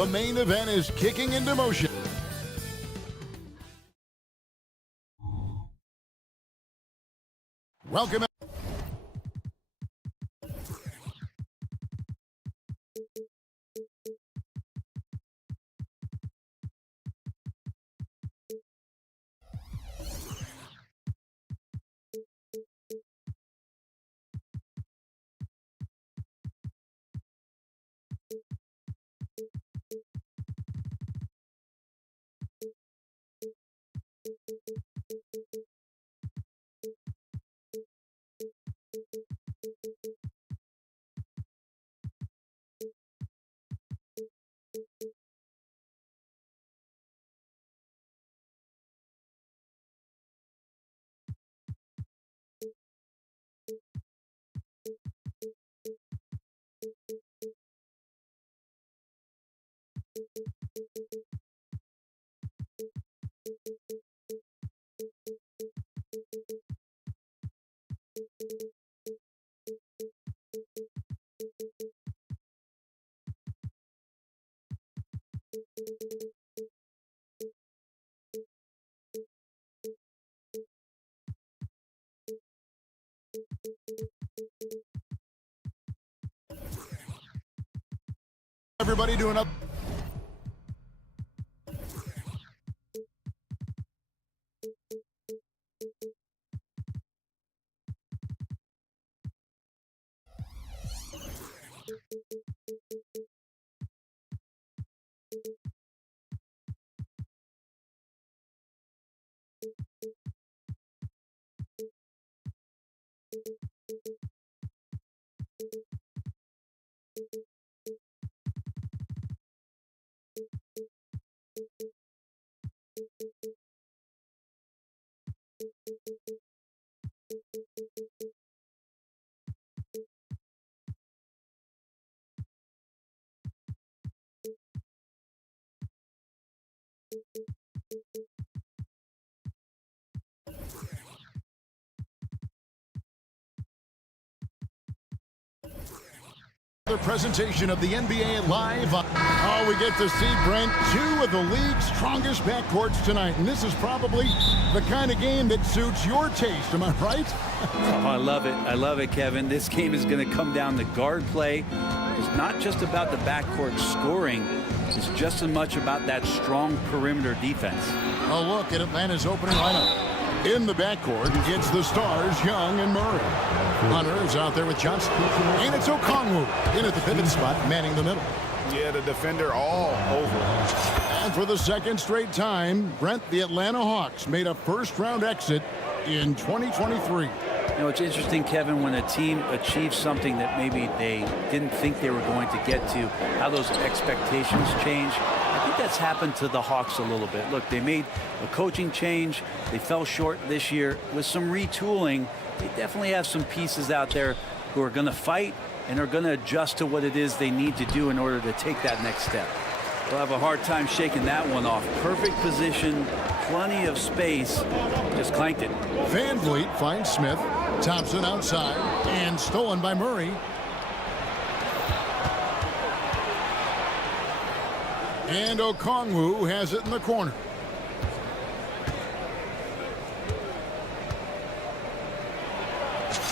The main event is kicking into motion. Welcome. Everybody doing up. Presentation of the NBA Live. Oh, we get to see, Brent, two of the league's strongest backcourts tonight, and this is probably the kind of game that suits your taste. Am I right? Oh, I love it. I love it, Kevin. This game is going to come down to guard play. It's not just about the backcourt scoring. It's just as much about that strong perimeter defense. Oh, look at Atlanta's opening lineup. In the backcourt, it's the stars, Young and Murray. Hunter is out there with Johnson. And it's Okongwu in at the pivot spot, manning the middle. Yeah, the defender all over. And for the second straight time, Brent, the Atlanta Hawks made a first-round exit in 2023. You know, it's interesting, Kevin, when a team achieves something that maybe they didn't think they were going to get to, how those expectations change. I think that's happened to the Hawks a little bit. Look, they made a coaching change. They fell short this year. With some retooling, they definitely have some pieces out there who are going to fight and are going to adjust to what it is they need to do in order to take that next step. They'll have a hard time shaking that one off. Perfect position, plenty of space, just clanked it. Van Vliet finds Smith. Thompson outside and stolen by Murray. And Okongwu has it in the corner.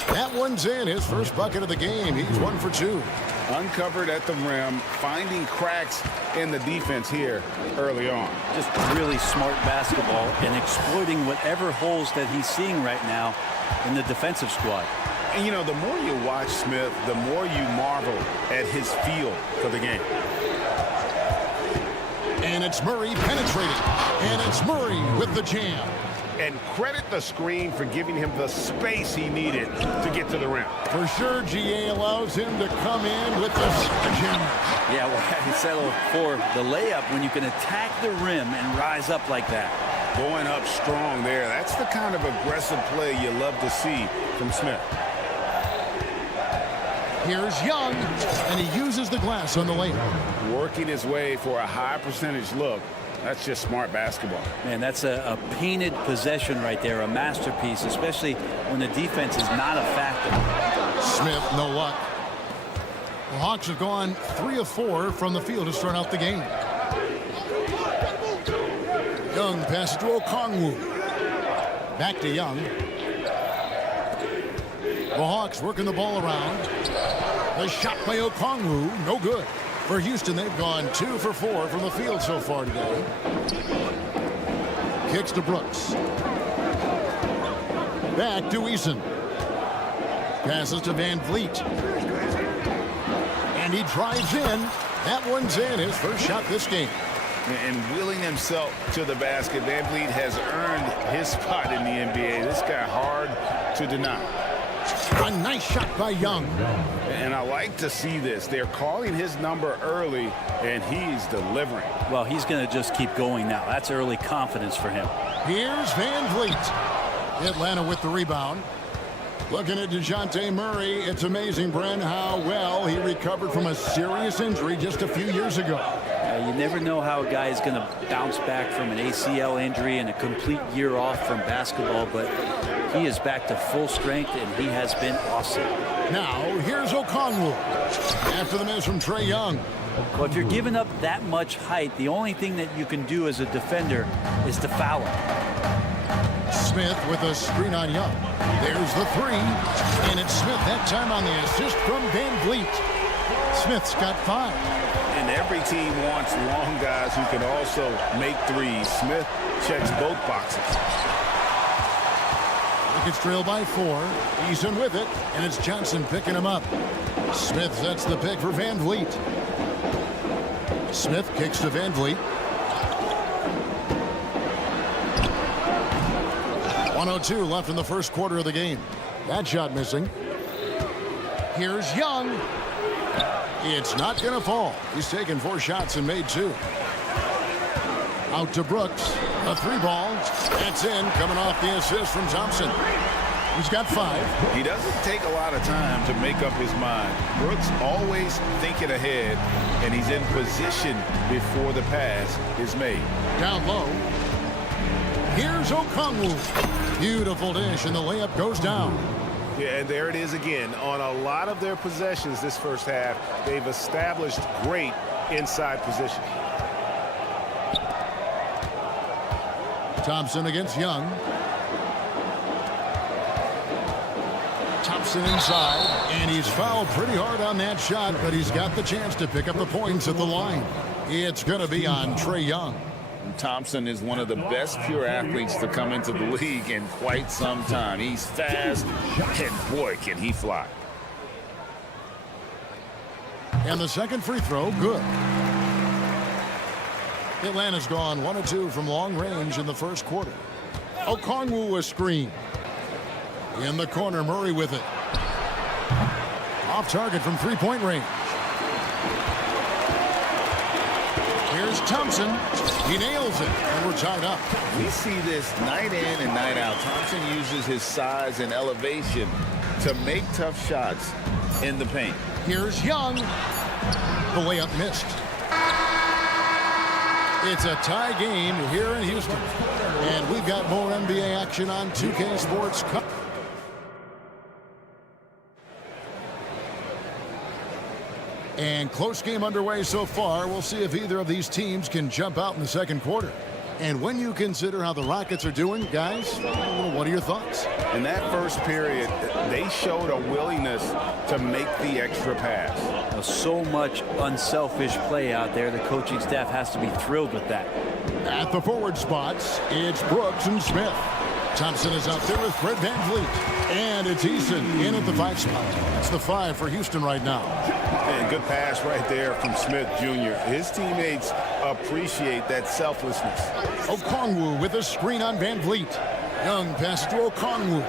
That one's in, his first bucket of the game. He's 1 for 2. Uncovered at the rim, finding cracks in the defense here early on. Just really smart basketball and exploiting whatever holes that he's seeing right now in the defensive squad. And, you know, the more you watch Smith, the more you marvel at his feel for the game. And it's Murray penetrating. And it's Murray with the jam. And credit the screen for giving him the space he needed to get to the rim. For sure, GA allows him to come in with the jam. Yeah, well, he settled for the layup when you can attack the rim and rise up like that. Going up strong there. That's the kind of aggressive play you love to see from Smith. Here's Young, and he uses the glass on the layup. Working his way for a high percentage look. That's just smart basketball. Man, that's a painted possession right there, a masterpiece, especially when the defense is not a factor. Smith, no luck. The Hawks have gone 3 of 4 from the field to start out the game. Young passes to Okongwu. Back to Young. The Hawks working the ball around. The shot by Okongwu, no good. For Houston, they've gone 2 for 4 from the field so far today. Kicks to Brooks. Back to Eason. Passes to Van Vliet. And he drives in. That one's in. His first shot this game. And wheeling himself to the basket, Van Vliet has earned his spot in the NBA. This guy hard to deny. A nice shot by Young. And I like to see this. They're calling his number early, and he's delivering. Well, he's going to just keep going now. That's early confidence for him. Here's Van Vliet. Atlanta with the rebound. Looking at DeJounte Murray, it's amazing, Bren, how well he recovered from a serious injury just a few years ago. You never know how a guy is going to bounce back from an ACL injury and a complete year off from basketball, but he is back to full strength, and he has been awesome. Now, here's Okongwu. After the miss from Trae Young. Well, if you're giving up that much height, the only thing that you can do as a defender is to foul him. Smith with a screen on Young. There's the three. And it's Smith that time on the assist from Van Vliet. Smith's got 5. And every team wants long guys who can also make threes. Smith checks both boxes. It's trailed by 4. Eason with it, and it's Johnson picking him up. Smith sets the pick for Van Vliet. Smith kicks to Van Vliet. 1:02 left in the first quarter of the game. That shot missing. Here's Young. It's not going to fall. He's taken 4 shots and made 2. Out to Brooks. A 3-ball. That's in. Coming off the assist from Thompson. He's got 5. He doesn't take a lot of time to make up his mind. Brooks always thinking ahead, and he's in position before the pass is made. Down low. Here's Okongwu. Beautiful dish, and the layup goes down. Yeah, and there it is again. On a lot of their possessions this first half, they've established great inside position. Thompson against Young. Thompson inside, and he's fouled pretty hard on that shot, but he's got the chance to pick up the points at the line. It's going to be on Trae Young. Thompson is one of the best pure athletes to come into the league in quite some time. He's fast, and boy, can he fly. And the second free throw, good. Atlanta's gone 1 of 2 from long range in the first quarter. Okongwu a screen. In the corner, Murray with it. Off target from three-point range. Here's Thompson. He nails it, and we're tied up. We see this night in and night out. Thompson uses his size and elevation to make tough shots in the paint. Here's Young. The layup missed. It's a tie game here in Houston. And we've got more NBA action on 2K Sports Cup. And close game underway so far. We'll see if either of these teams can jump out in the second quarter. And when you consider how the Rockets are doing, guys, what are your thoughts? In that first period, they showed a willingness to make the extra pass. So much unselfish play out there. The coaching staff has to be thrilled with that. At the forward spots, it's Brooks and Smith. Thompson is out there with Fred VanVleet. And it's Eason in at the 5 spot. That's the 5 for Houston right now. And good pass right there from Smith Jr. His teammates appreciate that selflessness. Okongwu with a screen on VanVleet. Young passes to Okongwu.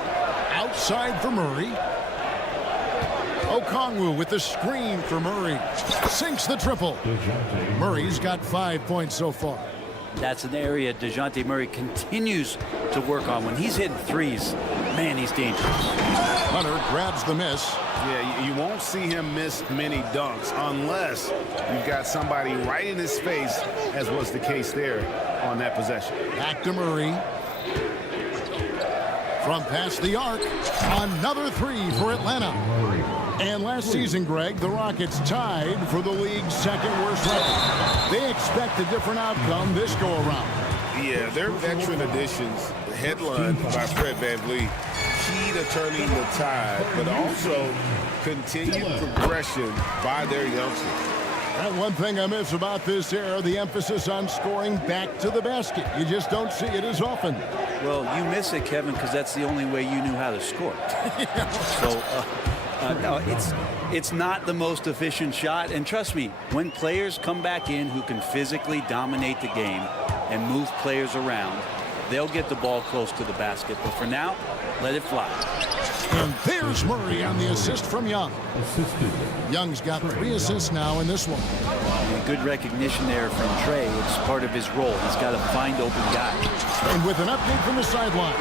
Outside for Murray. Okongwu with the screen for Murray. Sinks the triple. Murray's got 5 points so far. That's an area DeJounte Murray continues to work on. When he's hitting threes, man, he's dangerous. Hunter grabs the miss. Yeah, you won't see him miss many dunks unless you've got somebody right in his face, as was the case there on that possession. Back to Murray. From past the arc, another 3 for Atlanta. And last season, Greg, the Rockets tied for the league's second worst record. They expect a different outcome this go-around. Yeah, their veteran additions, headlined by Fred VanVleet, key to turning the tide, but also continued progression by their youngsters. And one thing I miss about this era, the emphasis on scoring back to the basket. You just don't see it as often. Well, you miss it, Kevin, because that's the only way you knew how to score. So, no, it's not the most efficient shot. And trust me, when players come back in who can physically dominate the game and move players around, they'll get the ball close to the basket. But for now, let it fly. And there's Murray on the assist from Young. Young's got 3 assists now in this one. And good recognition there from Trey. It's part of his role. He's got to find open guys. And with an update from the sideline,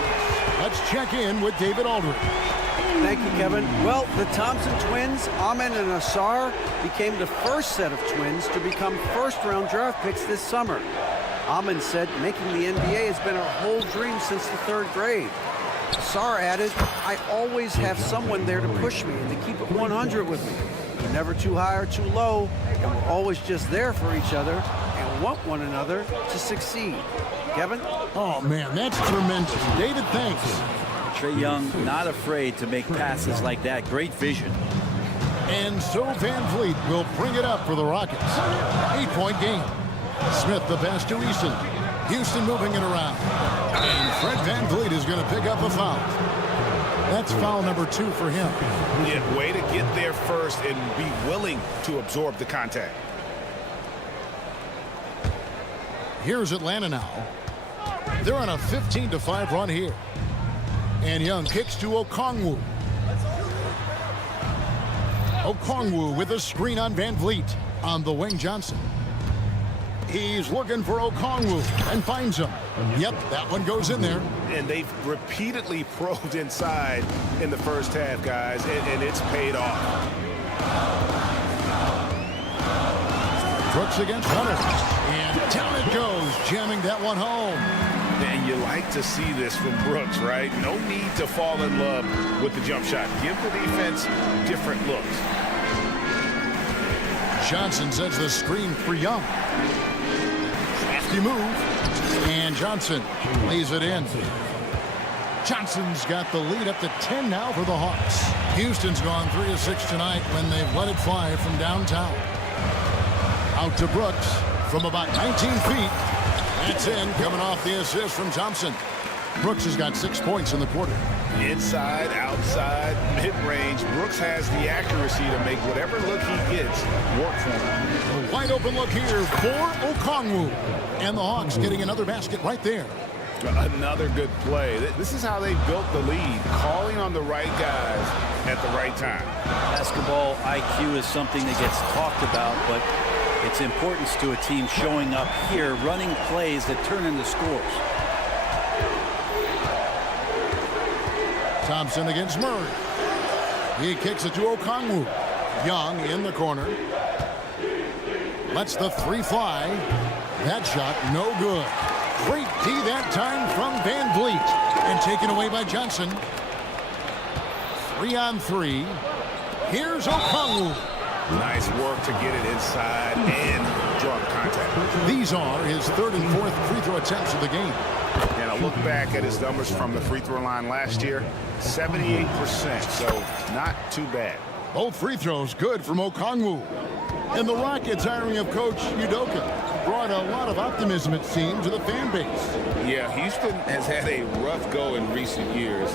let's check in with David Aldridge. Thank you, Kevin. Well, the Thompson twins, Amen and Asar, became the first set of twins to become first-round draft picks this summer. Amen said making the NBA has been our whole dream since the 3rd grade. Asar added, I always have someone there to push me and to keep it 100 with me. We're never too high or too low, and we're always just there for each other and want one another to succeed. Kevin? Oh, man, that's tremendous. David, thanks. Trey Young not afraid to make passes like that. Great vision. And so VanVleet will bring it up for the Rockets. 8-point game. Smith the pass to Easton. Houston moving it around. And Fred VanVleet is going to pick up a foul. That's foul number 2 for him. Yeah, way to get there first and be willing to absorb the contact. Here's Atlanta now. They're on a 15-5 run here. And Young kicks to Okongwu. Okongwu with a screen on VanVleet. On the wing, Johnson. He's looking for Okongwu and finds him. Yep, that one goes in there. And they've repeatedly probed inside in the first half, guys, and it's paid off. Brooks against Hunter. And down it goes, jamming that one home. And you like to see this from Brooks, right? No need to fall in love with the jump shot. Give the defense different looks. Johnson sets the screen for Young. Crafty move. And Johnson lays it in. Johnson's got the lead up to 10 now for the Hawks. Houston's gone 3 of 6 tonight when they've let it fly from downtown. Out to Brooks from about 19 feet. That's in, coming off the assist from Thompson. Brooks has got 6 points in the quarter. Inside, outside, mid-range, Brooks has the accuracy to make whatever look he gets work for him. A wide open look here for Okongwu. And the Hawks getting another basket right there. Another good play. This is how they built the lead, calling on the right guys at the right time. Basketball IQ is something that gets talked about, but its importance to a team showing up here, running plays that turn into scores. Thompson against Murray. He kicks it to Okongwu. Young in the corner. Lets the 3 fly. That shot no good. Great D that time from VanVleet. And taken away by Johnson. 3 on 3. Here's Okongwu. Nice work to get it inside and draw the contact. These are his 3rd and 4th free throw attempts of the game. And I look back at his numbers from the free throw line last year, 78%, so not too bad. Both free throws good from Okongwu. And the Rockets hiring of Coach Udoka brought a lot of optimism, it seemed, to the fan base. Yeah, Houston has had a rough go in recent years,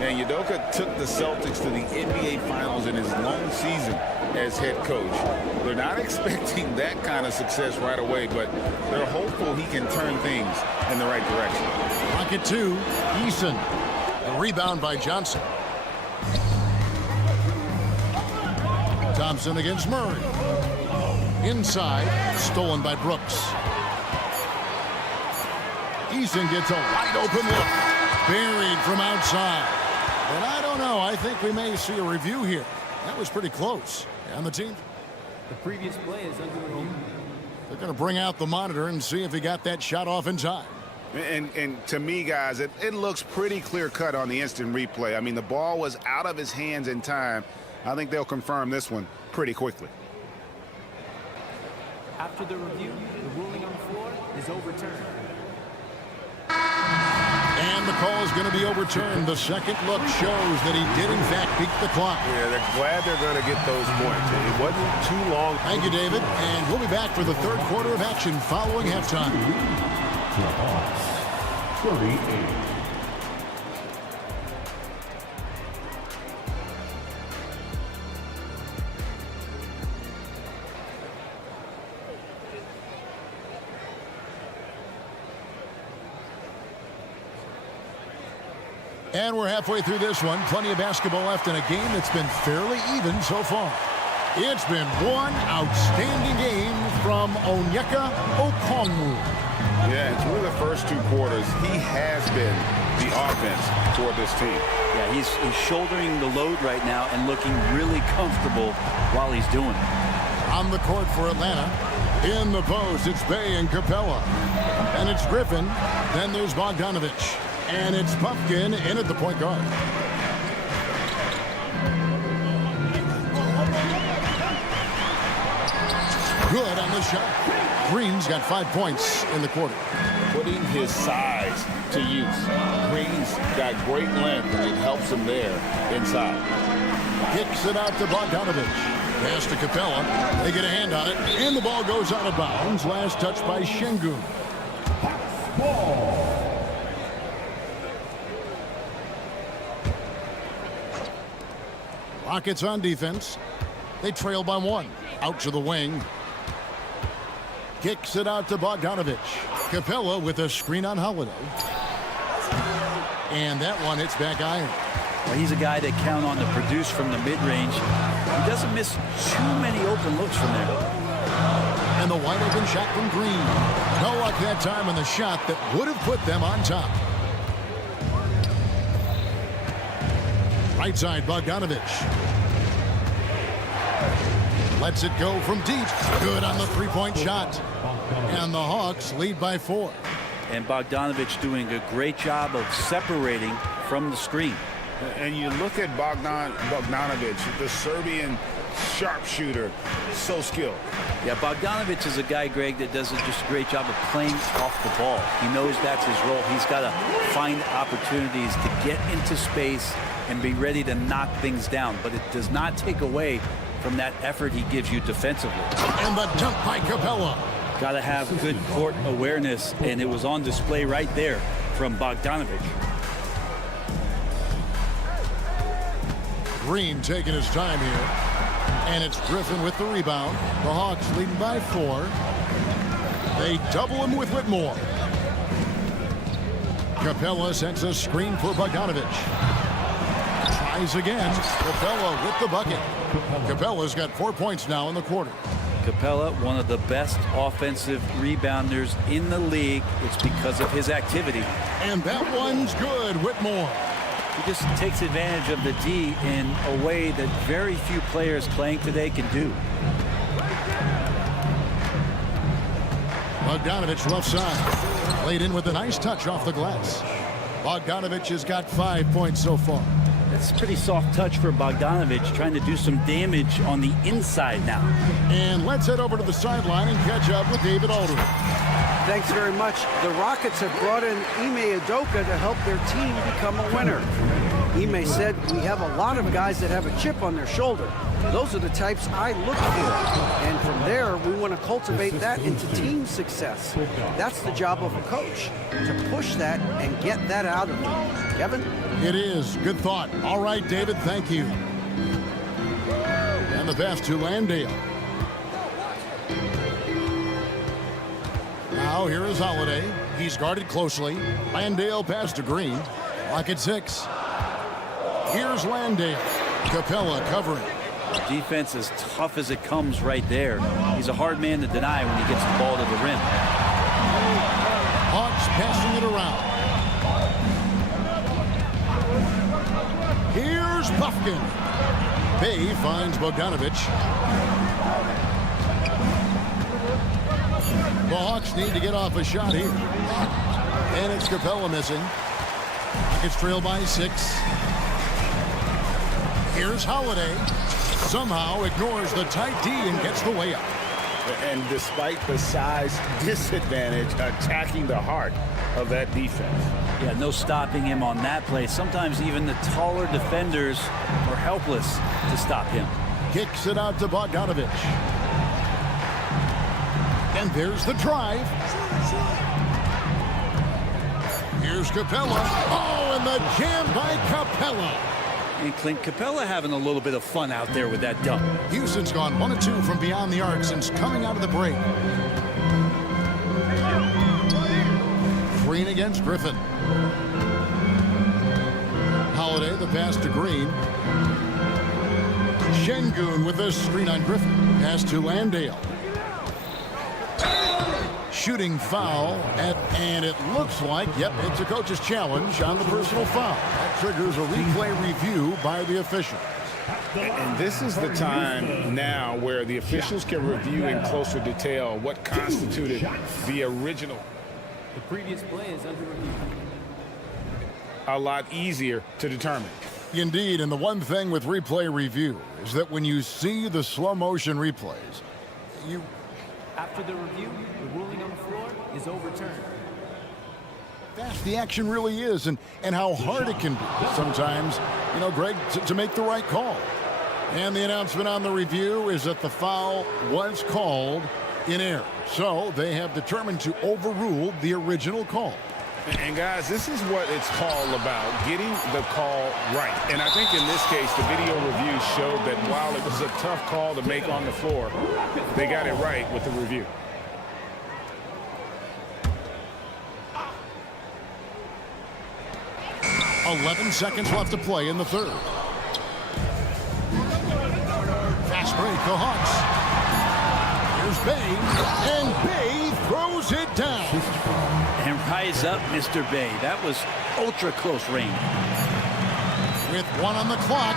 and Udoka took the Celtics to the NBA Finals in his lone season as head coach. They're not expecting that kind of success right away, but they're hopeful he can turn things in the right direction. Rocket 2, Eason. The rebound by Johnson. Thompson against Murray. Inside, stolen by Brooks. Eason gets a wide open look. Buried from outside. But I don't know. I think we may see a review here. That was pretty close. And the team. The previous play is under review. They're going to bring out the monitor and see if he got that shot off in time. And to me, guys, it looks pretty clear-cut on the instant replay. I mean, the ball was out of his hands in time, I think they'll confirm this one pretty quickly. After the review, the ruling on the floor is overturned. And the call is going to be overturned. The second look shows that he did, in fact, beat the clock. Yeah, they're glad they're going to get those points. It wasn't too long. Thank you, David. And we'll be back for the third quarter of action following halftime. The Hawks, 38. And we're halfway through this one. Plenty of basketball left in a game that's been fairly even so far. It's been one outstanding game from Onyeka Okongwu. Yeah, and through the first two quarters, he has been the offense for this team. Yeah, he's shouldering the load right now and looking really comfortable while he's doing it. On the court for Atlanta. In the post, it's Bey and Capella. And it's Griffin. Then there's Bogdanovich. And it's Pumpkin in at the point guard. Good on the shot. Green's got 5 points in the quarter. Putting his size to use. Green's got great length, and it helps him there inside. Kicks it out to Bogdanovich. Pass to Capella. They get a hand on it, and the ball goes out of bounds. Last touch by Şengün. Rockets on defense. They trail by 1. Out to the wing. Kicks it out to Bogdanovich. Capella with a screen on Holiday. And that one hits back iron. Well, he's a guy that count on to produce from the mid-range. He doesn't miss too many open looks from there. And the wide open shot from Green. No luck that time on the shot that would have put them on top. Right side, Bogdanovich. Lets it go from deep. Good on the three-point shot. And the Hawks lead by 4. And Bogdanovich doing a great job of separating from the screen. And you look at Bogdanovich, the Serbian sharpshooter, so skilled. Yeah, Bogdanovich is a guy, Greg, that does just a great job of playing off the ball. He knows that's his role. He's got to find opportunities to get into space and be ready to knock things down. But it does not take away from that effort he gives you defensively. And the dunk by Capella. Got to have good court awareness, and it was on display right there from Bogdanovich. Green taking his time here. And it's Griffin with the rebound. The Hawks leading by 4. They double him with Whitmore. Capella sends a screen for Bogdanovich. Tries again. Capella with the bucket. Capella's got 4 points now in the quarter. Capella, one of the best offensive rebounders in the league. It's because of his activity. And that one's good. Whitmore. He just takes advantage of the D in a way that very few players playing today can do. Bogdanovich left side. Laid in with a nice touch off the glass. Bogdanovich has got 5 points so far. That's a pretty soft touch for Bogdanovich, trying to do some damage on the inside now. And let's head over to the sideline and catch up with David Aldridge. Thanks very much. The Rockets have brought in Ime Udoka to help their team become a winner. Ime said, "We have a lot of guys that have a chip on their shoulder. Those are the types I look for. And from there, we want to cultivate that into team success. That's the job of a coach, to push that and get that out of them." Kevin? It is. Good thought. All right, David, thank you. And the pass to Landale. Now here is Holiday. He's guarded closely. Landale pass to Green. Lock at 6. Here's Landale. Capella covering. Defense as tough as it comes right there. He's a hard man to deny when he gets the ball to the rim. Hawks passing it around. Here's Puffkin. Bey finds Bogdanovich. The Hawks need to get off a shot here. And it's Capella missing. Rockets trail by 6. Here's Holiday. Somehow ignores the tight D and gets the way up. And despite the size disadvantage, attacking the heart of that defense. Yeah, no stopping him on that play. Sometimes even the taller defenders are helpless to stop him. Kicks it out to Bogdanovich. And there's the drive. Here's Capella. Oh, and the jam by Capella. And Clint Capella having a little bit of fun out there with that dunk. Houston's gone 1 of 2 from beyond the arc since coming out of the break. Green against Griffin. Holiday, the pass to Green. Şengün with a screen on Griffin. Pass to Landale. Shooting foul, and it looks like, yep, it's a coach's challenge on the personal foul. That triggers a replay review by the official. And this is the time now where the officials can review in closer detail what constituted the original. The previous play is under review. A lot easier to determine. Indeed, and the one thing with replay review is that when you see the slow motion replays, you... After the review, the ruling on the floor is overturned. Fast the action really is, and how hard it can be sometimes, you know, Greg, to make the right call. And the announcement on the review is that the foul was called in error. So they have determined to overrule the original call. And guys, this is what it's all about, getting the call right. And I think in this case, the video review showed that while it was a tough call to make on the floor, they got it right with the review. .11 seconds left to play in the third. Fast break, the Hawks. Here's Bay, and Bay throws it down. And rise up, Mr. Bay. That was ultra close range. With 1 on the clock.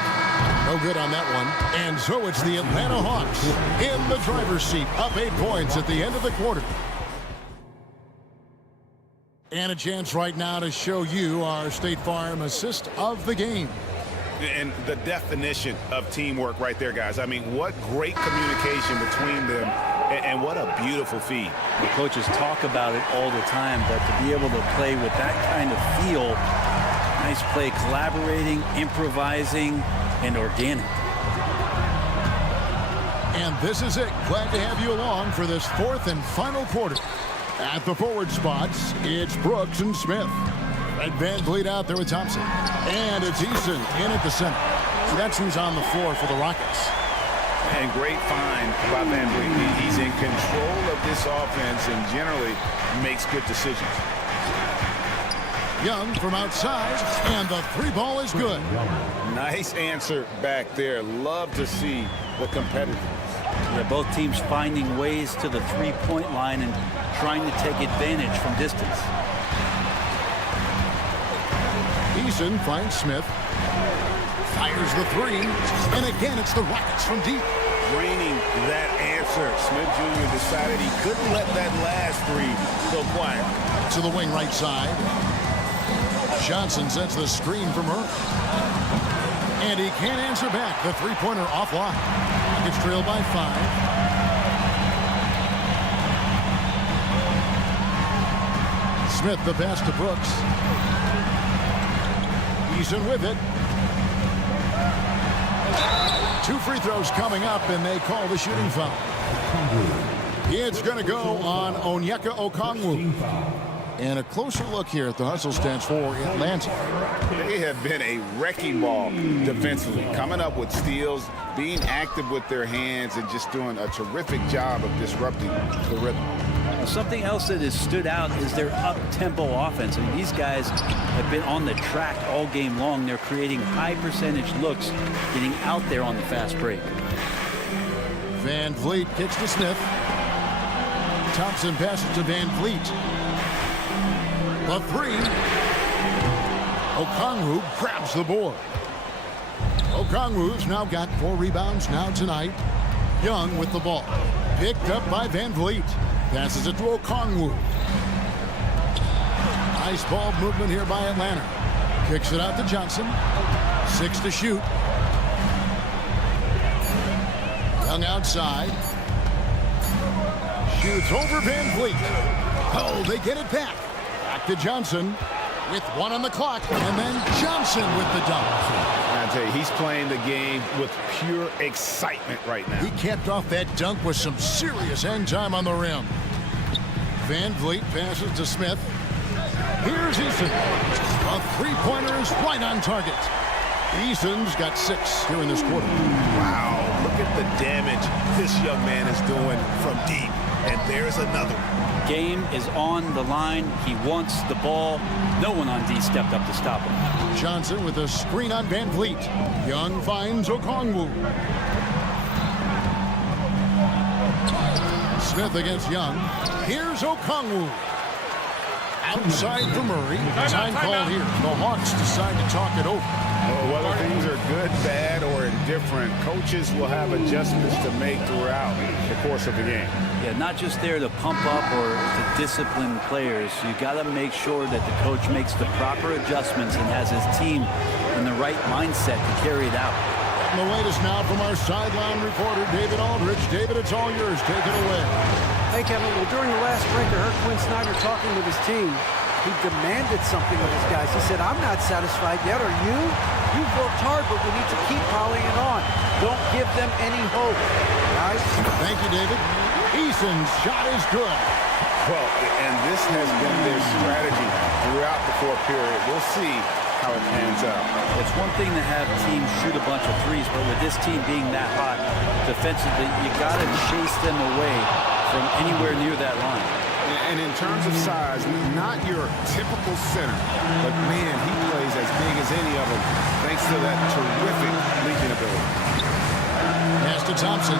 No good on that one. And so it's the Atlanta Hawks in the driver's seat, up 8 points at the end of the quarter. And a chance right now to show you our State Farm assist of the game. And the definition of teamwork right there, guys. I mean, what great communication between them, and what a beautiful feed. The coaches talk about it all the time, but to be able to play with that kind of feel, nice play, collaborating, improvising, and organic. And this is it. Glad to have you along for this 4th and final quarter. At the forward spots, it's Brooks and Smith. Red Van Vliet out there with Thompson. And it's Eason in at the center. So that's who's on the floor for the Rockets. And great find by Van Vliet. He's in control of this offense and generally makes good decisions. Young from outside, and the 3 ball is good. Nice answer back there. Love to see the competitiveness. Yeah, both teams finding ways to the 3-point line and trying to take advantage from distance. Eason finds Smith. Fires the 3. And again, it's the Rockets from deep. Draining that answer. Smith Jr. decided he couldn't let that last 3 go quiet. To the wing right side. Johnson sets the screen from her. And he can't answer back. The 3-pointer offline. Rockets trail by 5. Smith the pass to Brooks. Eason with it. 2 free throws coming up, and they call the shooting foul. It's going to go on Onyeka Okongwu. And a closer look here at the hustle stats for Atlanta. They have been a wrecking ball defensively, coming up with steals, being active with their hands, and just doing a terrific job of disrupting the rhythm. Something else that has stood out is their up-tempo offense. I mean, these guys have been on the track all game long. They're creating high-percentage looks, getting out there on the fast break. Van Vliet kicks to Smith. Thompson passes to Van Vliet. The 3. Okongwu grabs the board. Okongwu's now got 4 rebounds now tonight. Young with the ball. Picked up by Van Vliet. Passes it to Okongwu. Nice ball movement here by Atlanta. Kicks it out to Johnson. 6 to shoot. Young outside. Shoots over Van Vliet. Oh, they get it back. Back to Johnson with 1 on the clock. And then Johnson with the dunk. I tell you, he's playing the game with pure excitement right now. He capped off that dunk with some serious end time on the rim. Van Vliet passes to Smith. Here's Eason. A three-pointer is right on target. Eason's got 6 here in this quarter. Wow, look at the damage this young man is doing from deep. And there's another one. Game is on the line. He wants the ball. No one on D stepped up to stop him. Johnson with a screen on Van Vliet. Young finds Okongwu. Smith against Young. Here's Okongwu. Outside for Murray. Time called here. The Hawks decide to talk it over. Whether things are good, bad, or indifferent, coaches will have adjustments to make throughout the course of the game. Yeah, not just there to pump up or to discipline players. You got to make sure that the coach makes the proper adjustments and has his team in the right mindset to carry it out. And the latest now from our sideline reporter, David Aldridge. David, it's all yours. Take it away. Hey, Kevin, well, during the last break, I heard Quinn Snyder talking with his team. He demanded something of his guys. He said, I'm not satisfied yet. Are you? You've worked hard, but we need to keep piling it on. Don't give them any hope, guys. Thank you, David. Eason's shot is good. Well, and this has been their strategy throughout the fourth period. We'll see how it pans out. It's one thing to have teams shoot a bunch of threes, but with this team being that hot defensively, you got to chase them away from anywhere near that line. And in terms of size, not your typical center, but man, he plays as big as any of them thanks to that terrific leaping ability. Pass to Thompson.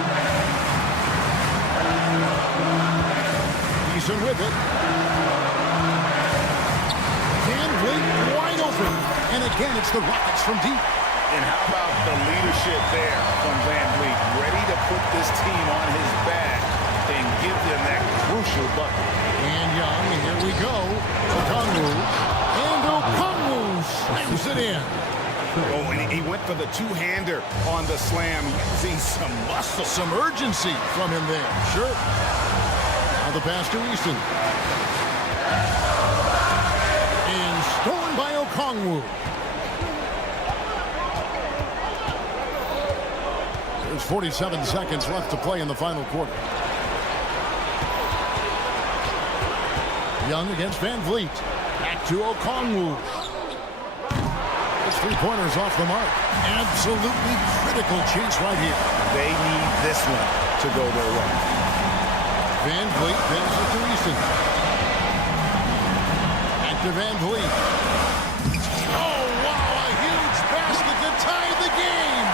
Eason with it. Van Vliet wide open. And again, it's the Rockets from deep. And how about the leadership there from Van Vliet, ready to put this team on his back and give them that crucial bucket. And Young, here we go. Okongwu. And Okongwu slams it in. Oh, and he went for the two-hander on the slam, using some muscle. Some urgency from him there. Sure. Now the pass to Easton. And stolen by Okongwu. There's 47 seconds left to play in the final quarter. Young against Van Vliet. Back to Okongwu. His three-pointers off the mark. Absolutely critical chase right here. They need this one to go their way. Van Vliet passes to Easton. Back to Van Vliet. Oh, wow, a huge basket to tie the game.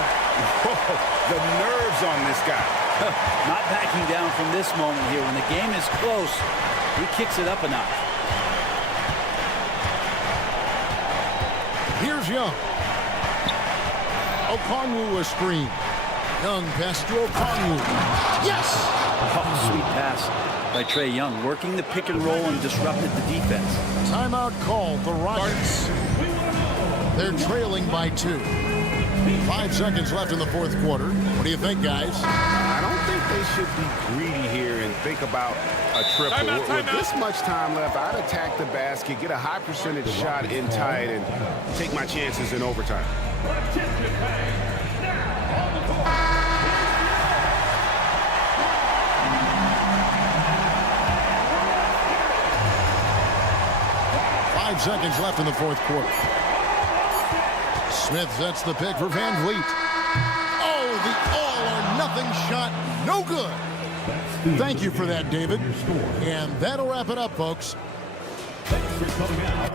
Whoa, the nerves on this guy. Not backing down from this moment here. When the game is close, he kicks it up a notch. Here's Young. Okongwu a screen. Young pass to Okongwu. Yes! Oh, sweet pass by Trae Young, working the pick and roll and disrupted the defense. Timeout called. The Rockets. They're trailing by 2. 5 seconds left in the fourth quarter. What do you think, guys? I don't think they should be greedy here and think about a triple. With this much time left, I'd attack the basket, get a high percentage shot in tight, and take my chances in overtime. Five seconds left in the fourth quarter. Smith sets the pick for Van Vliet. Oh, the all-or-nothing shot. No good. Thank you for that, David. And that'll wrap it up, folks. Thanks for coming out.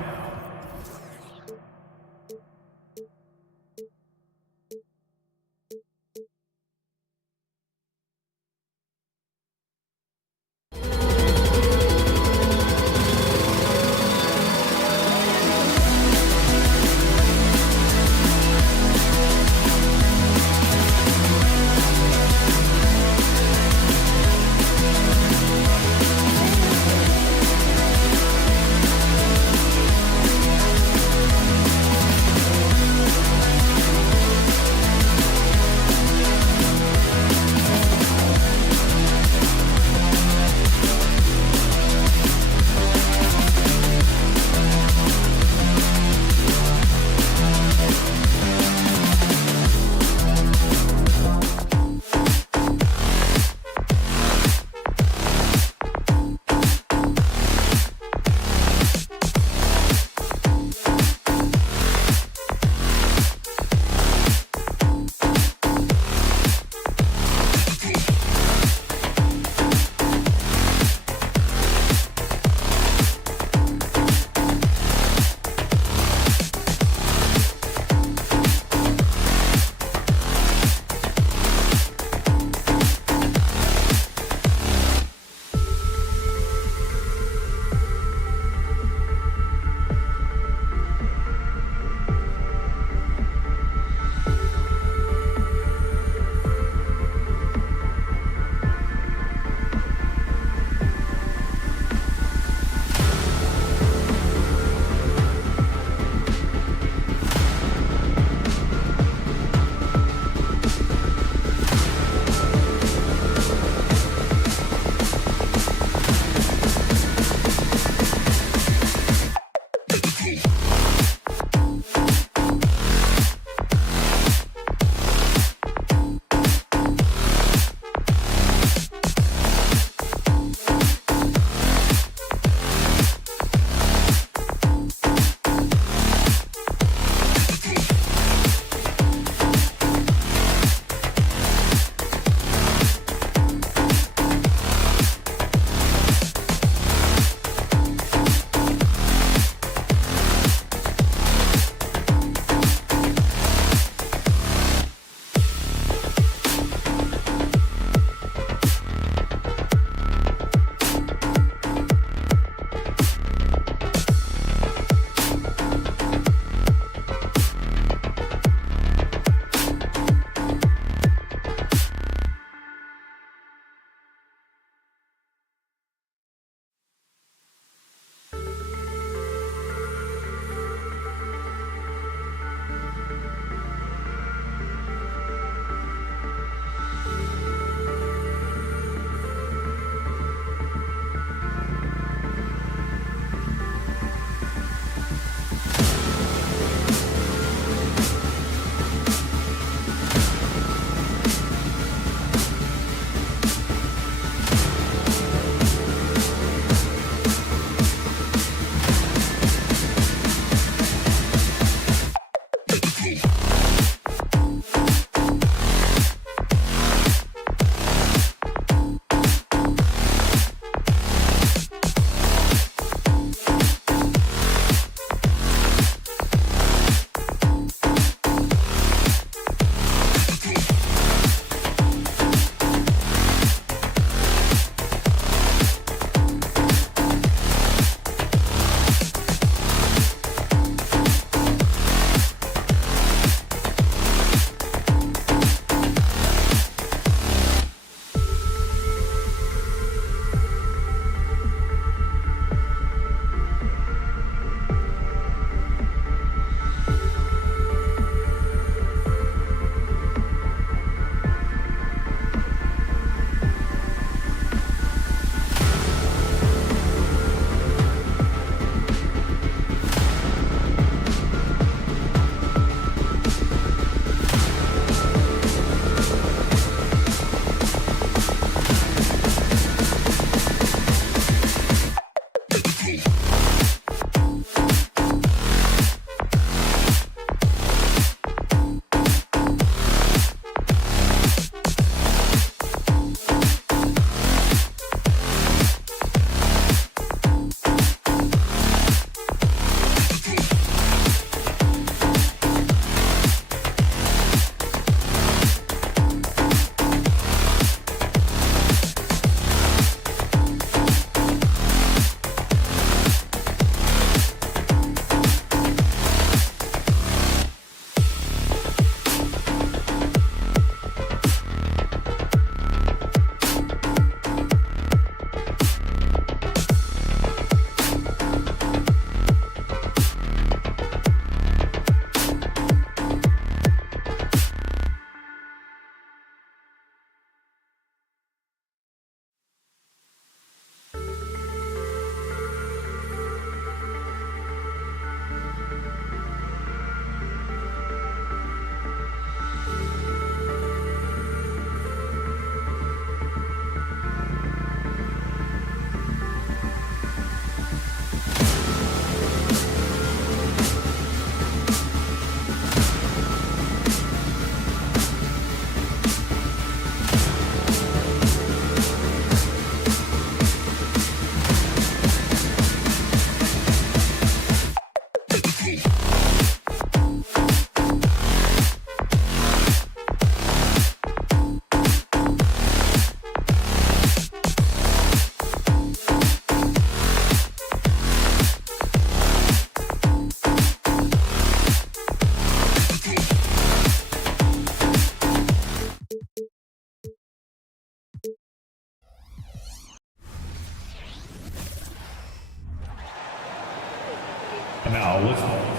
And now let's go.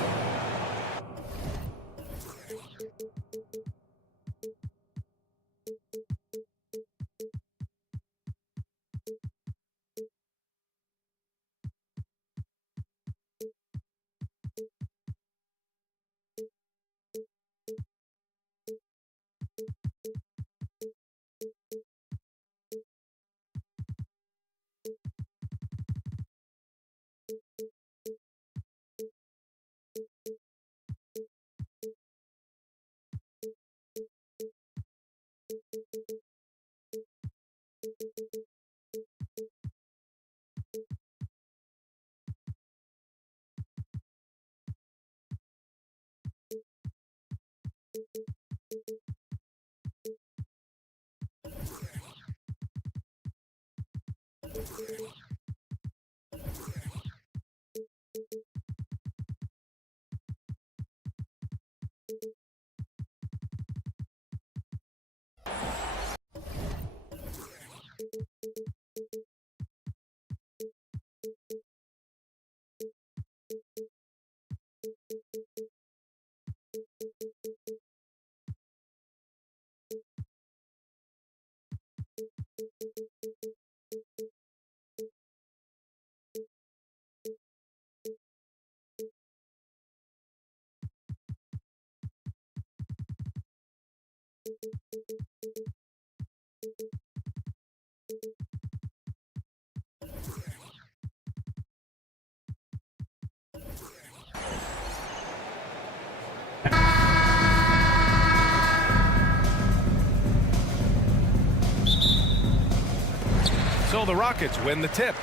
So the Rockets win the tip.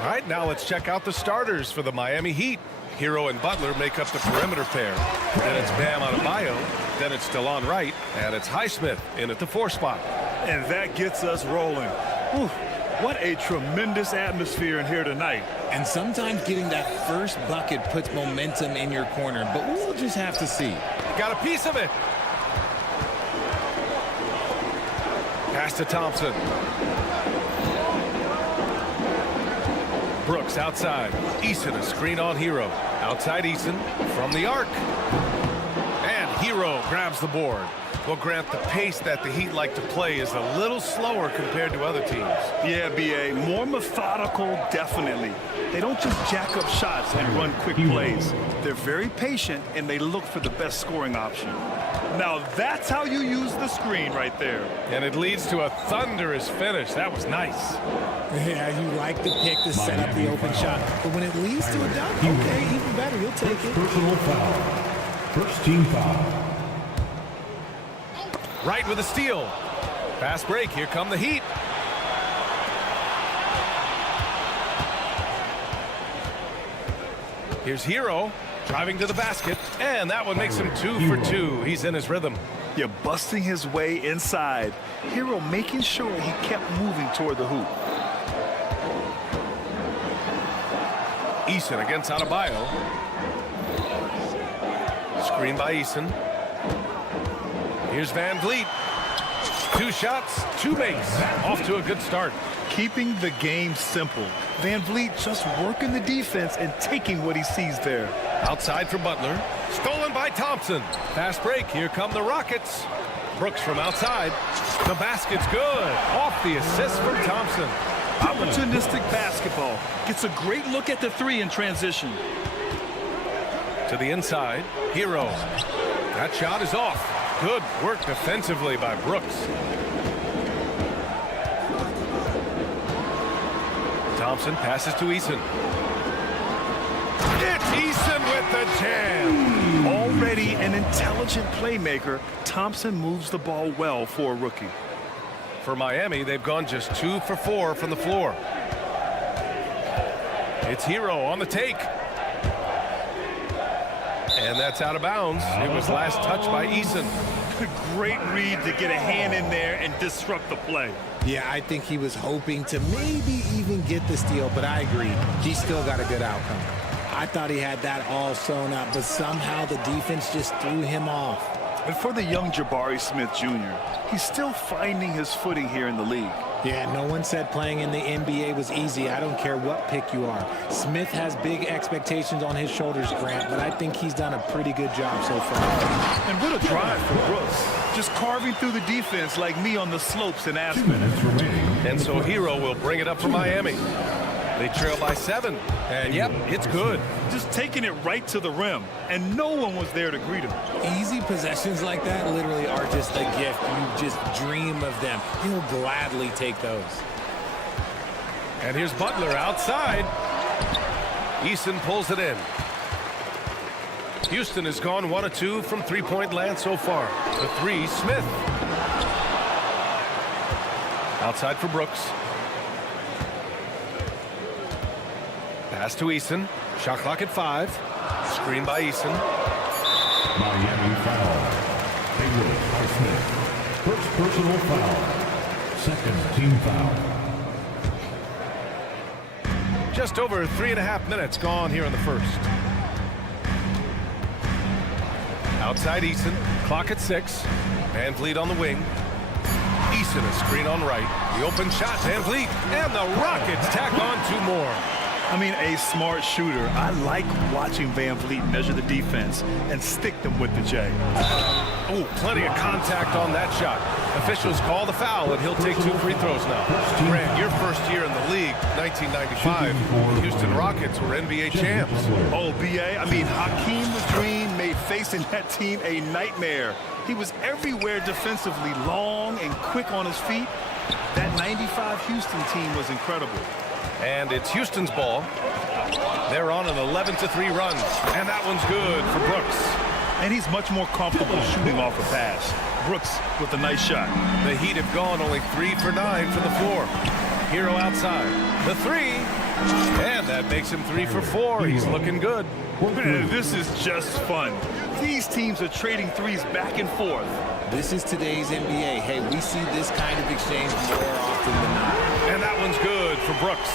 All right, now let's check out the starters for the Miami Heat. Hero and Butler make up the perimeter pair. Then it's Bam Adebayo. Then it's Delon Wright. And it's Highsmith in at the 4 spot. And that gets us rolling. Whew, what a tremendous atmosphere in here tonight. And sometimes getting that first bucket puts momentum in your corner, but we'll just have to see. Got a piece of it. Pass to Thompson. Brooks outside. Eason a screen on Hero. Outside Eason from the arc. And Hero grabs the board. Well, Grant, the pace that the Heat like to play is a little slower compared to other teams. Yeah, B.A., more methodical, definitely. They don't just jack up shots and run quick plays. They're very patient, and they look for the best scoring option. Now, that's how you use the screen right there. And it leads to a thunderous finish. That was nice. Yeah, you like the pick to set up the open shot. But when it leads to a dunk, okay, even better. You'll take it. Personal foul. First team foul. Right with a steal. Fast break. Here come the Heat. Here's Hero driving to the basket, and that one makes him 2 for 2. He's in his rhythm. You're busting his way inside. Hero making sure he kept moving toward the hoop. Eason against Adebayo. Screen by Eason. Here's Van Vliet. 2 shots, 2 makes. Off to a good start. Keeping the game simple. Van Vliet just working the defense and taking what he sees there. Outside for Butler. Stolen by Thompson. Fast break. Here come the Rockets. Brooks from outside. The basket's good. Off the assist from Thompson. Opportunistic basketball. Gets a great look at the 3 in transition. To the inside. Hero. That shot is off. Good work defensively by Brooks. Thompson passes to Eason. It's Eason with the jam. Already an intelligent playmaker, Thompson moves the ball well for a rookie. For Miami, they've gone just 2 for 4 from the floor. It's Hero on the take. And that's out of bounds. It was last touched by Eason. Great read to get a hand in there and disrupt the play. Yeah, I think he was hoping to maybe even get the steal, but I agree. He still got a good outcome. I thought he had that all sewn up, but somehow the defense just threw him off. And for the young Jabari Smith Jr., he's still finding his footing here in the league. Yeah, no one said playing in the NBA was easy. I don't care what pick you are. Smith has big expectations on his shoulders, Grant, but I think he's done a pretty good job so far. And what a drive for Brooks. Just carving through the defense like me on the slopes in 2 Aspen. minutes remaining. And so Hero will bring it up for Miami. They trail by 7. And yep, it's good. Just taking it right to the rim, and no one was there to greet him. Easy possessions like that literally are just a gift. You just dream of them. He'll gladly take those. And here's Butler outside. Eason pulls it in. Houston has gone 1 of 2 from three-point land so far. The 3, Smith. Outside for Brooks. Pass to Eason. Shot clock at 5. Screen by Eason. Miami foul. Hayward by Smith. First personal foul. Second team foul. Just over 3.5 minutes gone here in the first. Outside Eason. Clock at 6. Van Vliet on the wing. Eason a screen on right. The open shot, Van Vliet. And the Rockets tack on 2 more. I mean, a smart shooter. I like watching Van Vliet measure the defense and stick them with the J. Oh, plenty of contact on that shot. Officials call the foul, and he'll take 2 free throws now. Grant, your first year in the league, 1995, the Houston Rockets were NBA champs. Oh, B.A., I mean, Hakeem the Dream made facing that team a nightmare. He was everywhere defensively, long and quick on his feet. That 95 Houston team was incredible. And it's Houston's ball. They're on an 11-3 run, and that one's good for Brooks. And he's much more comfortable shooting off a pass. Brooks with a nice shot. The Heat have gone only 3 for 9 from the floor. Hero outside. The 3. And that makes him 3 for 4. He's looking good. Man, this is just fun. These teams are trading threes back and forth. This is today's NBA. Hey, we see this kind of exchange more often than not. And that one's good for Brooks.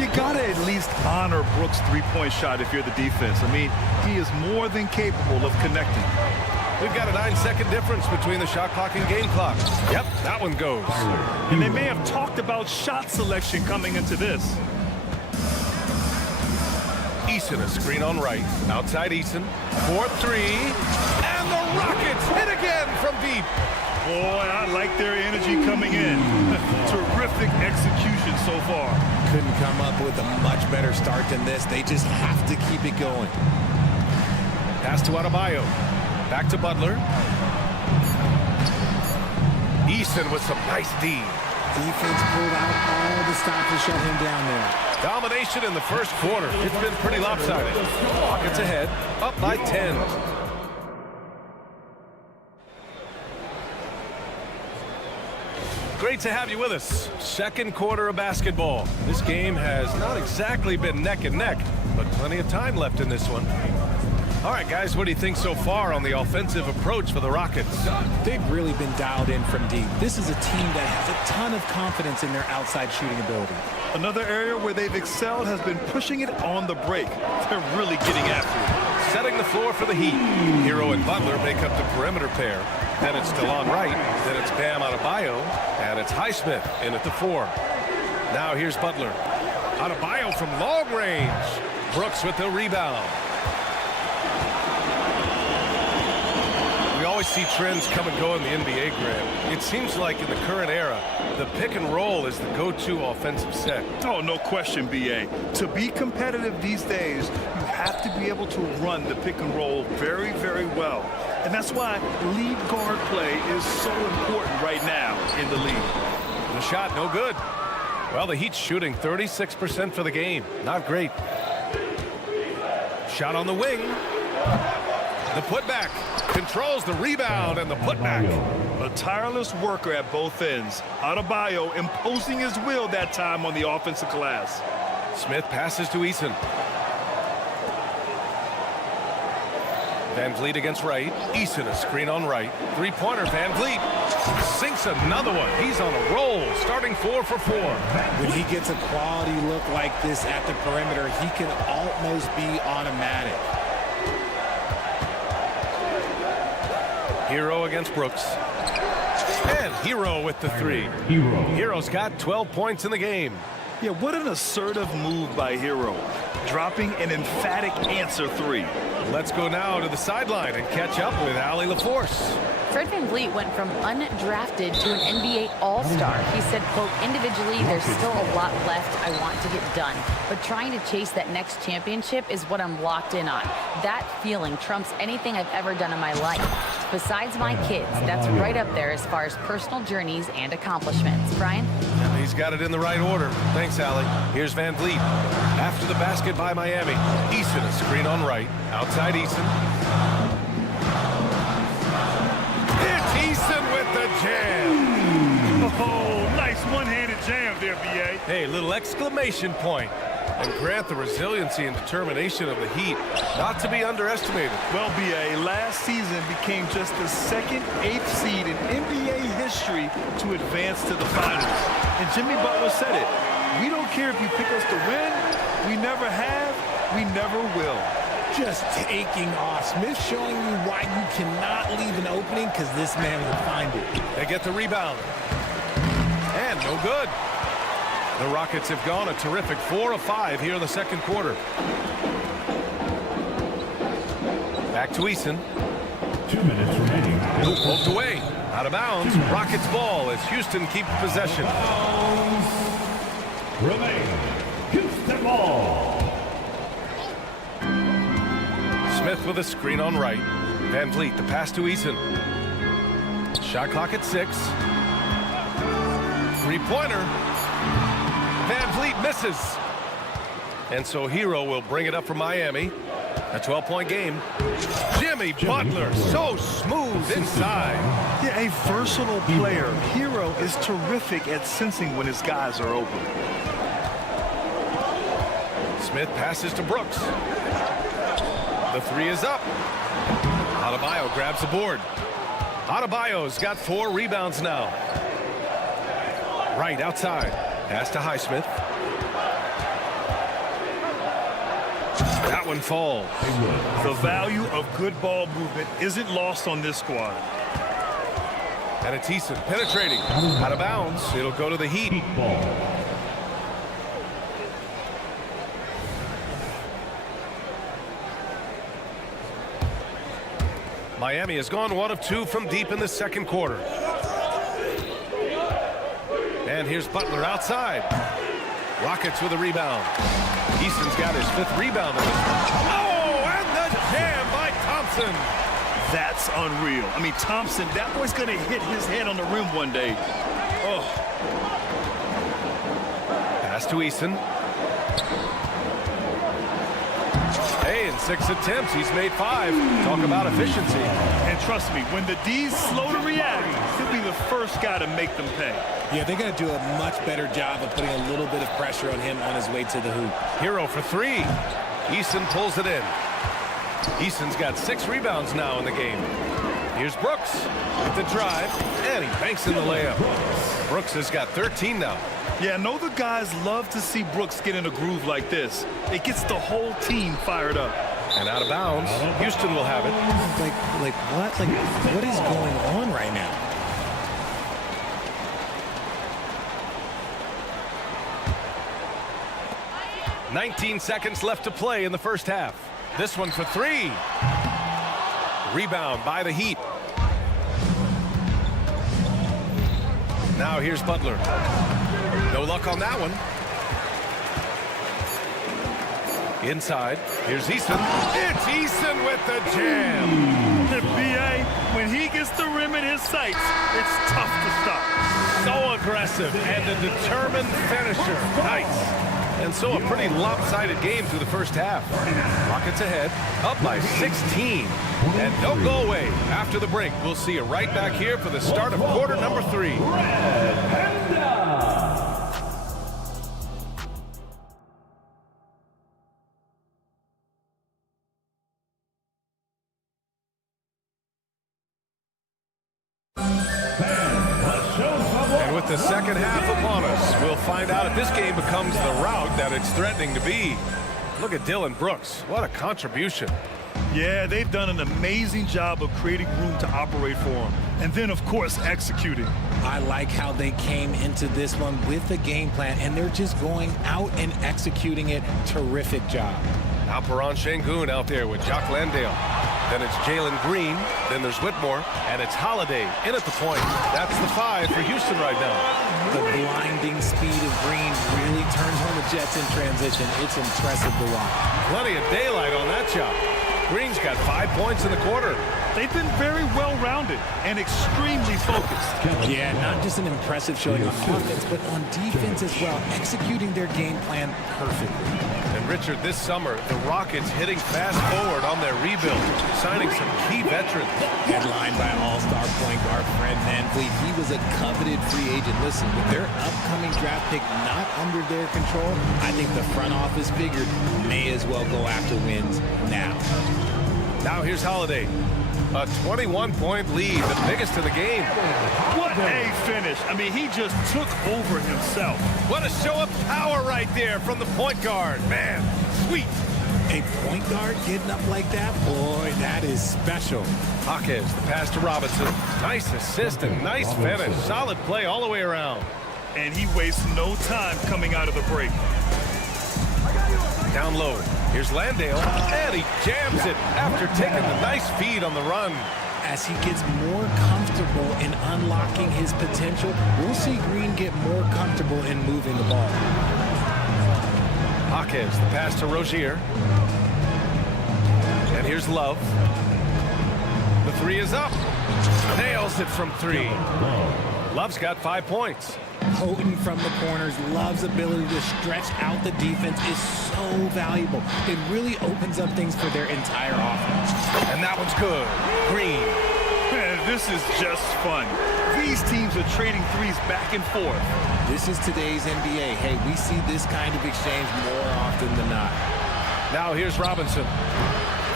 You gotta at least honor Brooks' three-point shot if you're the defense. I mean, he is more than capable of connecting. We've got a 9-second difference between the shot clock and game clock. Yep, that one goes. And they may have talked about shot selection coming into this. Eason a screen on right. Outside Eason. 4-3. And the Rockets hit again from deep. Boy, I like their energy coming in. Terrific execution so far. Couldn't come up with a much better start than this. They just have to keep it going. Pass to Adebayo. Back to Butler. Eason with some nice D. Defense pulled out all the stops to shut him down there. Domination in the first quarter. It's been pretty lopsided. Rockets ahead, up by 10. Great to have you with us. Second quarter of basketball. This game has not exactly been neck and neck, but plenty of time left in this one. All right, guys, what do you think so far on the offensive approach for the Rockets? They've really been dialed in from deep. This is a team that has a ton of confidence in their outside shooting ability. Another area where they've excelled has been pushing it on the break. They're really getting after it. Setting the floor for the Heat. Hero and Butler make up the perimeter pair. Then it's DeLon Wright. Then it's Bam Adebayo. And it's Highsmith in at the 4. Now here's Butler. Adebayo from long range. Brooks with the rebound. We always see trends come and go in the NBA, Graham. It seems like in the current era, the pick and roll is the go-to offensive set. Oh, no question, B.A. To be competitive these days, you have to be able to run the pick and roll very, very well. And that's why lead guard play is so important right now in the league. The shot, no good. Well, the Heat's shooting 36% for the game. Not great. Shot on the wing. The putback. Controls the rebound and the putback. A tireless worker at both ends. Adebayo imposing his will that time on the offensive glass. Smith passes to Eason. Van Vliet against Wright. Eason a screen on right. Three-pointer, Van Vliet. Sinks another one. He's on a roll, starting 4 for 4. When he gets a quality look like this at the perimeter, he can almost be automatic. Hero against Brooks. And Hero with the three. Hero's got 12 points in the game. Yeah, what an assertive move by Hero, dropping an emphatic answer three. Let's go now to the sideline and catch up with Allie LaForce. Fred VanVleet went from undrafted to an NBA All-Star. He said, quote, individually, there's still a lot left I want to get done, but trying to chase that next championship is what I'm locked in on. That feeling trumps anything I've ever done in my life. Besides my kids, that's right up there as far as personal journeys and accomplishments. Brian? He's got it in the right order. Thanks, Allie. Here's VanVleet. After the basket by Miami. Eason, a screen on right. Outside Eason. It's Eason with the jam. Oh, nice one-handed jam there, B.A. Hey, little exclamation point. And Grant, the resiliency and determination of the Heat, not to be underestimated. Well, B.A., last season became just the second 8th seed in NBA history to advance to the finals. And Jimmy Butler said it. We don't care if you pick us to win. We never have. We never will. Just taking off. Smith showing you why you cannot leave an opening, because this man will find it. They get the rebound. And no good. The Rockets have gone a terrific 4 of 5 here in the second quarter. Back to Eason. 2 minutes remaining. Poked away. Out of bounds. Rockets ball as Houston keeps possession. Remain. Houston ball. Smith with a screen on right. VanVleet, the pass to Eason. Shot clock at 6. Three-pointer. VanVleet misses. And so Hero will bring it up for Miami. A 12-point game. Jimmy Butler, so smooth inside. Yeah, a versatile player. Hero is terrific at sensing when his guys are open. Smith passes to Brooks. The three is up. Adebayo grabs the board. Adebayo's got 4 rebounds now. Right outside. Pass to Highsmith. That one falls. The value of good ball movement isn't lost on this squad. And it's Eason penetrating. Out of bounds. It'll go to the Heat. Miami has gone 1 of 2 from deep in the second quarter. And here's Butler outside. Rockets with a rebound. Eason's got his 5th rebound in this one. Oh, and the jam by Thompson. That's unreal. I mean, Thompson, that boy's going to hit his head on the rim one day. Oh. Pass to Eason. Hey, in 6 attempts, he's made 5. Talk about efficiency. And trust me, when the D's slow to react, he'll be the first guy to make them pay. Yeah, they're going to do a much better job of putting a little bit of pressure on him on his way to the hoop. Hero for 3. Eason pulls it in. Eason's got 6 rebounds now in the game. Here's Brooks with the drive, and he banks in the layup. Brooks has got 13 now. Yeah, I know the guys love to see Brooks get in a groove like this. It gets the whole team fired up. And out of bounds, Houston will have it. Like what? Like, what is going on right now? "19 seconds left to play in the first half. This one for 3. Rebound by the Heat. Now here's Butler. No luck on that one. Inside. Here's Eason. It's Eason with the jam. The B.A., when he gets the rim in his sights, it's tough to stop. So aggressive and a determined finisher. Nice. And so a pretty lopsided game through the first half. Rockets ahead, up by 16. And don't go away. After the break, we'll see you right back here for the start of quarter number 3. And with the second half upon us, we'll find out if this game becomes the rout that it's threatening to be. Look at Dylan Brooks. What a contribution. Yeah, they've done an amazing job of creating room to operate for him. and then, of course, executing. I like how they came into this one with a game plan, and they're just going out and executing it. Terrific job. Alperon Şengün out there with Jock Landale. Then it's Jalen Green. Then there's Whitmore. And it's Holiday in at the point. That's the 5 for Houston right now. The blinding speed of Green really turns on the Jets in transition. It's impressive to watch. Plenty of daylight on that shot. Green's got 5 points in the quarter. They've been very well-rounded and extremely focused. Yeah, not just an impressive showing on offense, but on defense as well, executing their game plan perfectly. And Richard, this summer, the Rockets hitting fast forward on their rebuild, signing some key veterans. Headlined by all-star point guard Fred VanVleet. He was a coveted free agent. Listen, with their upcoming draft pick not under their control, I think the front office figured may as well go after wins now. Now here's Holiday. A 21-point lead, the biggest of the game. What a finish. I mean, he just took over himself. What a show of power right there from the point guard. Man, sweet. A point guard getting up like that? Boy, that is special. Hawkins, the pass to Robinson. Nice assist and nice finish. Solid play all the way around. And he wastes no time coming out of the break. Down low. Here's Landale, and he jams it after taking the nice feed on the run. As he gets more comfortable in unlocking his potential, we'll see Green get more comfortable in moving the ball. Hawkins, the pass to Rozier. And here's Love. The 3 is up. Nails it from 3. Love's got 5 points. Potent from the corners. Love's ability to stretch out the defense is so valuable. It really opens up things for their entire offense. And that one's good. Green. Man, this is just fun. These teams are trading threes back and forth. This is today's NBA. Hey, we see this kind of exchange more often than not. Now here's Robinson.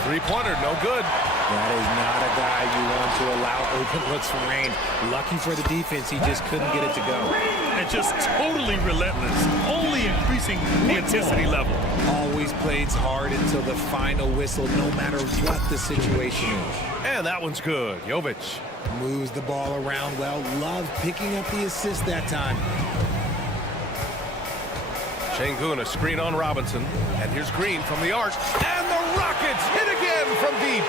3-pointer, no good. That is not a guy you want to allow open looks from range. Lucky for the defense, he just couldn't get it to go. And just totally relentless, only increasing the intensity level. Always plays hard until the final whistle, no matter what the situation is. And that one's good. Jovic moves the ball around well. Love picking up the assist that time. Şengün, a screen on Robinson. And here's Green from the arc. And the Rockets hit again from deep.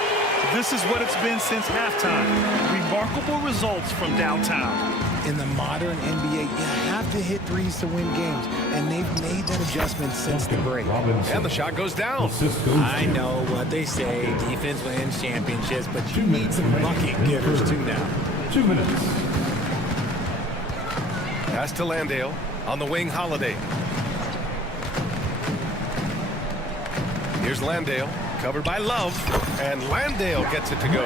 This is what it's been since halftime. Remarkable results from downtown. In the modern NBA, you have to hit threes to win games, and they've made that adjustment since the break. And the shot goes down. I know what they say, defense wins championships, but you need some bucket givers too now. 2 minutes. Pass to Landale. On the wing, Holiday. Here's Landale. Covered by Love, and Landale gets it to go.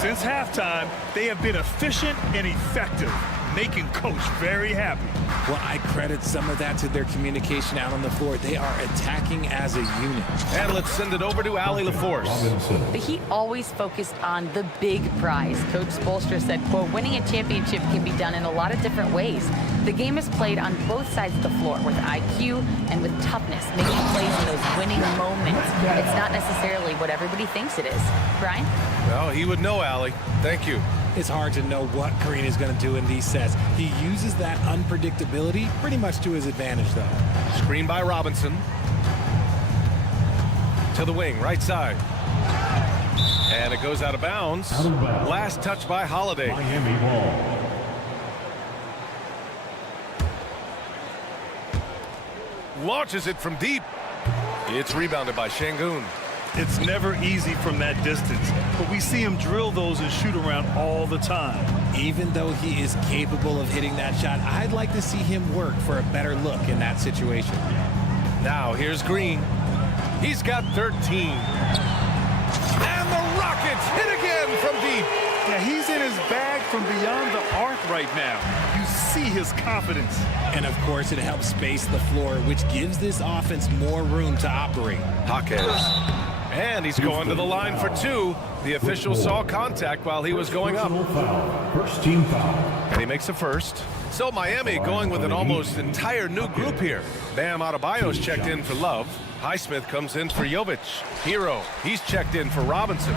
Since halftime, they have been efficient and effective, making Coach very happy. Well, I credit some of that to their communication out on the floor. They are attacking as a unit. And let's send it over to Allie LaForce. The Heat always focused on the big prize. Coach Spoelstra said, quote, winning a championship can be done in a lot of different ways. The game is played on both sides of the floor with IQ and with toughness, making plays in those winning moments. It's not necessarily what everybody thinks it is. Brian? Well, he would know, Allie. Thank you. It's hard to know what Green is going to do in these sets. He uses that unpredictability pretty much to his advantage, though. Screen by Robinson. To the wing, right side. And it goes out of bounds. Last touch by Holiday. Miami ball. Launches it from deep. It's rebounded by Şengün. It's never easy from that distance, but we see him drill those and shoot around all the time. Even though he is capable of hitting that shot, I'd like to see him work for a better look in that situation. Now here's Green. He's got 13. And the Rockets hit again from deep. Yeah, he's in his bag from beyond the arc right now. You see his confidence. And of course, it helps space the floor, which gives this offense more room to operate. Hawkins. And he's going to the line for 2. The official saw contact while he was going up. First team foul. And he makes a first. So Miami going with an almost entire new group here. Bam Adebayo's checked in for Love. Highsmith comes in for Jovic. Hero, he's checked in for Robinson.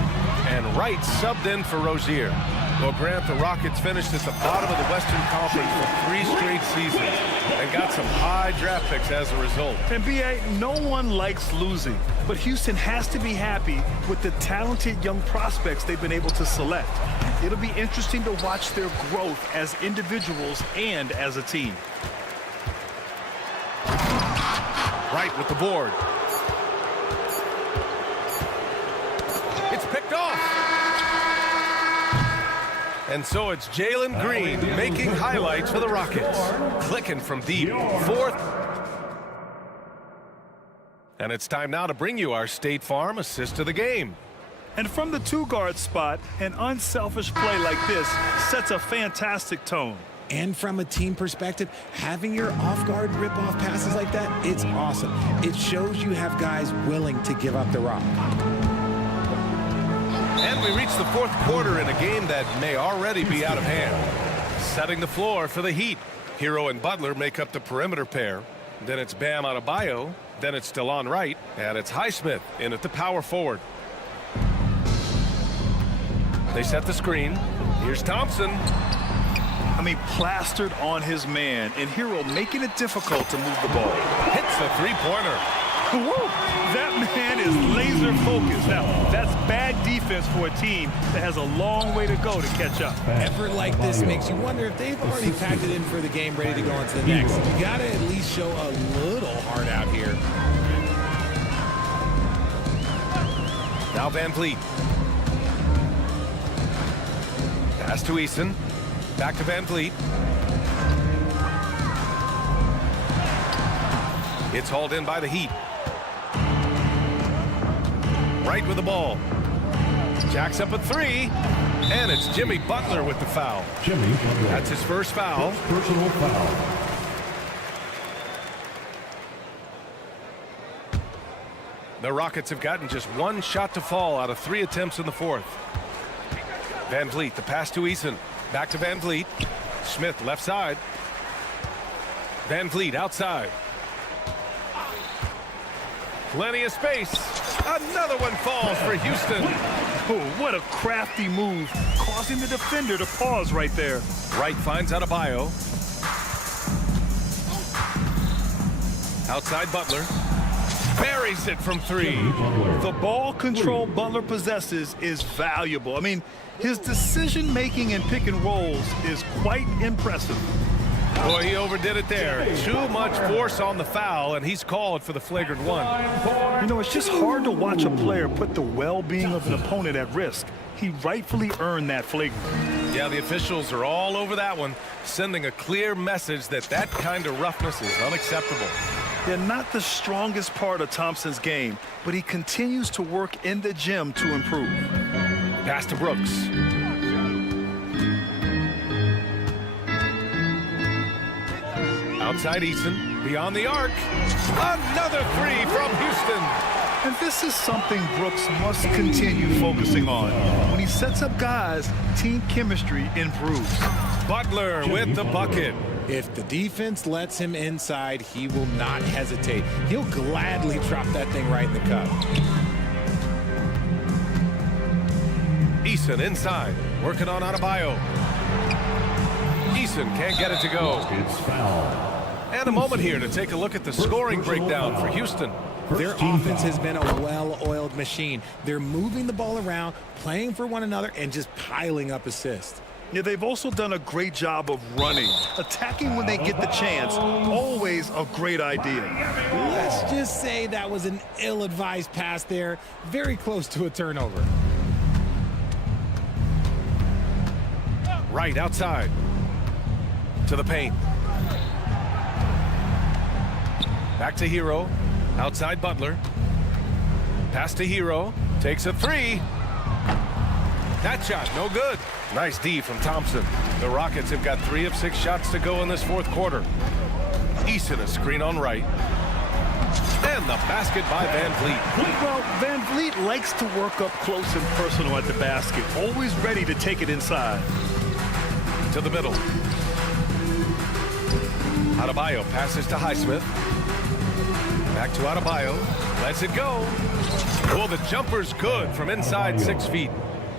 And Wright subbed in for Rozier. Well, Grant, the Rockets finished at the bottom of the Western Conference for 3 straight seasons and got some high draft picks as a result. And B.A., no one likes losing, but Houston has to be happy with the talented young prospects they've been able to select. It'll be interesting to watch their growth as individuals and as a team. Right with the board. It's picked off. And so it's Jalen Green making highlights for the Rockets. Clicking from deep. 4th. And it's time now to bring you our State Farm assist of the game. And from the 2-guard spot, an unselfish play like this sets a fantastic tone. And from a team perspective, having your off-guard rip-off passes like that, it's awesome. It shows you have guys willing to give up the rock. And we reach the 4th quarter in a game that may already be out of hand. Setting the floor for the Heat. Hero and Butler make up the perimeter pair. Then it's Bam Adebayo. Then it's DeLon Wright. And it's Highsmith in at the power forward. They set the screen. Here's Thompson. I mean, plastered on his man, and Hero making it difficult to move the ball. Hits the three-pointer. Woo! That man is laser focused. Now, that's bad defense for a team that has a long way to go to catch up. Effort like this makes you wonder if they've already packed it in for the game, ready to go on to the next. You got to at least show a little heart out here. Now Van Vliet. Pass to Eason. Back to Van Vliet. It's hauled in by the Heat. Right with the ball. Jacks up a 3. And it's Jimmy Butler with the foul. Jimmy Butler. That's his first foul. Personal foul. The Rockets have gotten just 1 shot to fall out of 3 attempts in the 4th. Van Vliet, the pass to Eason. Back to Van Vliet. Smith left side. Van Vliet outside. Plenty of space. Another one falls for Houston. Oh, what a crafty move, causing the defender to pause right there. Wright finds Adebayo. Outside Butler. Buries it from 3. The ball control Butler possesses is valuable. I mean, his decision-making in pick and rolls is quite impressive. Boy, he overdid it there. Too much force on the foul, and he's called for the flagrant 1. You know, it's just hard to watch a player put the well-being of an opponent at risk. He rightfully earned that flagrant. Yeah, the officials are all over that one, sending a clear message that that kind of roughness is unacceptable. They're not the strongest part of Thompson's game, but he continues to work in the gym to improve. Pass to Brooks. Outside Eason, beyond the arc. Another 3 from Houston. And this is something Brooks must continue focusing on. When he sets up guys, team chemistry improves. Butler with the bucket. If the defense lets him inside, he will not hesitate. He'll gladly drop that thing right in the cup. Eason inside, working on Adebayo. Eason can't get it to go. It's foul. And a moment here to take a look at the scoring breakdown for Houston. Their offense has been a well-oiled machine. They're moving the ball around, playing for one another, and just piling up assists. Yeah, they've also done a great job of running, attacking when they get the chance. Always a great idea. Let's just say that was an ill-advised pass there, very close to a turnover. Right outside. To the paint. Back to Hero. Outside Butler. Pass to Hero. Takes a 3. That shot, no good. Nice D from Thompson. The Rockets have got 3 of 6 shots to go in this 4th quarter. Eason a screen on Wright. And the basket by Van Vliet. Well, Van Vliet likes to work up close and personal at the basket, always ready to take it inside. To the middle. Adebayo passes to Highsmith. Back to Adebayo. Lets it go. Well, the jumper's good from inside 6 feet.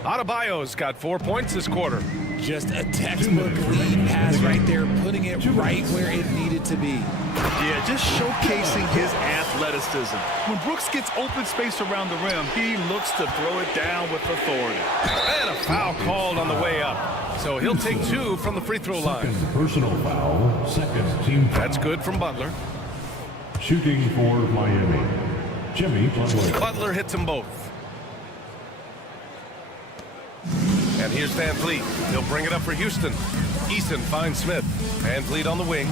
Adebayo's got 4 points this quarter. Just a textbook lead pass right there, putting it right where it needed to be. Yeah, just showcasing his athleticism. When Brooks gets open space around the rim, he looks to throw it down with authority. And a foul called on the way up. So he'll take 2 from the free throw line. Personal foul. Second team foul. That's good from Butler. Shooting for Miami. Jimmy Butler. Butler hits them both. And here's Van Vliet. He'll bring it up for Houston. Eason finds Smith. Van Vliet on the wing.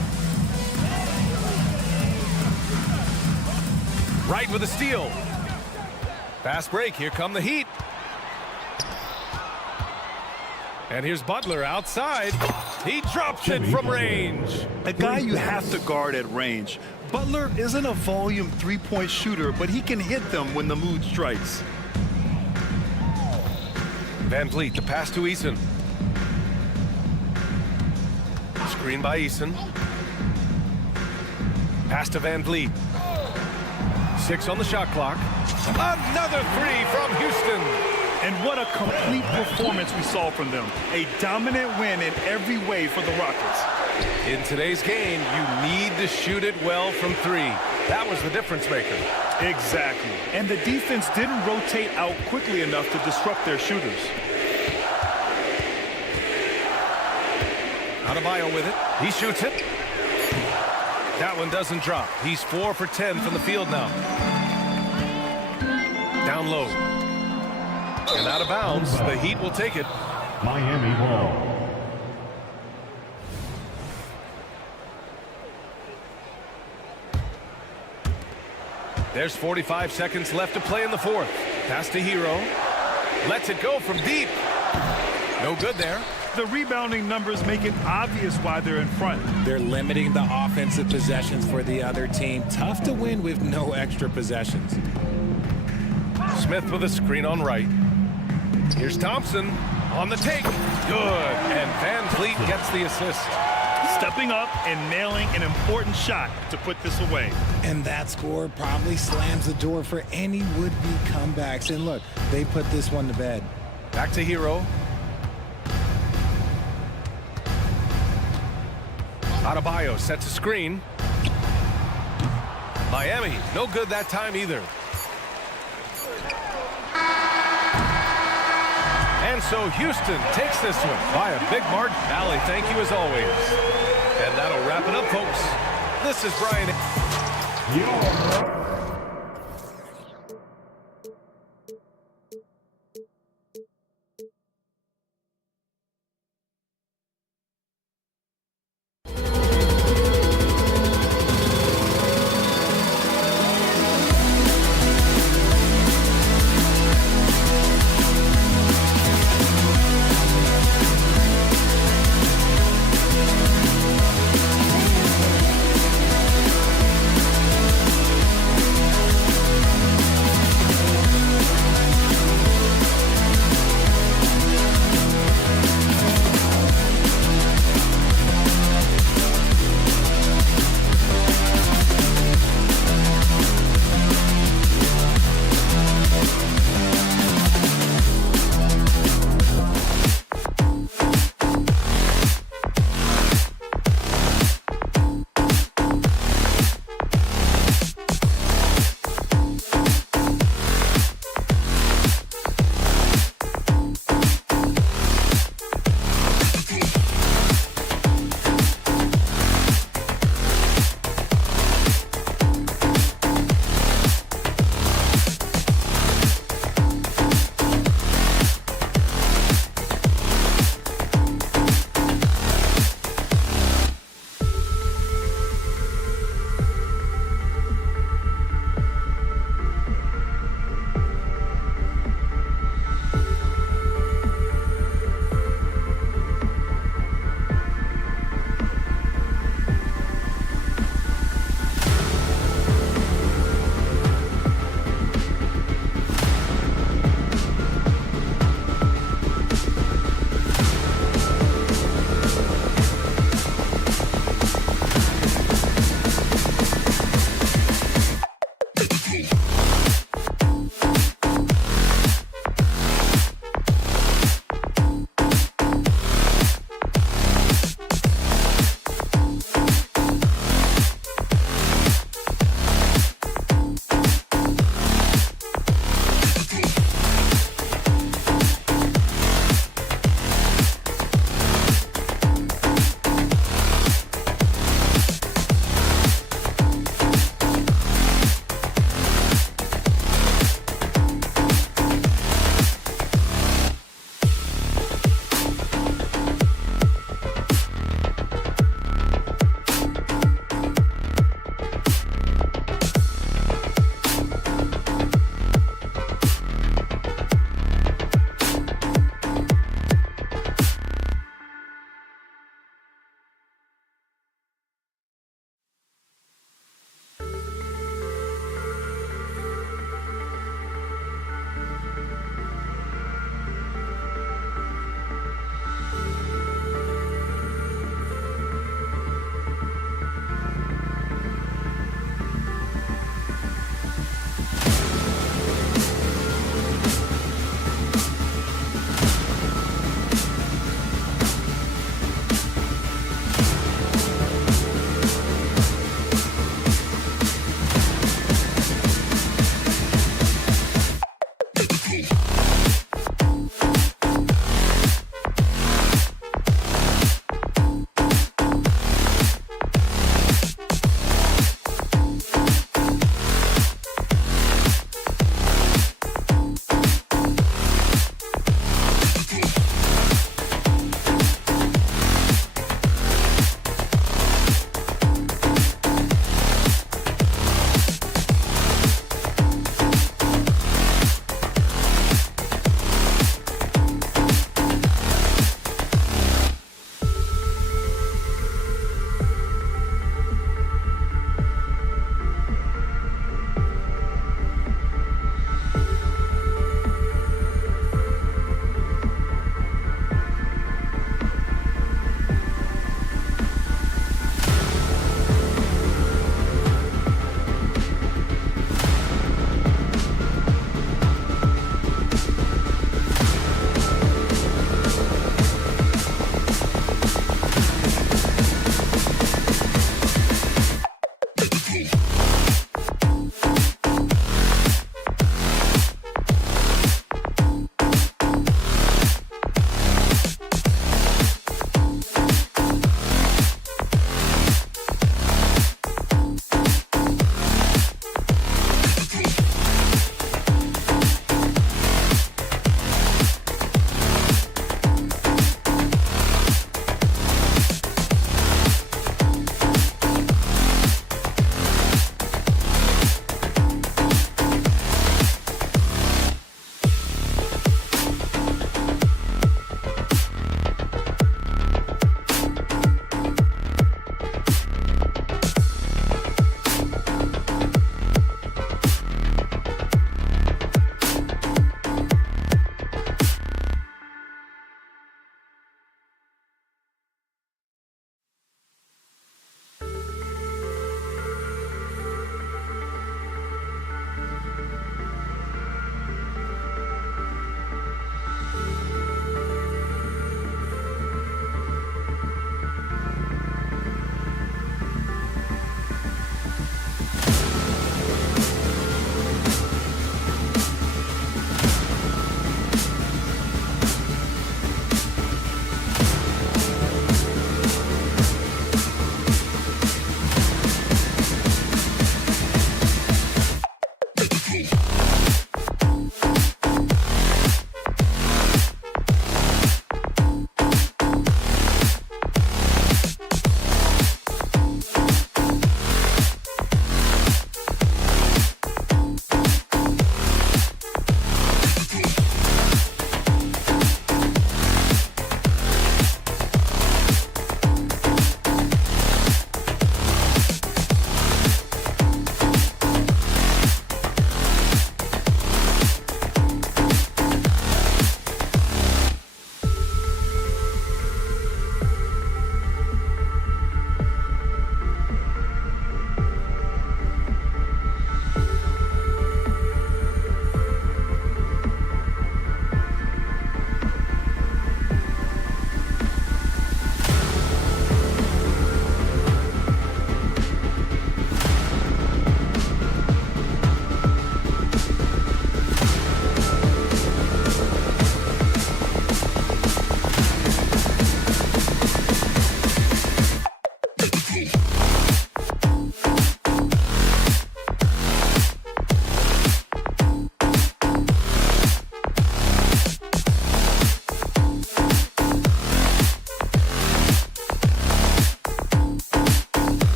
Right with a steal. Fast break. Here come the Heat. And here's Butler outside. He drops it from range. A guy you have to guard at range. Butler isn't a volume three-point shooter, but he can hit them when the mood strikes. Van Vliet, the pass to Eason. Screen by Eason. Pass to Van Vliet. 6 on the shot clock. Another 3 from Houston. And what a complete performance we saw from them. A dominant win in every way for the Rockets. In today's game, you need to shoot it well from 3. That was the difference maker. Exactly. And the defense didn't rotate out quickly enough to disrupt their shooters. Adebayo with it. He shoots it. That one doesn't drop. He's 4 for 10 from the field now. Down low. And out of bounds. The Heat will take it. Miami ball. There's 45 seconds left to play in the 4th. Pass to Hero. Lets it go from deep. No good there. The rebounding numbers make it obvious why they're in front. They're limiting the offensive possessions for the other team. Tough to win with no extra possessions. Smith with a screen on right. Here's Thompson on the take. Good. And Van Vliet gets the assist. Stepping up and nailing an important shot to put this away. And that score probably slams the door for any would-be comebacks. And look, they put this one to bed. Back to Hero. Adebayo sets a screen. Miami, no good that time either. And so Houston takes this one by a big margin. Allie, thank you as always. And that'll wrap it up, folks. This is Brian.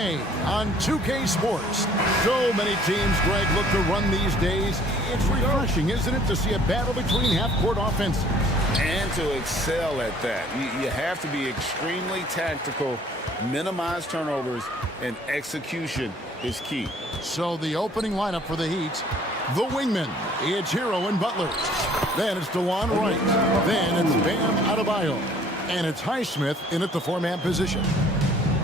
NBA on 2K Sports. So many teams, Greg, look to run these days. It's refreshing, isn't it, to see a battle between half-court offenses? And to excel at that. You have to be extremely tactical, minimize turnovers, and execution is key. So the opening lineup for the Heat, the wingmen. It's Hero and Butler. Then it's DeJuan Wright. Then it's Bam Adebayo. And it's Highsmith in at the four-man position.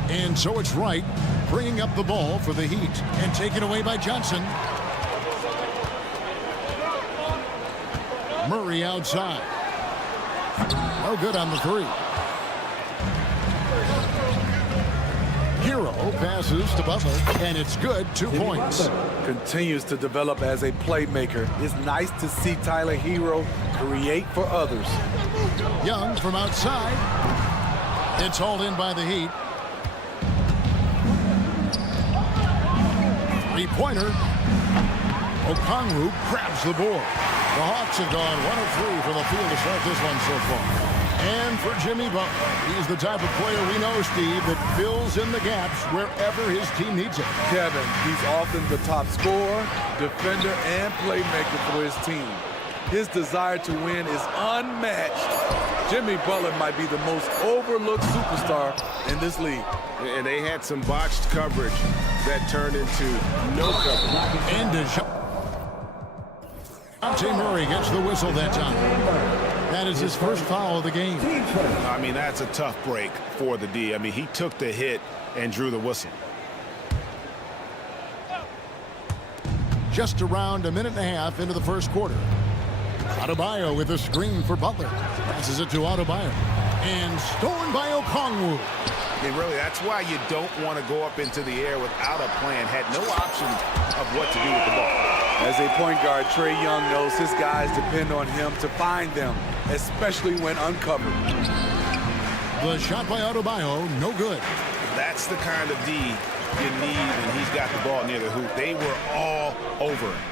And so it's Wright bringing up the ball for the Heat. And taken away by Johnson. Murray outside. No good on the three. Hero passes to Butler, and it's good. 2 points. Continues to develop as a playmaker. It's nice to see Tyler Hero create for others. Young from outside. It's hauled in by the Heat. Three-pointer. Okongwu grabs the board. The Hawks have gone 1 of 3 from the field to start this one so far. And for Jimmy Butler, he's the type of player we know, Steve, that fills in the gaps wherever his team needs it. Kevin, he's often the top scorer, defender, and playmaker for his team. His desire to win is unmatched. Jimmy Butler might be the most overlooked superstar in this league. And they had some botched coverage that turned into no coverage. And DeJounte Murray gets the whistle that time. That is his first foul of the game. I mean, that's a tough break for the D. I mean, he took the hit and drew the whistle. Just around a minute and a half into the first quarter. Adebayo with a screen for Butler. Passes it to Adebayo. And stolen by Okongwu. And really, that's why you don't want to go up into the air without a plan. Had no option of what to do with the ball. As a point guard, Trae Young knows his guys depend on him to find them, especially when uncovered. The shot by Adebayo, no good. That's the kind of D you need when he's got the ball near the hoop. They were all over him.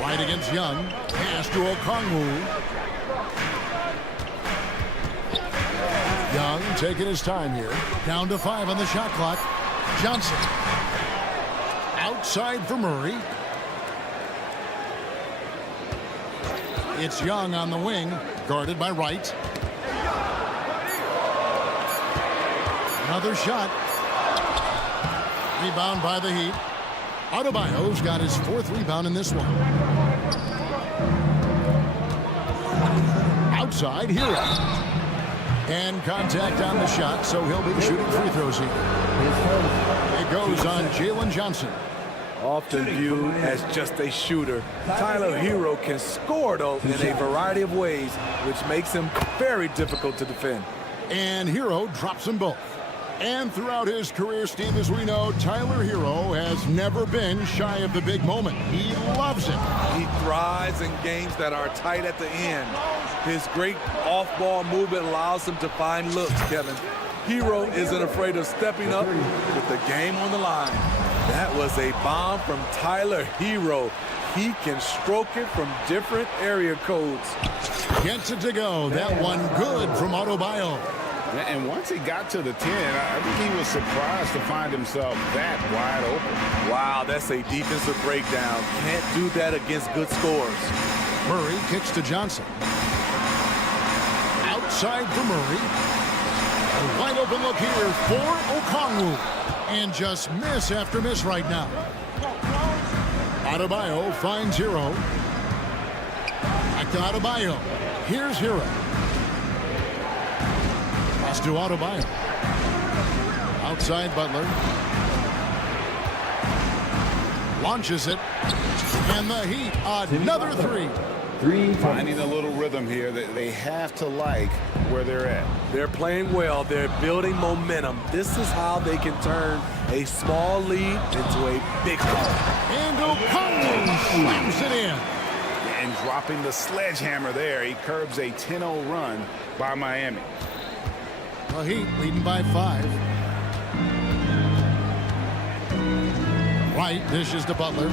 Right against Young. Pass to Okongwu. Young taking his time here. Down to 5 on the shot clock. Johnson. Outside for Murray. It's Young on the wing. Guarded by Wright. Another shot. Rebound by the Heat. Adebayo's got his 4th rebound in this one. Outside, Hero. And contact on the shot, so he'll be shooting free throws here. It goes on Jalen Johnson. Often viewed as just a shooter, Tyler Hero can score, though, in a variety of ways, which makes him very difficult to defend. And Hero drops them both. And throughout his career, Steve, as we know, Tyler Hero has never been shy of the big moment. He loves it. He thrives in games that are tight at the end. His great off-ball movement allows him to find looks, Kevin. Hero isn't afraid of stepping up with the game on the line. That was a bomb from Tyler Hero. He can stroke it from different area codes. Gets it to go. That one good from Adebayo. And once he got to the 10, I think he was surprised to find himself that wide open. Wow, that's a defensive breakdown. Can't do that against good scores. Murray kicks to Johnson. Outside for Murray. A wide open look here for Okongwu. And just miss after miss right now. Adebayo finds Hero. Back to Adebayo. Here's Hero. Pass to Adebayo. Outside Butler. Launches it. And the Heat, another three. Finding a little rhythm here that they have to like where they're at. They're playing well. They're building momentum. This is how they can turn a small lead into a big one. And Okongwu slams it in. And dropping the sledgehammer there, he curbs a 10-0 run by Miami. The Heat leading by 5. White dishes to Butler.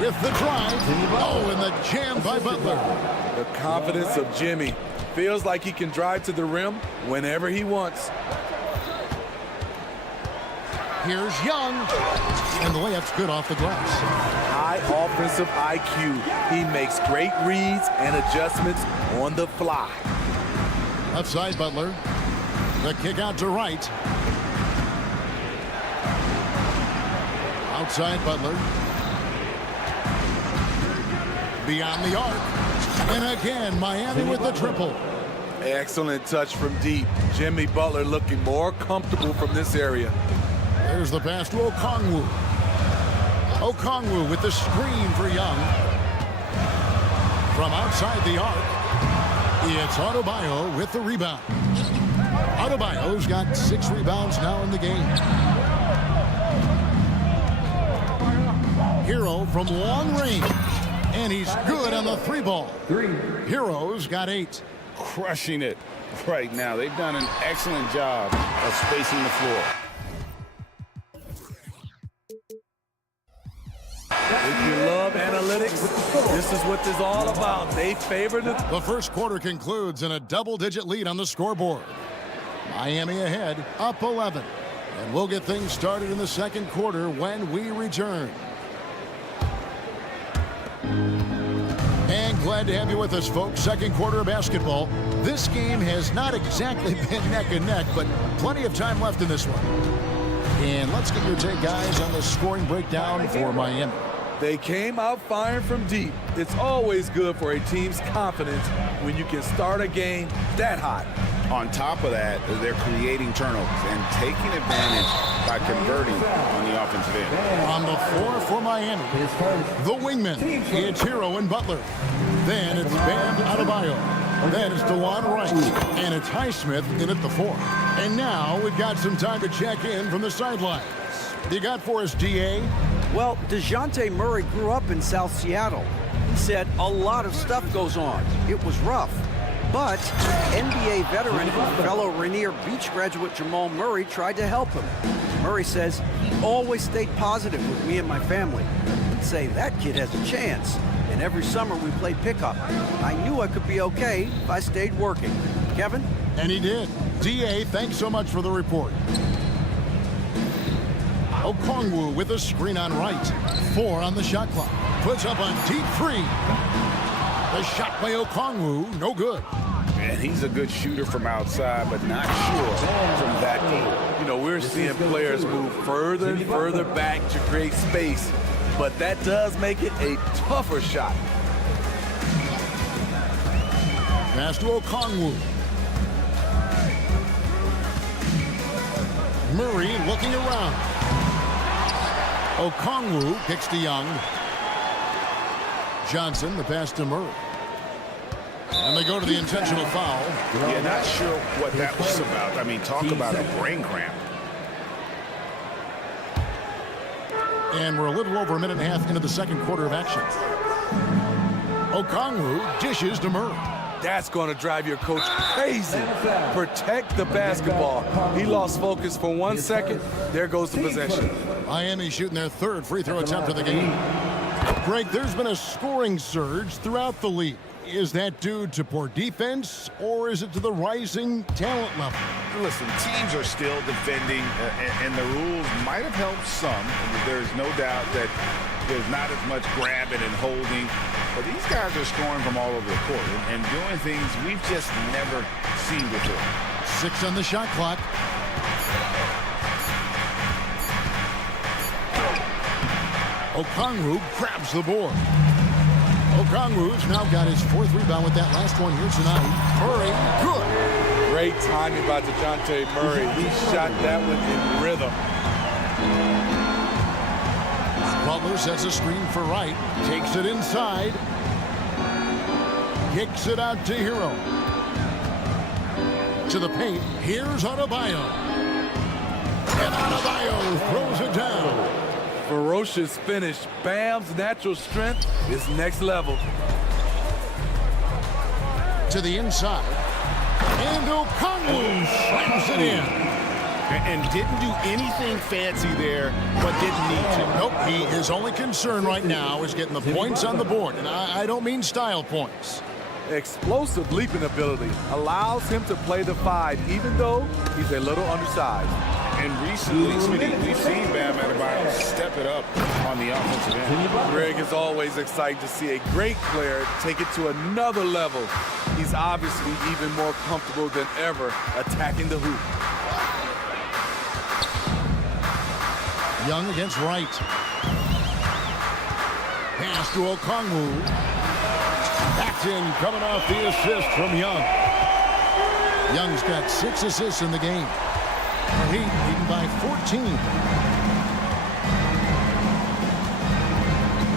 With the drive. Oh, and the jam by Butler. The confidence of Jimmy. Feels like he can drive to the rim whenever he wants. Here's Young, and the layup's good off the glass. High offensive IQ. He makes great reads and adjustments on the fly. Left side, Butler. The kick out to right. Outside, Butler. Beyond the arc. And again, Miami with the triple. Excellent touch from deep. Jimmy Butler looking more comfortable from this area. There's the pass to Okongwu. Okongwu with the screen for Young. From outside the arc, it's Adebayo with the rebound. Adebayo's got 6 rebounds now in the game. Hero from long range. And he's good on the 3-ball. Hero's got 8. Crushing it right now. They've done an excellent job of spacing the floor. If you love analytics, this is what this is all about. They favor the... The first quarter concludes in a double-digit lead on the scoreboard. Miami ahead, up 11. And we'll get things started in the second quarter when we return. And glad to have you with us, folks. Second quarter of basketball. This game has not exactly been neck and neck, but plenty of time left in this one. And let's get your take, guys, on the scoring breakdown for Miami. They came out firing from deep. It's always good for a team's confidence when you can start a game that hot. On top of that, they're creating turnovers and taking advantage by converting on the offensive end. On the floor for Miami, the wingmen, it's Hero and Butler. Then it's Bam Adebayo. Then it's DeLon Wright. And it's Highsmith in at the 4. And now we've got some time to check in from the sidelines. You got for us, DA? Well, DeJounte Murray grew up in South Seattle. He said a lot of stuff goes on. It was rough. But NBA veteran and fellow Rainier Beach graduate Jamal Murray tried to help him. Murray says he always stayed positive with me and my family. He'd say that kid has a chance. And every summer we played pickup. I knew I could be okay if I stayed working. Kevin? And he did. DA, thanks so much for the report. Okongwu with a screen on right. 4 on the shot clock. Puts up a deep 3. The shot by Okongwu, no good. And he's a good shooter from outside, but not sure from that deep. You know, we're seeing players move further and further back to create space, but that does make it a tougher shot. Pass to Okongwu. Murray looking around. Okongwu kicks to Young. Johnson, the pass to Murray. And they go to the intentional foul. Yeah, not sure what that was about. I mean, talk about a brain cramp. And we're a little over a minute and a half into the second quarter of action. Okongwu dishes to Murray. That's going to drive your coach crazy. Protect the basketball. He lost focus for 1 second. There goes the possession. Miami shooting their 3rd free throw attempt of the game. Greg, there's been a scoring surge throughout the league. Is that due to poor defense, or is it to the rising talent level? Listen, teams are still defending, and the rules might have helped some. There's no doubt that there's not as much grabbing and holding. But these guys are scoring from all over the court and doing things we've just never seen before. 6 on the shot clock. Okongwu grabs the board. Okongwu's now got his 4th rebound with that last one here tonight. Murray, good. Great timing by DeJounte Murray. He shot that one in rhythm. Butler sets a screen for Wright. Takes it inside. Kicks it out to Hero. To the paint. Here's Adebayo. And Adebayo throws it down. Ferocious finish. Bam's natural strength is next level. To the inside. And Okongwu slams it in. And didn't do anything fancy there, but didn't need to. Nope, his only concern right now is getting the points on the board. And I don't mean style points. explosive leaping ability allows him to play the 5, even though he's a little undersized. And recently, we've seen Bam Adebayo step it up on the offensive end. Greg is always excited to see a great player take it to another level. He's obviously even more comfortable than ever attacking the hoop. Young against Wright. Pass to Okongwu. That's in, coming off the assist from Young. Young's got 6 assists in the game. The Heat leading by 14.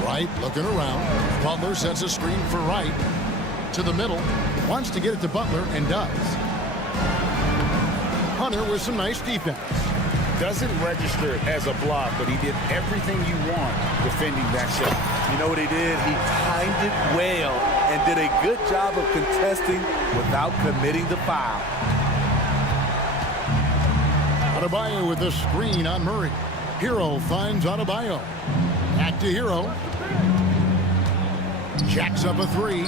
Wright looking around. Butler sets a screen for Wright. To the middle. Wants to get it to Butler and does. Hunter with some nice defense. Doesn't register as a block, but he did everything you want defending that shot. You know what he did? He timed it well and did a good job of contesting without committing the foul. Adebayo with the screen on Murray. Hero finds Adebayo. Back to Hero. Jacks up a 3.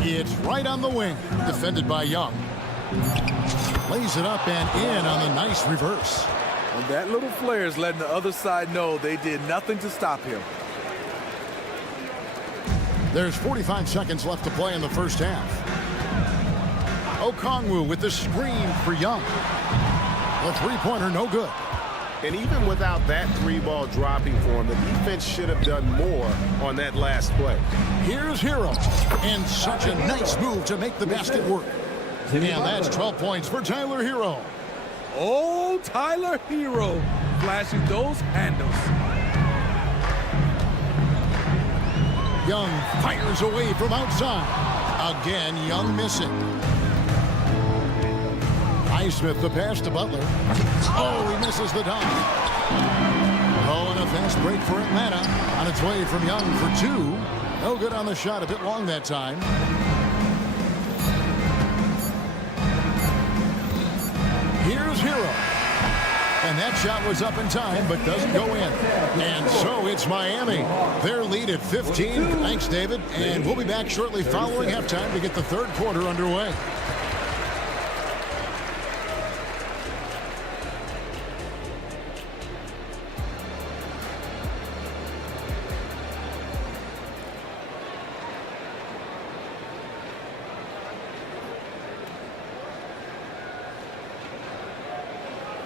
It's right on the wing. Defended by Young. Lays it up and in on the nice reverse. And that little flare is letting the other side know they did nothing to stop him. There's 45 seconds left to play in the first half. Okongwu with the screen for Young. The three-pointer no good. And even without that 3-ball dropping for him, the defense should have done more on that last play. Here's Hero. And such a nice move to make the basket work. And that's 12 points for Tyler Hero. Oh, Tyler Hero flashing those handles. Young fires away from outside. Again, Young missing. Highsmith the pass to Butler. Oh, he misses the dunk. Oh, and a fast break for Atlanta. On its way from Young for 2. No good on the shot. A bit long that time. Here's Hero. And that shot was up in time, but doesn't go in. And so it's Miami. Their lead at 15. Thanks, David. And we'll be back shortly following halftime to get the third quarter underway.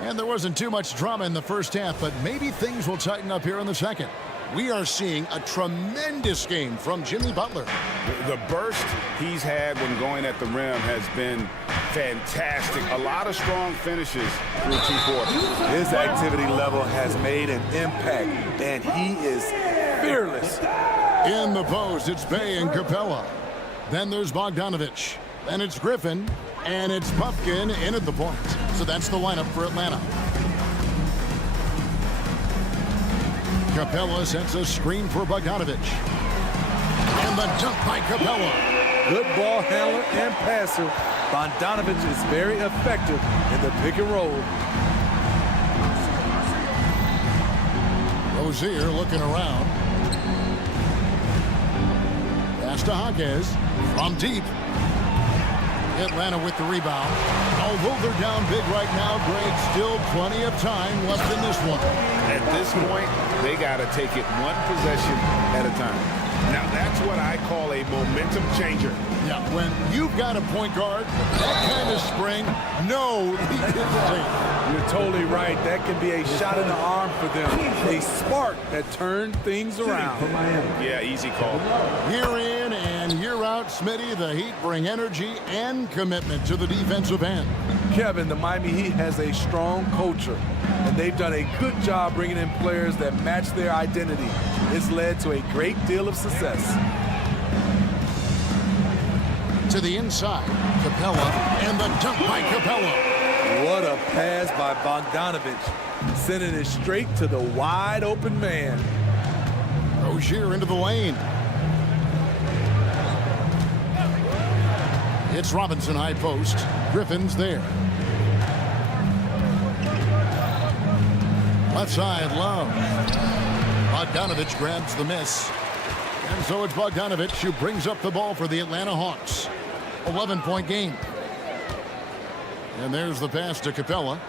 And there wasn't too much drama in the first half, but maybe things will tighten up here in the second. We are seeing a tremendous game from Jimmy Butler. The burst he's had when going at the rim has been fantastic. A lot of strong finishes through 2 quarters. His activity level has made an impact, and he is fearless. In the post, it's Bay and Capella. Then there's Bogdanovich. Then it's Griffin. And it's Pumpkin in at the point. So that's the lineup for Atlanta. Capella sends a screen for Bogdanovich. And the dunk by Capella. Good ball handler and passer. Bogdanovich is very effective in the pick and roll. Rozier looking around. Pass to Hawkes from deep. Atlanta with the rebound. Although they're down big right now, Greg, still plenty of time left in this one. At this point, they got to take it one possession at a time. Now, that's what I call a momentum changer. Yeah, when you've got a point guard, that kind of spring, no, he didn't take. You're totally right. That can be a shot in the arm for them. A spark that turned things around. Yeah, easy call. Year in and year out, Smitty, the Heat bring energy and commitment to the defensive end. Kevin, the Miami Heat has a strong culture, and they've done a good job bringing in players that match their identity. It's led to a great deal of success. To the inside, Capella, and the dunk by Capella. What a pass by Bogdanovich, sending it straight to the wide open man. Rozier into the lane. It's Robinson high post. Griffin's there. Left side, Love. Bogdanovich grabs the miss. And so it's Bogdanovich who brings up the ball for the Atlanta Hawks. 11-point game. And there's the pass to Capella.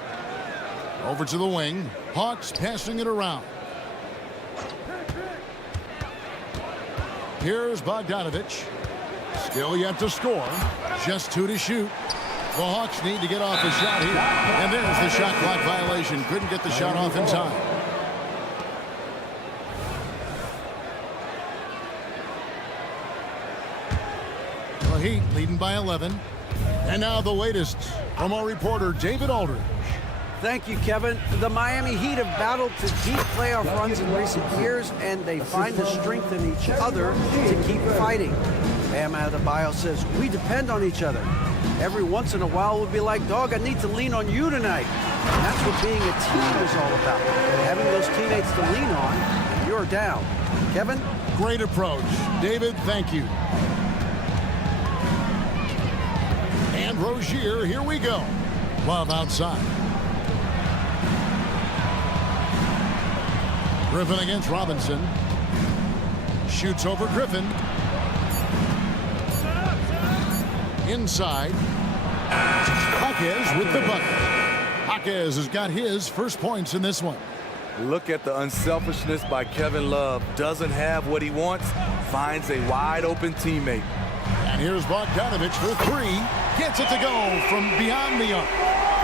Over to the wing. Hawks passing it around. Here's Bogdanovich. Still yet to score. Just 2 to shoot. The Hawks need to get off a shot here. And there's the shot clock violation. Couldn't get the shot off in time. The Heat leading by 11. And now the latest from our reporter, David Aldridge. Thank you, Kevin. The Miami Heat have battled to deep playoff runs in recent years, and they find the strength in each other to keep fighting. Bam Adebayo says, we depend on each other. Every once in a while, we'll be like, dog, I need to lean on you tonight. And that's what being a team is all about. Having those teammates to lean on, and you're down. Kevin? Great approach. David, thank you. And Rozier, here we go. Love outside. Griffin against Robinson. Shoots over Griffin. Inside. Jaquez with the bucket. Jaquez has got his first points in this one. Look at the unselfishness by Kevin Love. Doesn't have what he wants, finds a wide open teammate. And here's Bogdanovich for 3. Gets it to go from beyond the arc.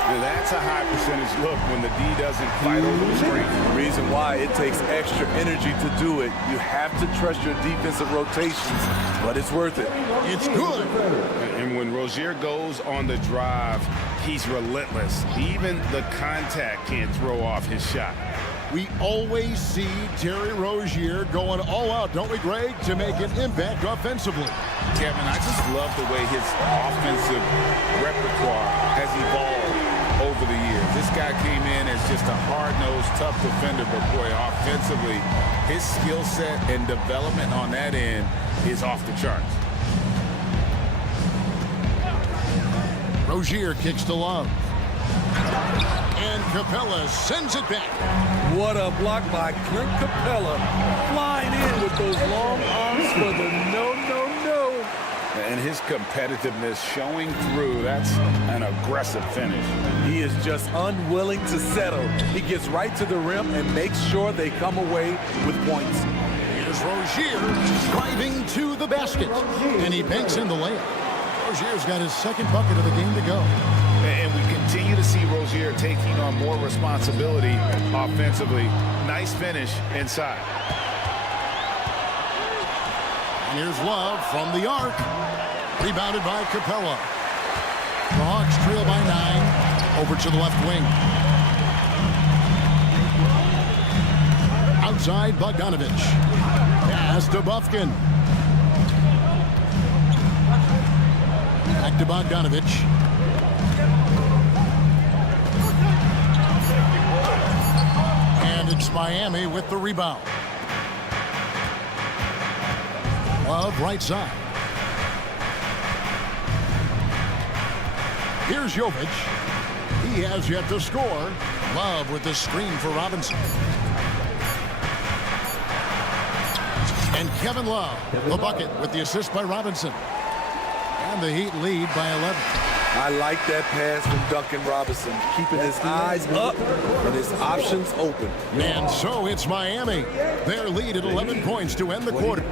Now that's a high percentage look when the D doesn't fight over the screen. The reason why it takes extra energy to do it. You have to trust your defensive rotations, but it's worth it. It's good. And when Rozier goes on the drive, he's relentless. Even the contact can't throw off his shot. We always see Terry Rozier going all out, don't we, Greg, to make an impact offensively. Kevin, I just love the way his offensive repertoire has evolved over the years. This guy came in as just a hard-nosed, tough defender, but boy, offensively, his skill set and development on that end is off the charts. Rozier kicks to Love. And Capella sends it back. What a block by Clint Capella. Flying in with those long arms for the no. And his competitiveness showing through. That's an aggressive finish. He is just unwilling to settle. He gets right to the rim and makes sure they come away with points. Here's Rozier driving to the basket. And he banks in the layup. Rozier's got his second bucket of the game to go. And we continue to see Rozier taking on more responsibility offensively. Nice finish inside. And here's Love from the arc. Rebounded by Capella. The Hawks trail by 9. Over to the left wing. Outside Bogdanovich. Pass to Bufkin. Back to Bogdanovich. And it's Miami with the rebound. Love right side. Here's Jovic. He has yet to score. Love with the screen for Robinson. And Kevin Love, the bucket with the assist by Robinson. And the Heat lead by 11. I like that pass from Duncan Robinson, keeping his eyes up and his options open. And so it's Miami. Their lead at 11 points to end the quarter.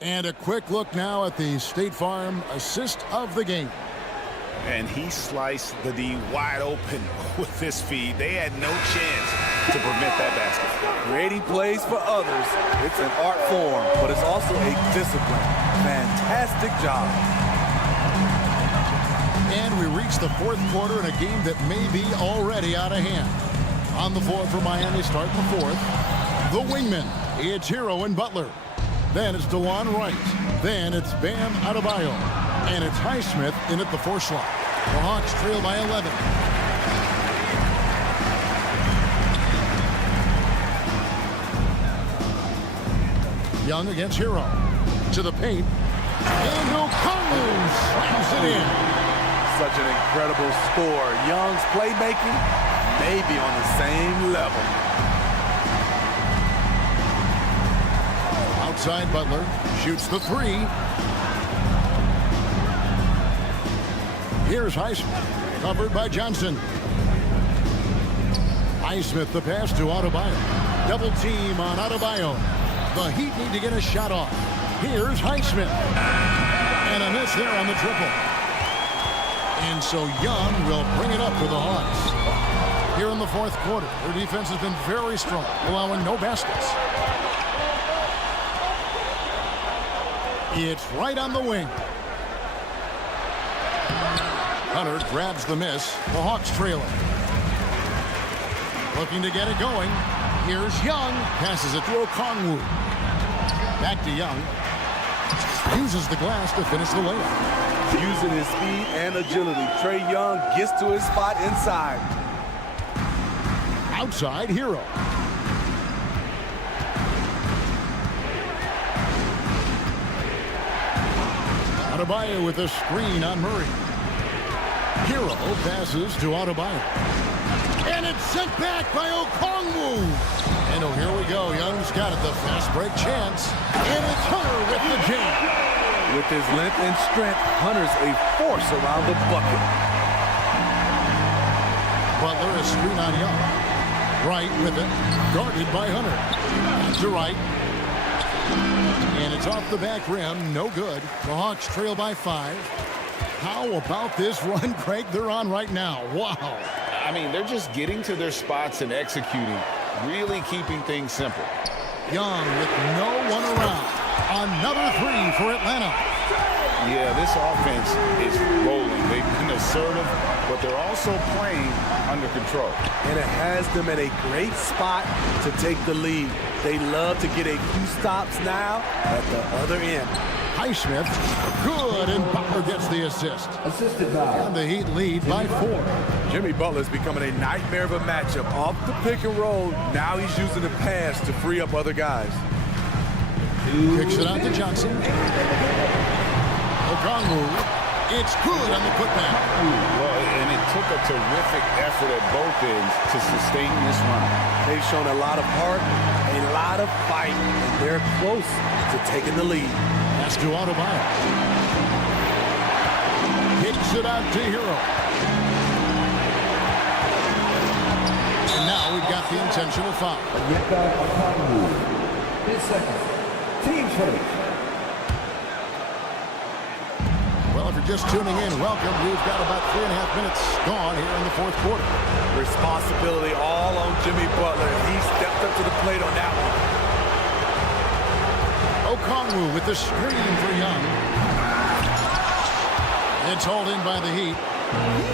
And a quick look now at the State Farm assist of the game. And he sliced the D wide open with this feed. They had no chance to prevent that basket. Creating plays for others. It's an art form, but it's also a discipline. Fantastic job. And we reach the fourth quarter in a game that may be already out of hand. On the floor for Miami, starting the fourth. The wingmen, it's Hero and Butler. Then it's DeLon Wright. Then it's Bam Adebayo. And it's Highsmith in at the 4 slot. The Hawks trail by 11. Young against Hero. To the paint. And O'Connell slams it in. Such an incredible score. Young's playmaking may be on the same level. Outside Butler. Shoots the three. Here's Highsmith. Covered by Johnson. Highsmith the pass to Adebayo. Double team on Adebayo. The Heat need to get a shot off. Here's Highsmith. And a miss there on the triple. And so Young will bring it up for the Hawks. Here in the fourth quarter, their defense has been very strong, allowing no baskets. It's right on the wing. Hunter grabs the miss. The Hawks trailing. Looking to get it going. Here's Young. Passes it to Okongwu. Back to Young. Uses the glass to finish the layup. Using his speed and agility, Trae Young gets to his spot inside. Outside Hero. Adebayo with a screen on Murray. Hero passes to Adebayo. And it's sent back by Okongwu. And oh, here we go. Young's got it. The fast break chance. And it's Hunter with the jam. With his length and strength, Hunter's a force around the bucket. Butler a screen on Young. Wright with it. Guarded by Hunter. To Wright. And it's off the back rim. No good. The Hawks trail by 5. How about this run, Craig, they're on right now? Wow. I mean, they're just getting to their spots and executing, really keeping things simple. Young with no one around. Another three for Atlanta. Yeah, this offense is rolling. They've been assertive, but they're also playing under control. And it has them at a great spot to take the lead. They love to get a few stops now at the other end. Highsmith, good, and Butler gets the assist. Assisted by. And the Heat lead by 4. Jimmy Butler's becoming a nightmare of a matchup. Off the pick and roll, now he's using the pass to free up other guys. Kicks it out to Johnson. Okongwu. It's good on the putback. Well, and it took a terrific effort at both ends to sustain this run. They've shown a lot of heart, a lot of fight, and they're close to taking the lead. Pass to Adebayo. Kicks it out to Hero. And now we've got the intentional foul. His second. Team first. Well, if you're just tuning in, welcome. We've got about 3.5 minutes gone here in the fourth quarter. Responsibility all on Jimmy Butler. He stepped up to the plate on that one. Okongwu with the screen for Young. It's hauled in by the Heat.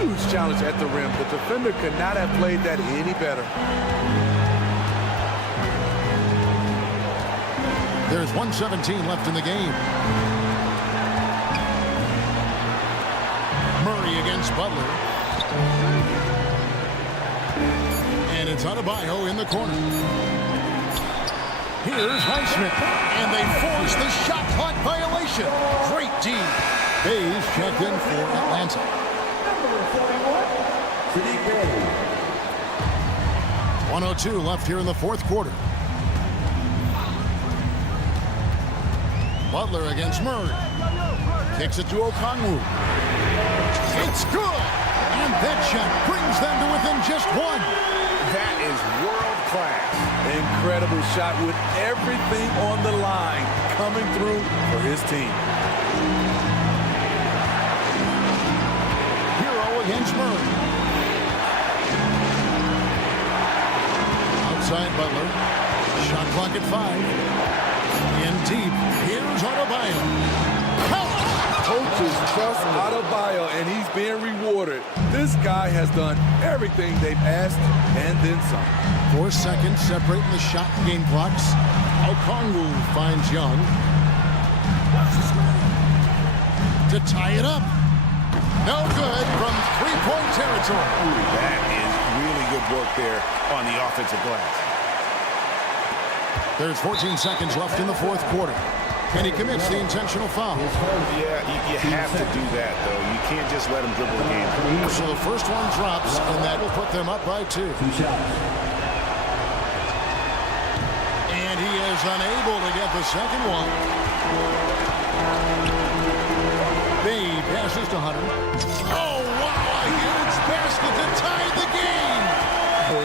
Huge challenge at the rim. The defender could not have played that any better. There's 1:17 left in the game. Murray against Butler. And it's Adebayo in the corner. Here's Highsmith. And they force the shot clock violation. Great D. Bayes checked in for Atlanta. 1:02 left here in the fourth quarter. Butler against Murray. Kicks it to Okongwu. It's good! And that shot brings them to within just 1. That is world class. Incredible shot with everything on the line coming through for his team. Hero against Murray. Outside Butler. Shot clock at 5. In deep, here's Adebayo. Coaches trust Adebayo, and he's being rewarded. This guy has done everything they've asked and then some. 4 seconds separating the shot game clocks. Okongwu finds Young. To tie it up. No good from 3-point territory. That is really good work there on the offensive glass. There's 14 seconds left in the fourth quarter. And he commits the intentional foul. Yeah, you have to do that, though. You can't just let him dribble the game. So the first one drops, and that will put them up by 2. And And he is unable to get the second one. Bay passes to Hunter. Oh, wow, a huge basket to tie the game.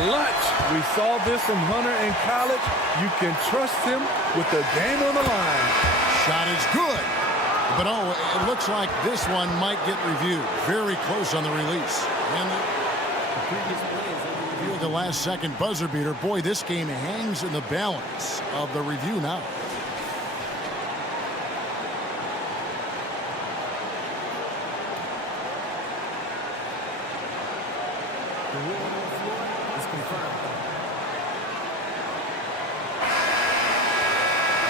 Clutch. We saw this from Hunter in college. You can trust him with the game on the line. Shot is good. But, oh, it looks like this one might get reviewed. Very close on the release. And the previous play is under review of the last-second buzzer beater. Boy, this game hangs in the balance of the review now. The ruling on the floor is confirmed.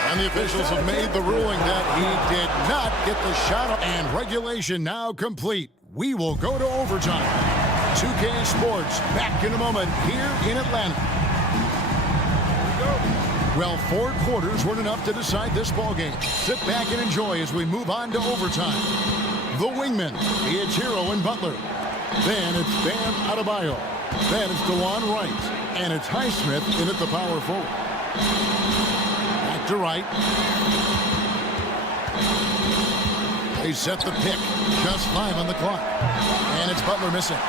And the officials have made the ruling that he did not get the shot. And regulation now complete. We will go to overtime. 2K Sports back in a moment here in Atlanta. Well, 4 quarters weren't enough to decide this ballgame. Sit back and enjoy as we move on to overtime. The wingmen, it's Hero and Butler. Then it's Bam Adebayo. Then it's DeJuan Wright. And it's Highsmith in at the power forward. Back to Wright. They set the pick. Just 5 on the clock. And it's Butler missing.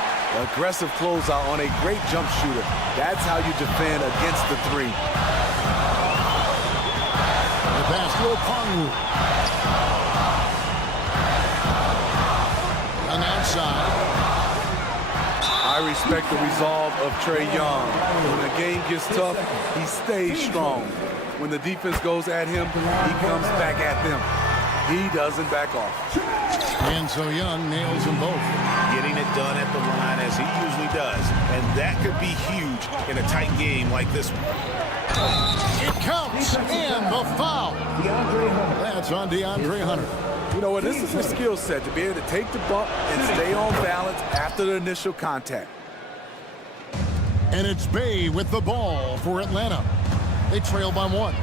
Aggressive closeout on a great jump shooter. That's how you defend against the 3. The pass to Okongwu. On the outside. I respect the resolve of Trae Young. When the game gets tough, he stays strong. When the defense goes at him, he comes back at them. He doesn't back off. And so Young nails them both. Getting it done at the line as he usually does. And that could be huge in a tight game like this one. It counts. And the foul. That's on DeAndre Hunter. You know what? This is a skill set to be able to take the bump and stay on balance after the initial contact. And it's Bay with the ball for Atlanta. They trail by 1.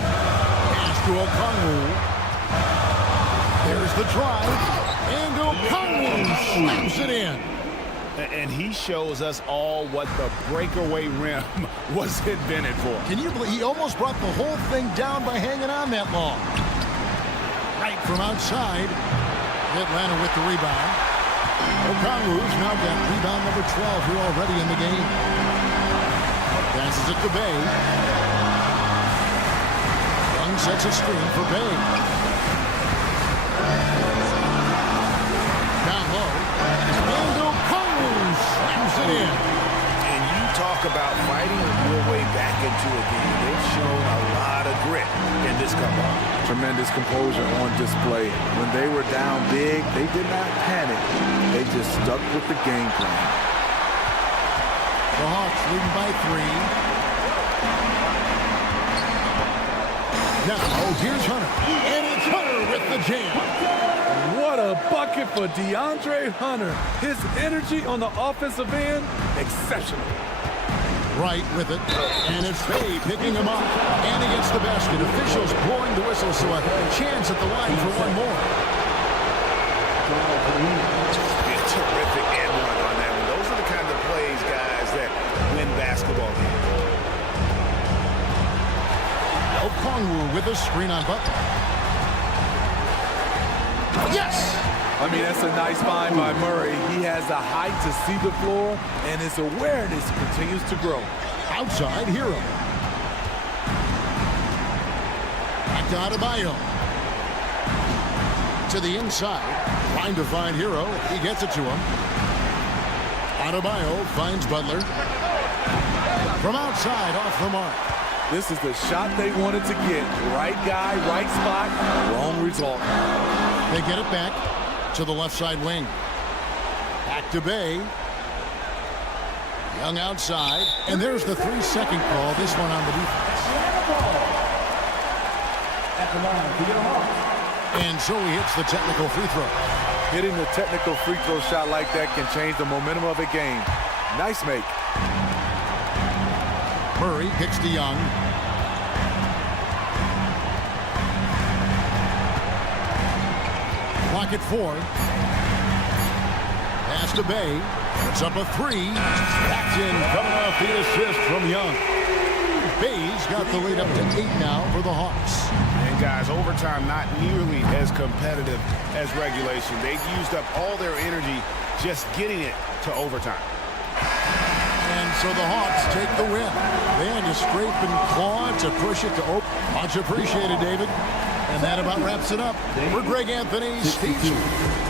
Pass to Okongwu. There's the drive. And Okongwu slams it in. And he shows us all what the breakaway rim was invented for. Can you believe he almost brought the whole thing down by hanging on that long? Right from outside. Atlanta with the rebound. Okongwu's now got rebound number 12 here already in the game. Passes it to Bay. Young sets a screen for Bay. Down low. And Okongwu slams it in. And you talk about fighting your way back into a game. They've shown a lot of grit in this comeback. Tremendous composure on display. When they were down big, they did not panic. They just stuck with the game plan. The Hawks leading by 3. Now, here's Hunter. And it's Hunter with the jam. What a bucket for DeAndre Hunter. His energy on the offensive end, exceptional. Right with it. And it's Bay picking him up. And he gets the basket. Officials blowing the whistle, so a chance at the line for one more. A terrific and one on that one. Those are the kind of plays, guys, that win basketball games. Okongwu with a screen on Butler. Yes! I mean, that's a nice find by Murray. He has the height to see the floor, and his awareness continues to grow. Outside, Hero. Back to Adebayo. To the inside. Trying to find Hero. He gets it to him. Adebayo finds Butler. From outside, off the mark. This is the shot they wanted to get. Right guy, right spot, wrong result. They get it back to the left side wing. Back to Bay. Young outside. And there's the 3-second call. This one on the defense. And so he hits the technical free throw. Hitting the technical free throw shot like that can change the momentum of a game. Nice make. Murray kicks to Young. Clock at 4. Pass to Bay. It's up a three. That's in, coming off the assist from Young. Bay's got the lead up to 8 now for the Hawks. And guys, overtime not nearly as competitive as regulation. They used up all their energy just getting it to overtime. And so the Hawks take the win. They had to scrape and claw to push it to open. Much appreciated, David. And that about wraps it up. For Greg Anthony, Steve.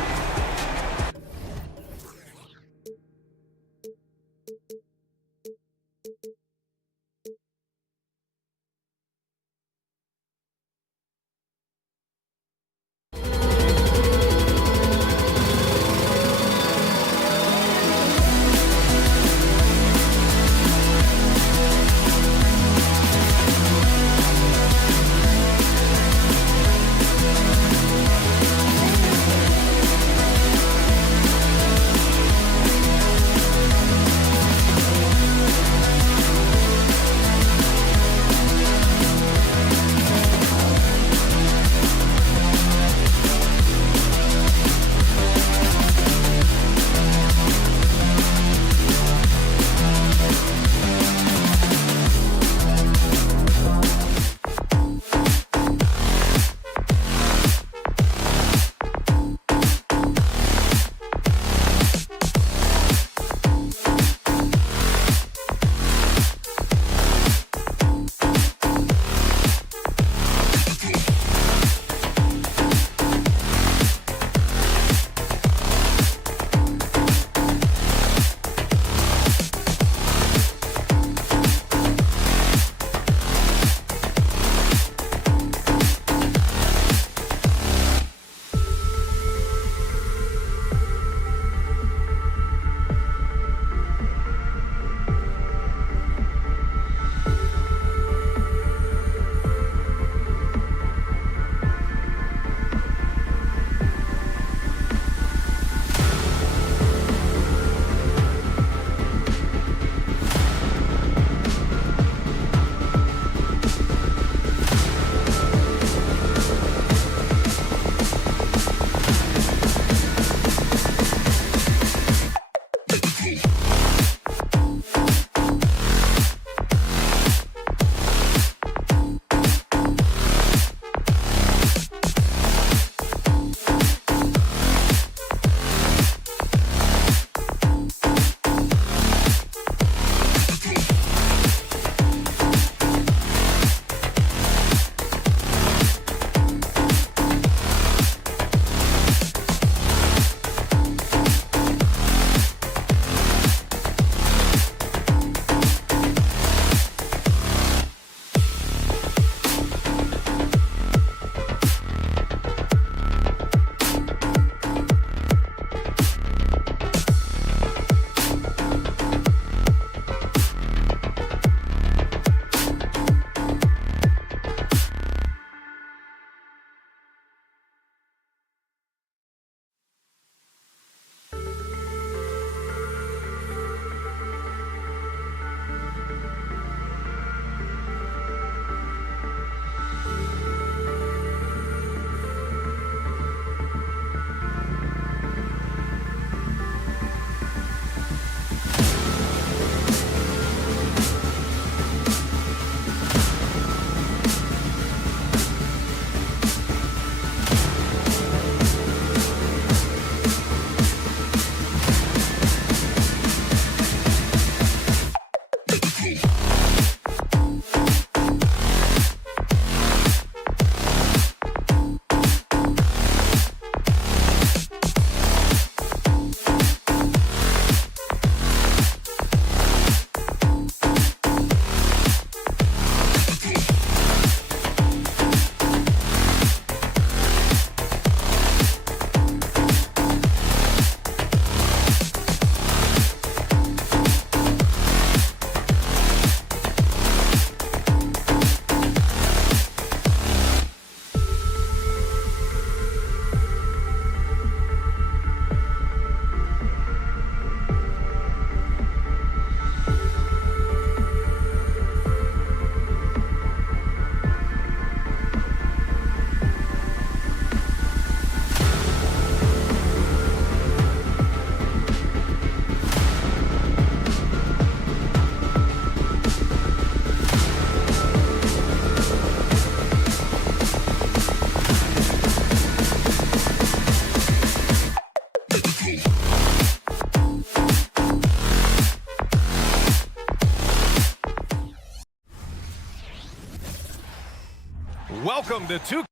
welcome to two.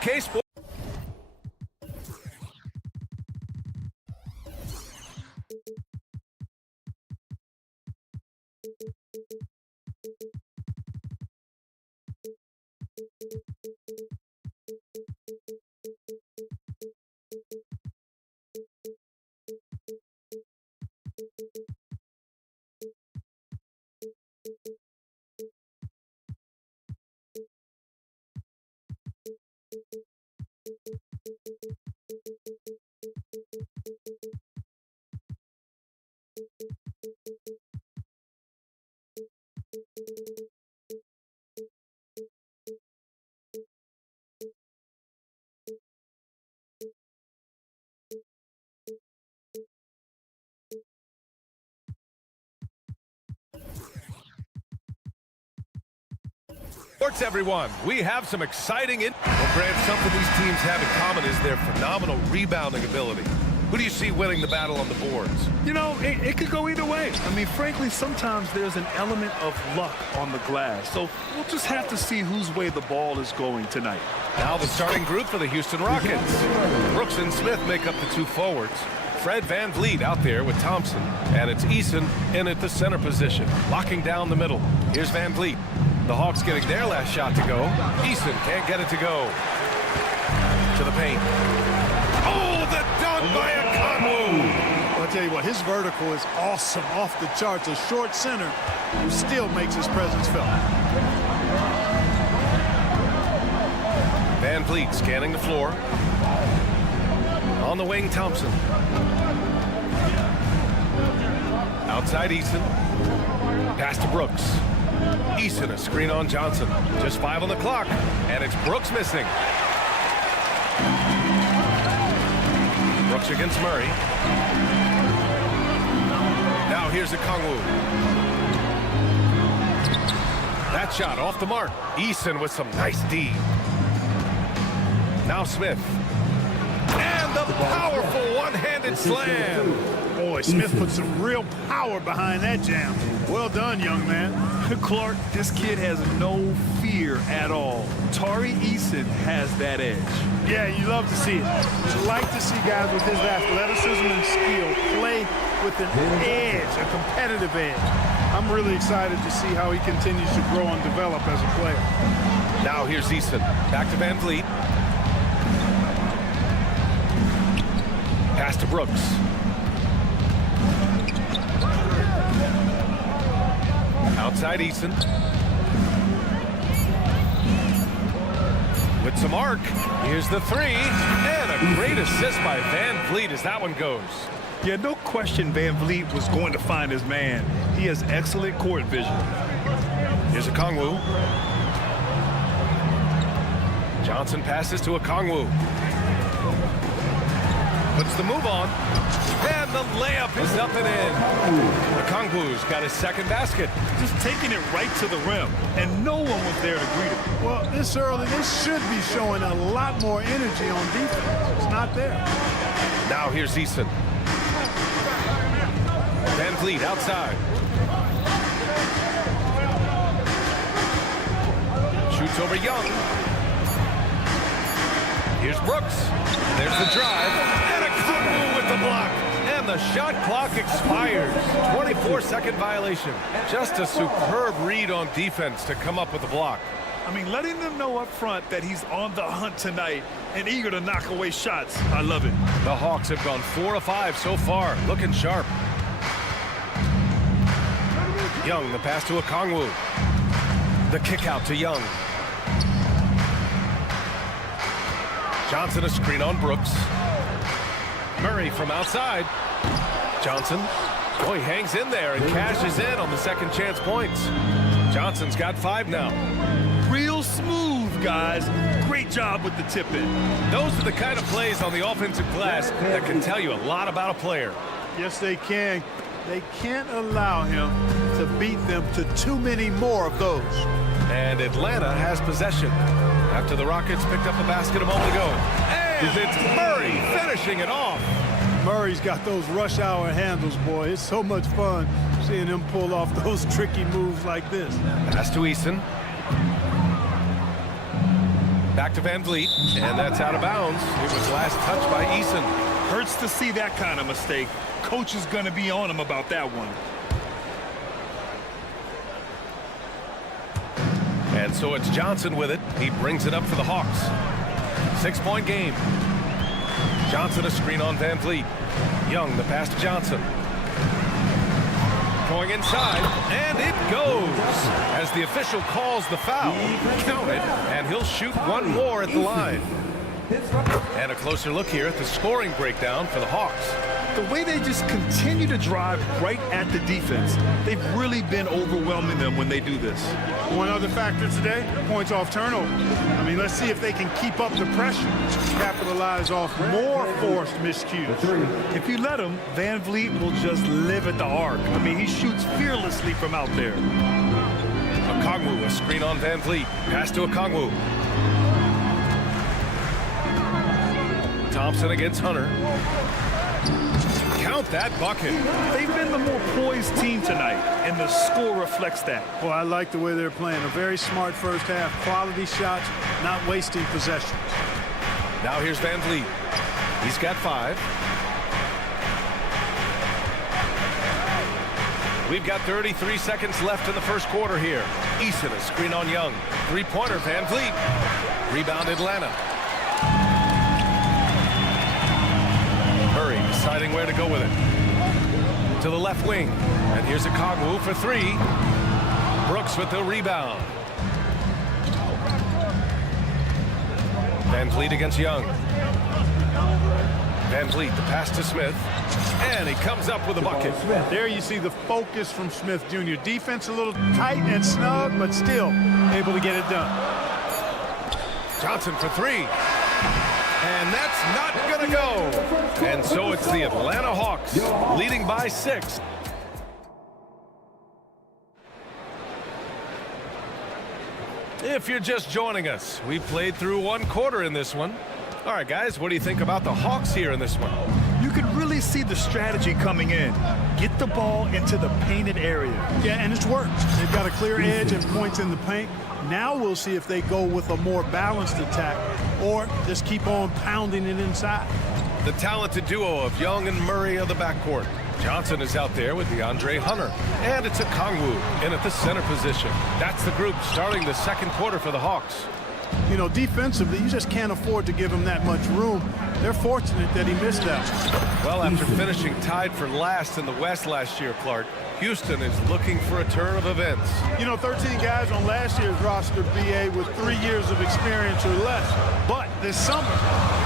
Case for sports, everyone. We have some exciting Well, Grant, something these teams have in common is their phenomenal rebounding ability. Who do you see winning the battle on the boards? You know, it could go either way. I mean, frankly, sometimes there's an element of luck on the glass. So we'll just have to see whose way the ball is going tonight. Now the starting group for the Houston Rockets. Brooks and Smith make up the two forwards. Fred VanVleet out there with Thompson. And it's Eason in at the center position, locking down the middle. Here's VanVleet. The Hawks getting their last shot to go. Eason can't get it to go. To the paint. Oh, the dunk by a Okongwu. I'll tell you what, his vertical is awesome, off the charts. A short center who still makes his presence felt. VanVleet scanning the floor. On the wing, Thompson. Outside Eason. Pass to Brooks. Eason, a screen on Johnson. Just 5 on the clock, and it's Brooks missing. Brooks against Murray. Now here's Okongwu. That shot off the mark. Eason with some nice D. Now Smith. And the powerful one-handed slam. Boy, Smith put some real power behind that jam. Well done, young man. Clark, this kid has no fear at all. Tari Eason has that edge. Yeah, you love to see it. You like to see guys with his athleticism and skill play with an edge, a competitive edge. I'm really excited to see how he continues to grow and develop as a player. Now here's Eason. Back to VanVleet. Pass to Brooks. Outside Eason. With some arc. Here's the three. And a great assist by VanVleet as that one goes. Yeah, no question VanVleet was going to find his man. He has excellent court vision. Here's Okongwu. Johnson passes to Okongwu. Puts the move on. And the layup is up and in. Okongwu's got his second basket. Just taking it right to the rim, and no one was there to greet him. Well, this early, they should be showing a lot more energy on defense. It's not there. Now here's Eason. VanVleet outside. Shoots over Young. Here's Brooks. There's the drive. And Okongwu with the block. And the shot clock expires. 24-second violation. Just a superb read on defense to come up with the block. I mean, letting them know up front that he's on the hunt tonight and eager to knock away shots. I love it. The Hawks have gone 4 of 5 so far, looking sharp. Young, the pass to Okongwu. The kick out to Young. Johnson, a screen on Brooks. Murray from outside. Johnson. Oh, he hangs in there and cashes in on the second chance points. Johnson's got 5 now. Real smooth, guys. Great job with the tip-in. Those are the kind of plays on the offensive glass that can tell you a lot about a player. Yes, they can. They can't allow him to beat them to too many more of those. And Atlanta has possession after the Rockets picked up a basket a moment ago. And it's Murray finishing it off. Murray's got those rush hour handles, boy. It's so much fun seeing him pull off those tricky moves like this. Pass to Eason. Back to Van Vliet, and that's out of bounds. It was last touched by Eason. Hurts to see that kind of mistake. Coach is going to be on him about that one. And so it's Johnson with it. He brings it up for the Hawks. 6-point game. Johnson a screen on Van Vliet. Young, the pass to Johnson. Going inside, and it goes. As the official calls the foul, count it, and he'll shoot one more at the line. And a closer look here at the scoring breakdown for the Hawks. The way they just continue to drive right at the defense, they've really been overwhelming them when they do this. One other factor today, points off turnover. I mean, let's see if they can keep up the pressure, capitalize off more forced miscues. If you let him, Van Vliet will just live at the arc. I mean, he shoots fearlessly from out there. Okongwu, a screen on Van Vliet. Pass to Okongwu. Thompson against Hunter. Count that bucket. They've been the more poised team tonight, and the score reflects that. Well, I like the way they're playing. A very smart first half. Quality shots, not wasting possessions. Now here's Van Vliet. He's got 5. We've got 33 seconds left in the first quarter here. Eason, a screen on Young. 3-pointer, Van Vliet. Rebound Atlanta. Murray deciding where to go with it. To the left wing. And here's Okongwu for 3. Brooks with the rebound. Van Vliet against Young. Van Vliet, the pass to Smith. And he comes up with a bucket. There you see the focus from Smith Jr. Defense a little tight and snug, but still able to get it done. Johnson for 3. And that's not going to go. And so it's the Atlanta Hawks leading by 6. If you're just joining us, we played through 1 quarter in this one. All right, guys, what do you think about the Hawks here in this one? You can really see the strategy coming in. Get the ball into the painted area. Yeah, and it's worked. They've got a clear edge and points in the paint. Now we'll see if they go with a more balanced attack or just keep on pounding it inside. The talented duo of Young and Murray of the backcourt. Johnson is out there with DeAndre Hunter. And it's Okongwu in at the center position. That's the group starting the second quarter for the Hawks. You know, defensively, you just can't afford to give him that much room. They're fortunate that he missed that. Well, after finishing tied for last in the West last year, Clark, Houston is looking for a turn of events. You know, 13 guys on last year's roster, BA, with 3 years of experience or less. But this summer,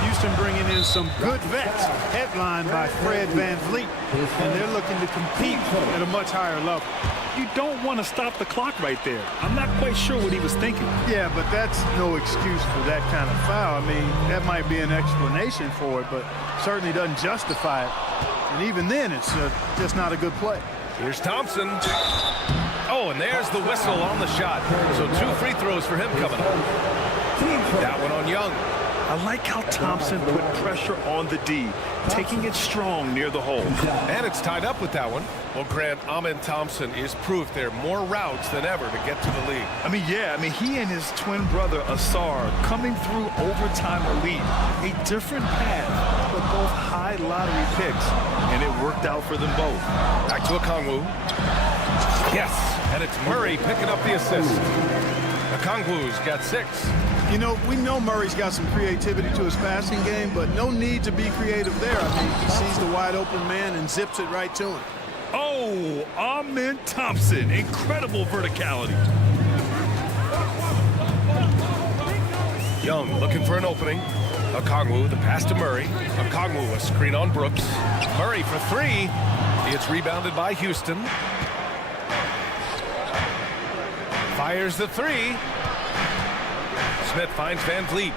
Houston bringing in some good vets, headlined by Fred Van Vliet, and they're looking to compete at a much higher level. You don't want to stop the clock right there. I'm not quite sure what he was thinking. Yeah, but that's no excuse for that kind of foul. I mean, that might be an explanation for it, but certainly doesn't justify it. And even then, it's just not a good play. Here's Thompson. Oh, and there's the whistle on the shot. So 2 free throws for him coming up. That one on Young. I like how Thompson put pressure on the D, taking it strong near the hole. And it's tied up with that one. Well, Grant, Amen Thompson is proof there are more routes than ever to get to the league. I mean, yeah, he and his twin brother, Asar, coming through overtime elite. A different path, but both high lottery picks, and it worked out for them both. Back to Okongwu. Yes, and it's Murray picking up the assist. Okongwu's got 6. You know, we know Murray's got some creativity to his passing game, but no need to be creative there. I mean, he sees the wide open man and zips it right to him. Oh, Amen Thompson. Incredible verticality. Young looking for an opening. Okongwu, the pass to Murray. Okongwu, a screen on Brooks. Murray for 3. It's rebounded by Houston. Fires the 3. Smith finds Van Vliet.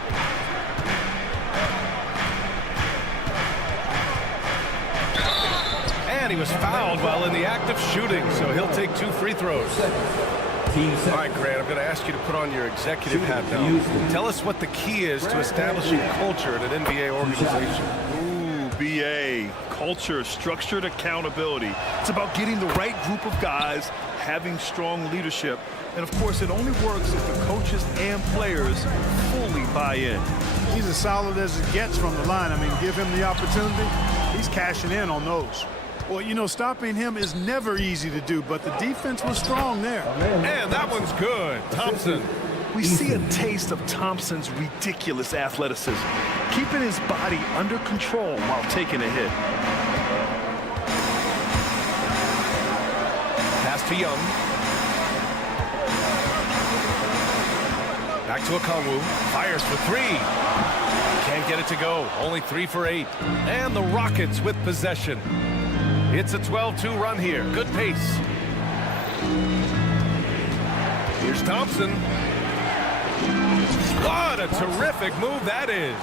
And he was fouled while in the act of shooting, so he'll take 2 free throws. All right, Grant, I'm going to ask you to put on your executive hat now. Tell us what the key is to establishing culture at an NBA organization. Ooh, BA. Culture, structured accountability. It's about getting the right group of guys, having strong leadership. And, of course, it only works if the coaches and players fully buy in. He's as solid as it gets from the line. I mean, give him the opportunity, he's cashing in on those. Well, you know, stopping him is never easy to do, but the defense was strong there. And that one's good. Thompson. We see a taste of Thompson's ridiculous athleticism, keeping his body under control while taking a hit. Pass to Young. Back to Okongwu. Fires for 3. Can't get it to go. Only 3 for 8. And the Rockets with possession. It's a 12-2 run here. Good pace. Here's Thompson. What a terrific move that is.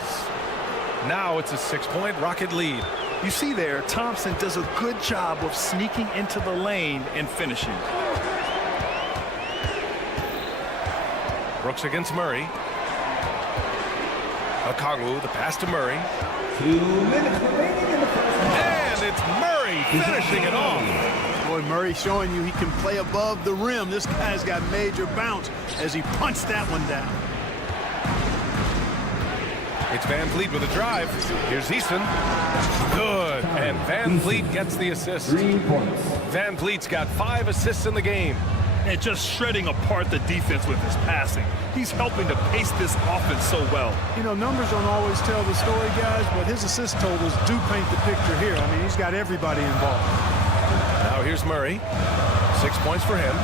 Now it's a 6-point Rocket lead. You see there, Thompson does a good job of sneaking into the lane and finishing. Brooks against Murray. Okongwu, the pass to Murray. 2 minutes remaining in the first half. And it's Murray finishing it off. Boy, Murray showing you he can play above the rim. This guy's got major bounce as he punched that one down. It's Van Vliet with a drive. Here's Easton. Good. And Van Vliet gets the assist. 3 points. Van Vliet's got 5 assists in the game. And just shredding apart the defense with his passing. He's helping to pace this offense so well. You know, numbers don't always tell the story, guys, but his assist totals do paint the picture here. I mean, he's got everybody involved. Now here's Murray. 6 points for him.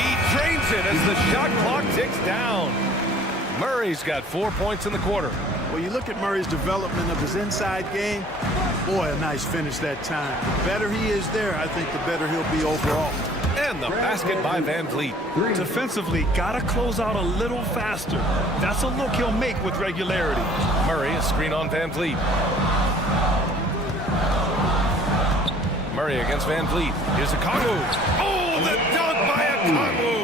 He drains it as the shot clock ticks down. Murray's got 4 points in the quarter. Well, you look at Murray's development of his inside game. Boy, a nice finish that time. The better he is there, I think the better he'll be overall. And the basket by Van Vliet. Defensively, gotta close out a little faster. That's a look he'll make with regularity. Murray, a screen on Van Vliet. Murray against Van Vliet. Here's Okongwu. Oh, the dunk by Okongwu.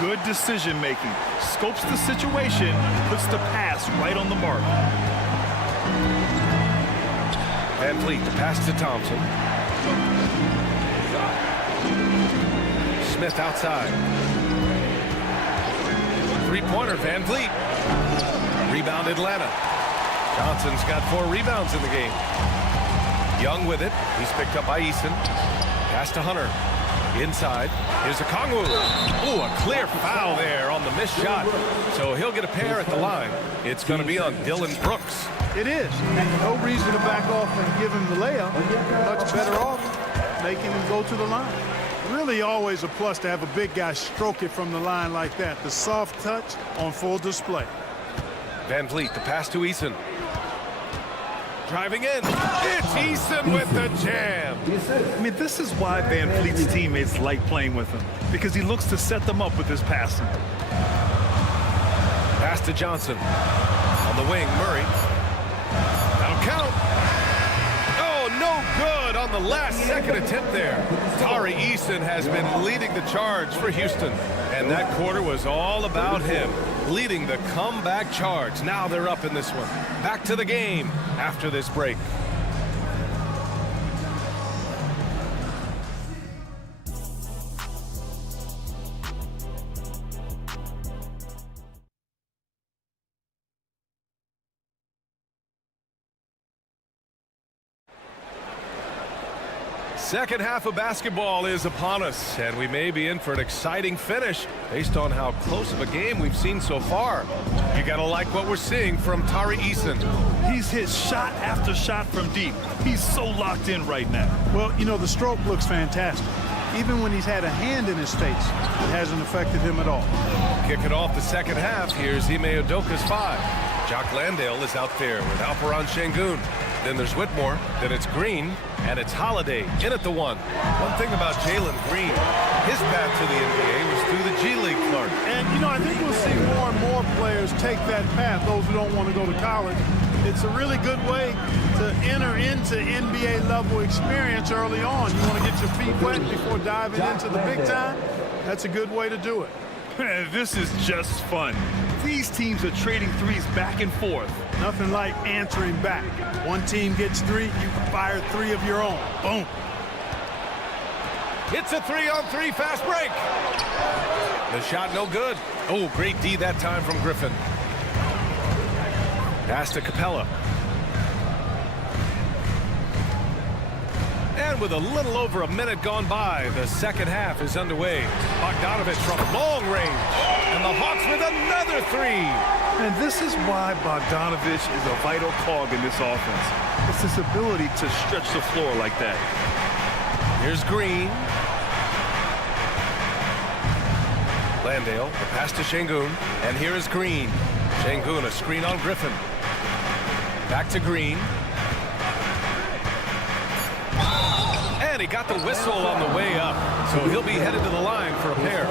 Good decision making. Scopes the situation, puts the pass right on the mark. Van Vliet, the pass to Thompson. Smith outside. 3-pointer, Van Vliet. Rebound Atlanta. Johnson's got 4 rebounds in the game. Young with it. He's picked up by Easton. Pass to Hunter. Inside. Here's Okongwu. Ooh, a clear foul there on the missed shot. So he'll get a pair at the line. It's going to be on Dylan Brooks. It is. No reason to back off and give him the layup. Much better off making him go to the line. Really always a plus to have a big guy stroke it from the line like that. The soft touch on full display. Van Vliet, the pass to Easton. Driving in. It's Easton with the jam. I mean, this is why Van Vliet's teammates like playing with him, because he looks to set them up with his passing. Pass to Johnson. On the wing, Murray. That'll count. Oh, no good on the last second attempt there. Tari Easton has been leading the charge for Houston. And that quarter was all about him, leading the comeback charge. Now they're up in this one. Back to the game after this break. Second half of basketball is upon us, and we may be in for an exciting finish based on how close of a game we've seen so far. You gotta like what we're seeing from Tari Eason. He's hit shot after shot from deep. He's so locked in right now. Well, you know, the stroke looks fantastic. Even when he's had a hand in his face, it hasn't affected him at all. Kicking off the second half, here's Ime Udoka's 5. Jock Landale is out there with Alperon Şengün. Then there's Whitmore, then it's Green, and it's Holiday in at the 1. One thing about Jalen Green, his path to the NBA was through the G League, Clark. And, you know, I think we'll see more and more players take that path, those who don't want to go to college. It's a really good way to enter into NBA level experience early on. You want to get your feet wet before diving into the big time? That's a good way to do it. This is just fun. These teams are trading threes back and forth. Nothing like answering back. One team gets 3, you fire 3 of your own. Boom. It's a 3-on-3 fast break. The shot no good. Oh, great D that time from Griffin. Pass to Capella. And with a little over a minute gone by, the second half is underway. Bogdanović from long range. And the Hawks with another 3. And this is why Bogdanović is a vital cog in this offense. It's his ability to stretch the floor like that. Here's Green. Landale, the pass to Şengün. And here is Green. Şengün, a screen on Griffin. Back to Green. And he got the whistle on the way up. So he'll be headed to the line for a pair.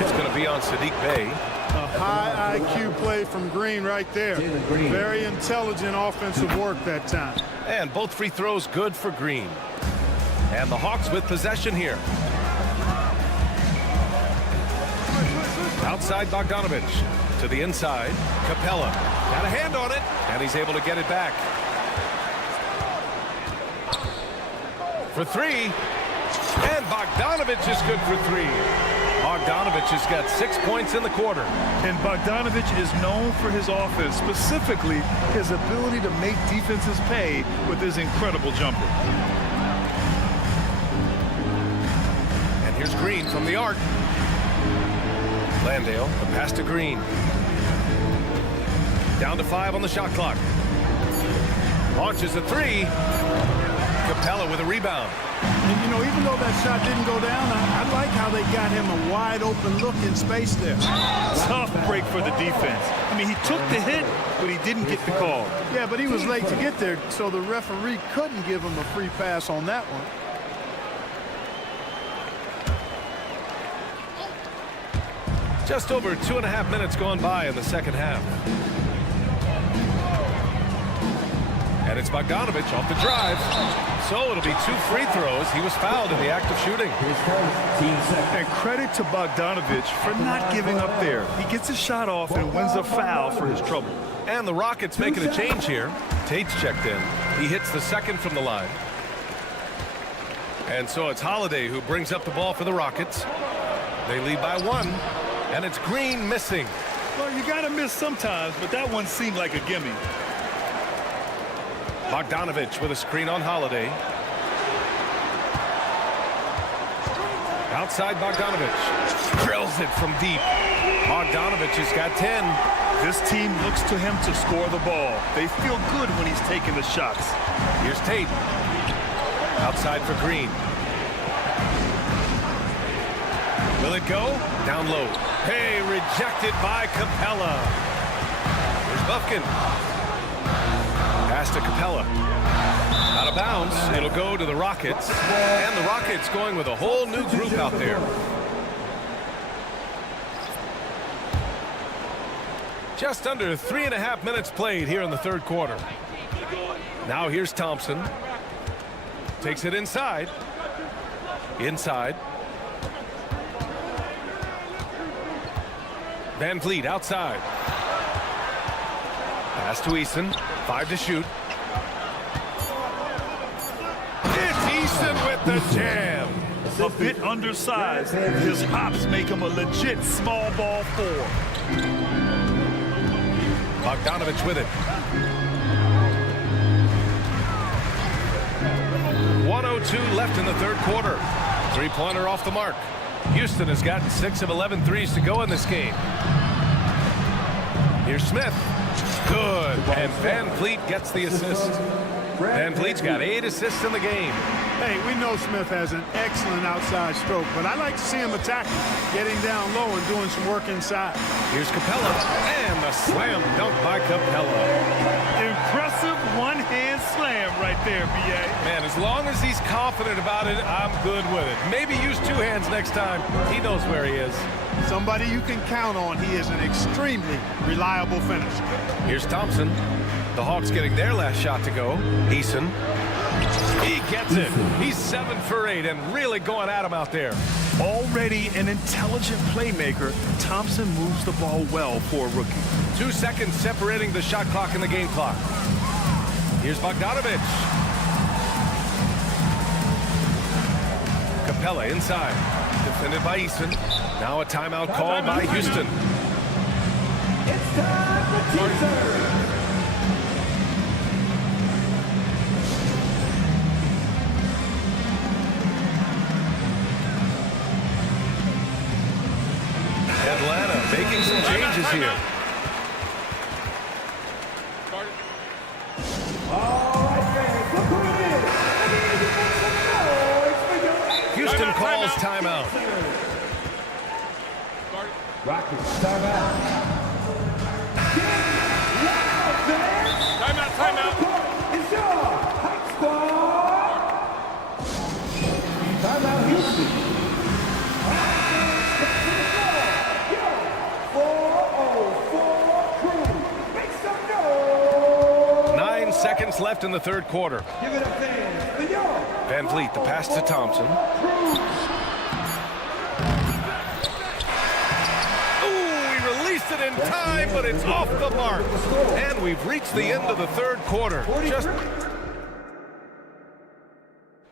It's going to be on Sadiq Bey. A high IQ play from Green right there. Very intelligent offensive work that time. And both free throws good for Green. And the Hawks with possession here. Outside Bogdanović. To the inside. Capella. Got a hand on it. And he's able to get it back. For 3. And Bogdanović is good for 3. Bogdanović has got 6 points in the quarter. And Bogdanović is known for his offense, specifically his ability to make defenses pay with his incredible jumper. And here's Green from the arc. Landale, the pass to Green. Down to 5 on the shot clock. Launches a 3. Capella with a rebound. And, you know, even though that shot didn't go down, I like how they got him a wide open look in space there. Tough break for the defense. I mean, he took the hit, but he didn't get the call. Yeah, but he was late to get there, so the referee couldn't give him a free pass on that one. Just over 2.5 minutes gone by in the second half. And it's Bogdanović off the drive. So it'll be 2 free throws. He was fouled in the act of shooting. And credit to Bogdanović for not giving up there. He gets a shot off and wins a foul for his trouble. And the Rockets making a change here. Tate's checked in. He hits the second from the line. And so it's Holiday who brings up the ball for the Rockets. They lead by 1. And it's Green missing. Well, you got to miss sometimes, but that one seemed like a gimme. Bogdanović with a screen on Holiday. Outside Bogdanović. Drills it from deep. Bogdanović has got 10. This team looks to him to score the ball. They feel good when he's taking the shots. Here's Tate. Outside for Green. Will it go? Down low. Hey, rejected by Capella. Here's Bufkin. Pass to Capella. Out of bounds. It'll go to the Rockets. And the Rockets going with a whole new group out there. Just under 3.5 minutes played here in the third quarter. Now here's Thompson. Takes it inside. Inside. Van Vliet outside. Pass to Eason. 5 to shoot. It's Eason with the jam. A bit undersized. His hops make him a legit small ball 4. Bogdanović with it. 1:02 2:02 left in the third quarter. Three-pointer off the mark. Houston has gotten 6 of 11 threes to go in this game. Here's Smith. Good. And Van Vliet gets the assist. Van Vliet's got 8 assists in the game. Hey, we know Smith has an excellent outside stroke, but I like to see him attacking, getting down low and doing some work inside. Here's Capella, and the slam dunk by Capella. Impressive one-hand slam right there, B.A. Man, as long as he's confident about it, I'm good with it. Maybe use 2 hands next time. He knows where he is. Somebody you can count on. He is an extremely reliable finisher. Here's Thompson. The Hawks getting their last shot to go. Eason. He gets it. He's 7 for 8 and really going at him out there. Already an intelligent playmaker, Thompson moves the ball well for a rookie. 2 seconds separating the shot clock and the game clock. Here's Bogdanovic. Capella inside. Defended by Eason. Now a timeout called by Houston. It's time for teaser. Atlanta making some changes here. Houston calls timeout. Rockets timeout. Timeout. It's your Hot Squad. Timeout, Houston. 404 crew. Make some noise. 9 seconds left in the third quarter. Give it up, fans. For y'all. Van Vliet, the pass to Thompson. Released it in time, but it's off the mark. And we've reached the end of the third quarter.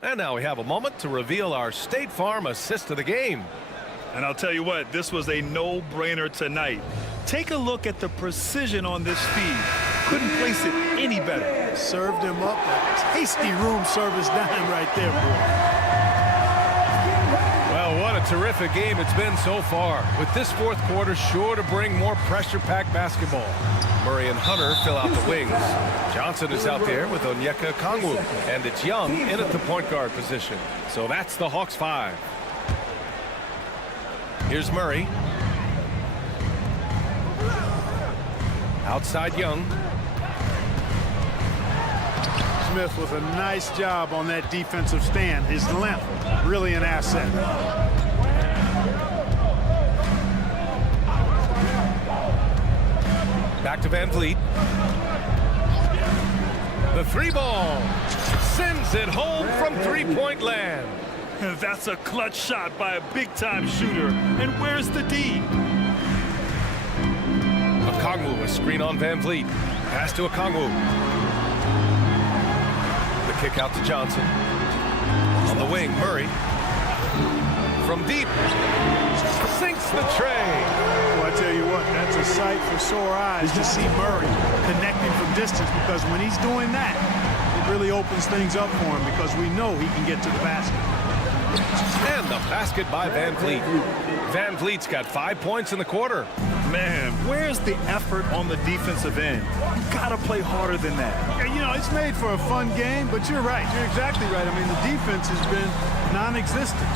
And now we have a moment to reveal our State Farm assist of the game. And I'll tell you what, this was a no-brainer tonight. Take a look at the precision on this feed. Couldn't place it any better. Served him up a tasty room service dime right there, boy. Well, what a terrific game it's been so far. With this fourth quarter sure to bring more pressure-packed basketball. Murray and Hunter fill out the wings. Johnson is out there with Onyeka Okongwu. And it's Young in at the point guard position. So that's the Hawks 5. Here's Murray. Outside Young. Smith with a nice job on that defensive stand. His length, really an asset. Back to Van Vliet. The 3-ball. Sends it home from three-point land. That's a clutch shot by a big-time shooter. And where's the D? Okongwu, a screen on Van Vliet. Pass to Okongwu. The kick out to Johnson. On the wing, Murray. From deep. Sinks the tray. Well, I tell you what, that's a sight for sore eyes to see Murray connecting from distance, because when he's doing that, it really opens things up for him, because we know he can get to the basket. And the basket by Van Vliet. Van Vliet's got 5 points in the quarter. Man, where's the effort on the defensive end? You gotta play harder than that. Yeah, you know, it's made for a fun game, but you're right. You're exactly right. I mean, the defense has been non-existent.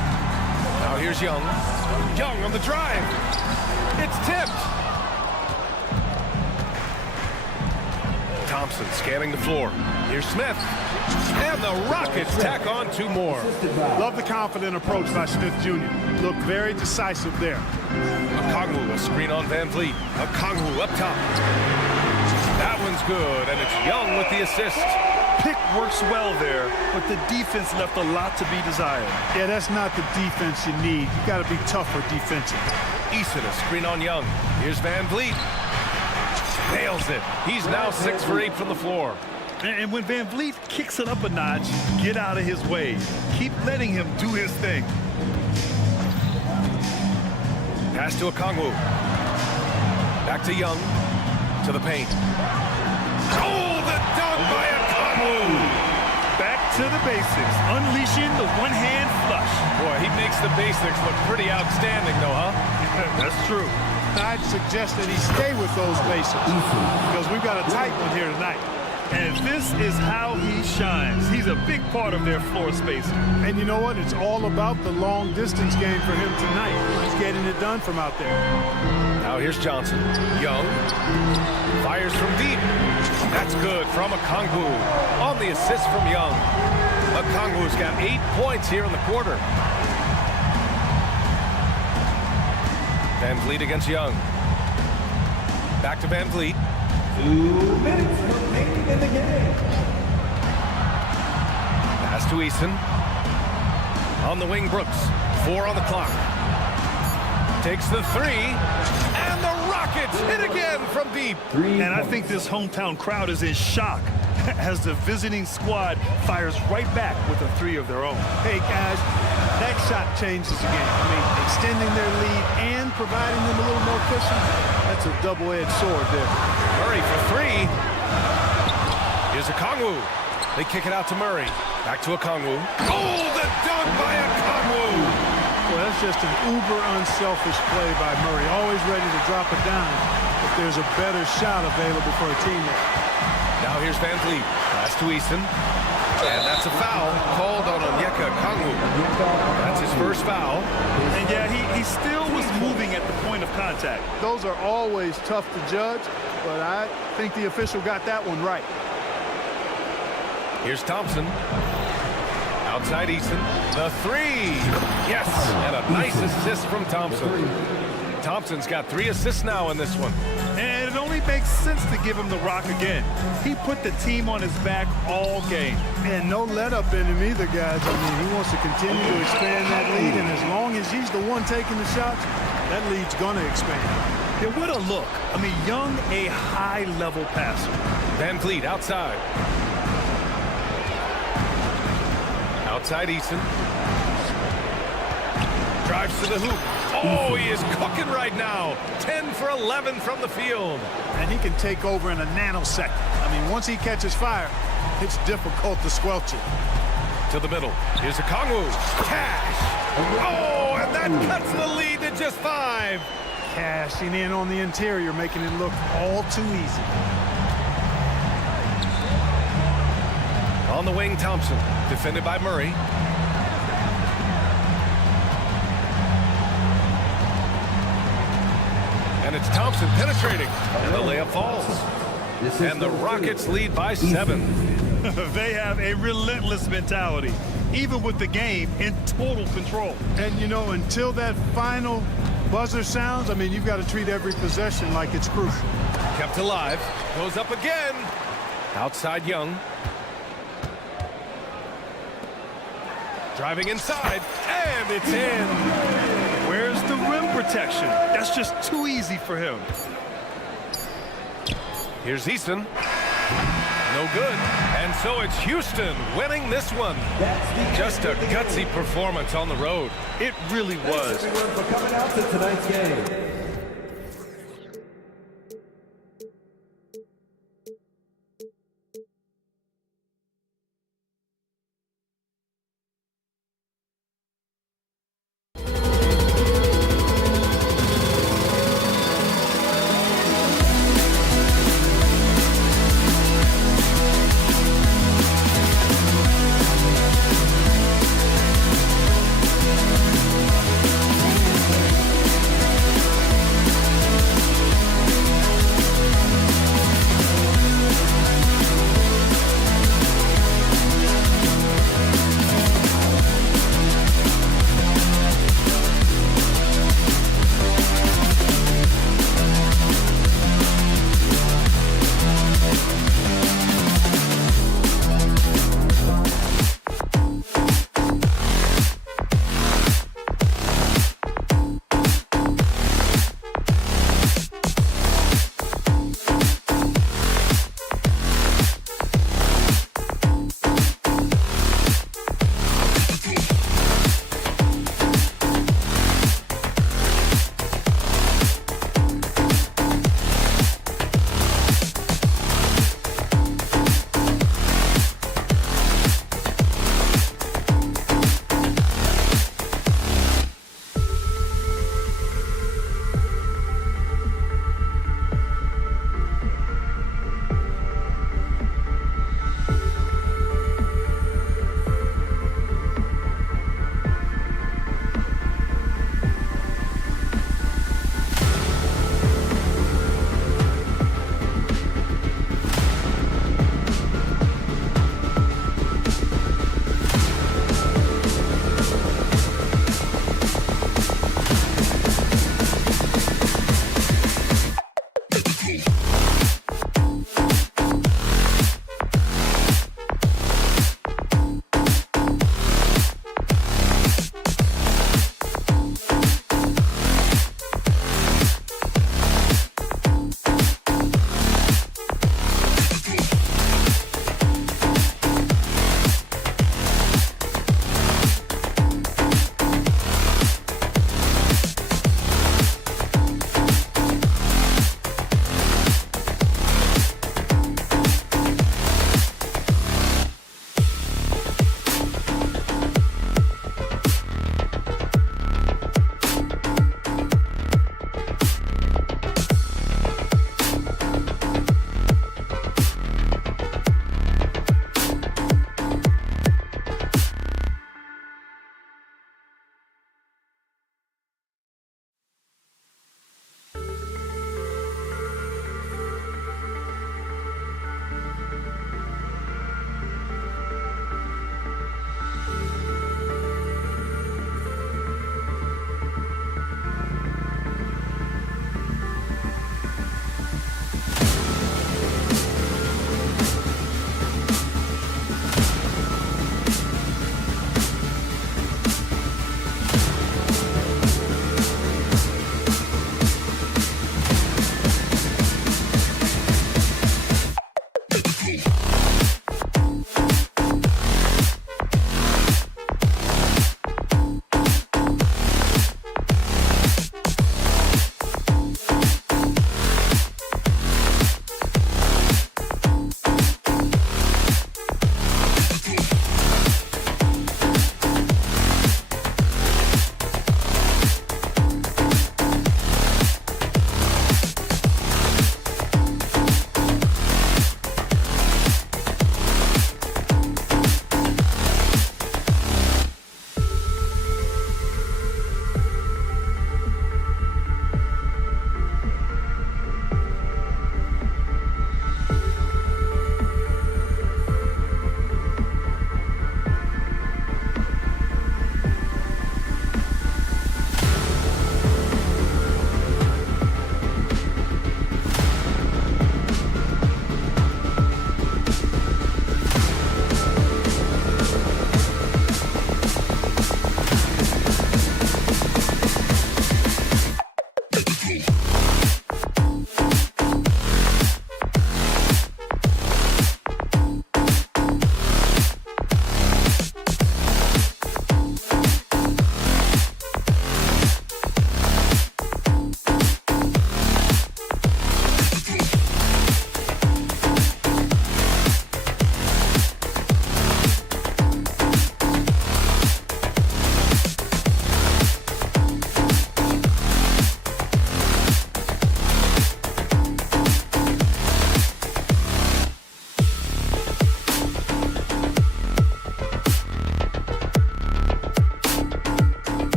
Now here's Young. Young on the drive. It's tipped. Thompson scanning the floor. Here's Smith. And the Rockets tack on 2 more. Love the confident approach by Smith Jr. Looked very decisive there. Okongwu, a screen on Van Vliet. Okongwu up top. That one's good, and it's Young with the assist. Pick works well there, but the defense left a lot to be desired. Yeah, that's not the defense you need. You got to be tougher defensively. Eason, a screen on Young. Here's Van Vliet. Nails it. He's now 6 for 8 from the floor. And when Van Vliet kicks it up a notch, get out of his way. Keep letting him do his thing. Pass to Okongwu. Back to Young. To the paint. Oh, the dunk by Okongwu! Back to the basics. unleashing the one-hand flush. Boy, he makes the basics look pretty outstanding, though, huh? That's true. I'd suggest that he stay with those basics because we've got a tight one here tonight. And this is how he shines. He's a big part of their floor spacing. And you know what? It's all about the long distance game for him tonight. He's getting it done from out there. Now here's Johnson. Young fires from deep. That's good from Okongwu on the assist from Young. Okongwu's got 8 points here in the quarter. Van Vliet against Young. Back to Van Vliet. 2 minutes remaining in the game. Pass to Eason. On the wing, Brooks. 4 on the clock. Takes the 3. And the Rockets hit again from deep. And I think this hometown crowd is in shock as the visiting squad fires right back with a 3 of their own. Hey, guys, that shot changes the game. I mean, extending their lead and providing them a little more cushion, that's a double-edged sword there. Murray for 3. Here's Okongwu. They kick it out to Murray. Back to Okongwu. Oh, the dunk by Okongwu. Well, that's just an uber unselfish play by Murray. Always ready to drop it down if there's a better shot available for a teammate. Now here's Van Vliet. Pass to Easton. And that's a foul called on Onyeka Okongwu. That's his first foul. And yeah, he still was moving at the point of contact. Those are always tough to judge, but I think the official got that one right. Here's Thompson. Outside Easton. The 3. Yes, and a nice assist from Thompson. Thompson's got 3 assists now in this one. And it only makes sense to give him the rock again. He put the team on his back all game. And no let-up in him either, guys. I mean, he wants to continue to expand that lead, and as long as he's the one taking the shots, that lead's going to expand. Yeah, what a look. I mean, Young, a high-level passer. Van Vliet outside. Outside Easton. Drives to the hoop. Oh, he is cooking right now. 10 for 11 from the field. And he can take over in a nanosecond. I mean, once he catches fire, it's difficult to squelch it. To the middle. Here's Okongwu. Cash. Oh, and that cuts the lead to just 5. Cashing in on the interior, making it look all too easy. On the wing, Thompson. Defended by Murray. And it's Thompson penetrating. And the layup falls. And the Rockets lead by 7. They have a relentless mentality, even with the game in total control. And, you know, until that final buzzer sounds, I mean, you've got to treat every possession like it's crucial. Kept alive. Goes up again. Outside Young. Driving inside. And it's in. Where's the rim protection? That's just too easy for him. Here's Easton. No good. And so it's Houston winning this one. Just a gutsy performance on the road. It really was. Thanks everyone for coming out to tonight's game.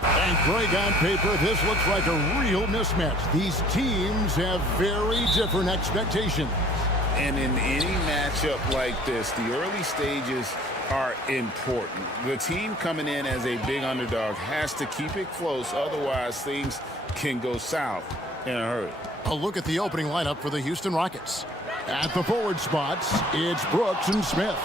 And Greg, on paper, this looks like a real mismatch. These teams have very different expectations. And in any matchup like this, the early stages are important. The team coming in as a big underdog has to keep it close, otherwise things can go south in a hurry. A look at the opening lineup for the Houston Rockets. At the forward spots, it's Brooks and Smith.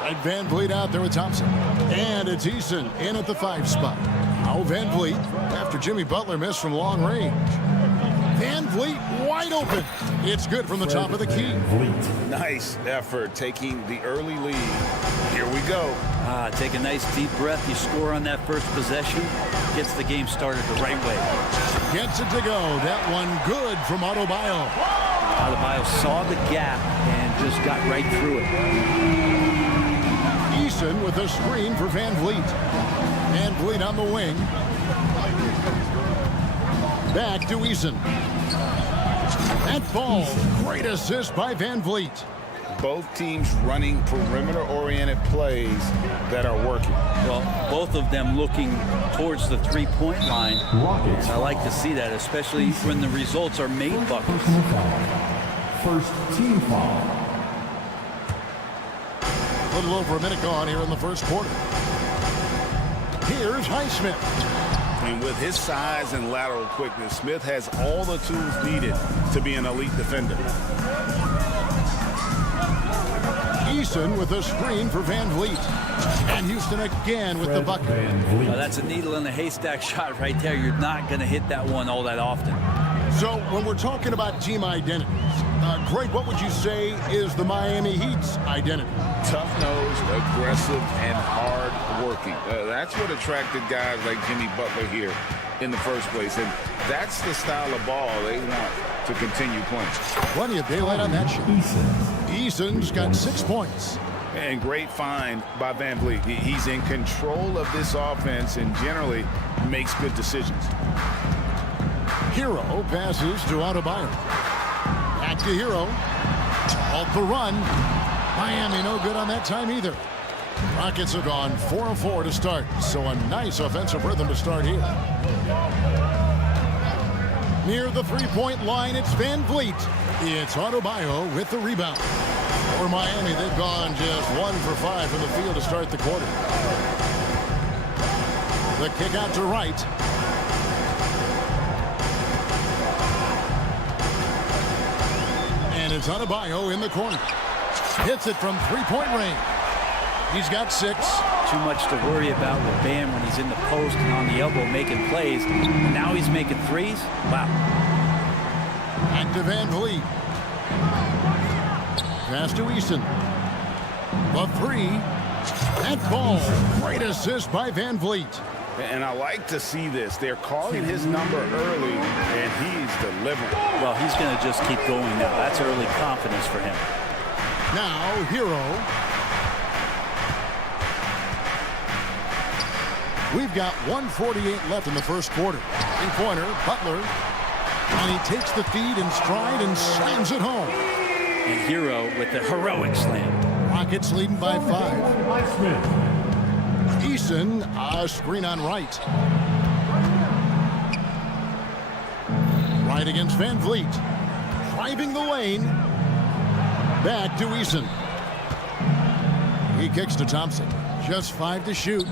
Right, Van Vliet out there with Thompson. And it's Eason in at the 5 spot. Now Van Vliet, after Jimmy Butler missed from long range. Van Vliet wide open. It's good from the top of the key. Nice effort taking the early lead. Here we go. Take a nice deep breath. You score on that first possession. Gets the game started the right way. Gets it to go. That one good from Adebayo. Adebayo saw the gap and just got right through it. Eason with a screen for Van Vliet. Van Vliet on the wing. Back to Eason. That falls. Great assist by Van Vliet. Both teams running perimeter-oriented plays that are working. Well, both of them looking towards the three-point line. And I like to see that, especially when the results are made buckets. First team foul. A little over a minute gone here in the first quarter. Here's Highsmith. And with his size and lateral quickness, Smith has all the tools needed to be an elite defender. Eason with a screen for Van Vliet. And Houston again with the bucket. That's a needle in the haystack shot right there. You're not going to hit that one all that often. So when we're talking about team identities, Greg, what would you say is the Miami Heat's identity? Tough-nosed, aggressive, and hard-working. That's what attracted guys like Jimmy Butler here in the first place. And that's the style of ball they want to continue playing. Plenty of daylight on that shot. Eason's got 6 points. And great find by Van Vliet. He's in control of this offense and generally makes good decisions. Hero passes to Adebayo. Back to Hero. To halt the run. Miami no good on that time either. Rockets have gone 4 of 4 to start, so a nice offensive rhythm to start here. Near the three-point line, it's Van Vliet. It's Adebayo with the rebound. For Miami, they've gone just 1 for 5 from the field to start the quarter. The kick out to Wright. And it's Adebayo in the corner. Hits it from three-point range. He's got 6. Too much to worry about with Bam when he's in the post and on the elbow making plays. And now he's making threes. Wow. Back to Van Vliet. Pass to Eason. The 3. That ball. Great assist by Van Vliet. And I like to see this. They're calling his number early, and he's delivering. Well, he's going to just keep going now. That's early confidence for him. Now, Hero. We've got 1:48 left in the first quarter. Three-pointer, Butler. And he takes the feed in stride and slams it home. And Hero with the heroic slam. Rockets leading by 5. Eason, a screen on Wright. Wright against Van Vliet. Driving the lane. Back to Eason. He kicks to Thompson. Just 5 to shoot.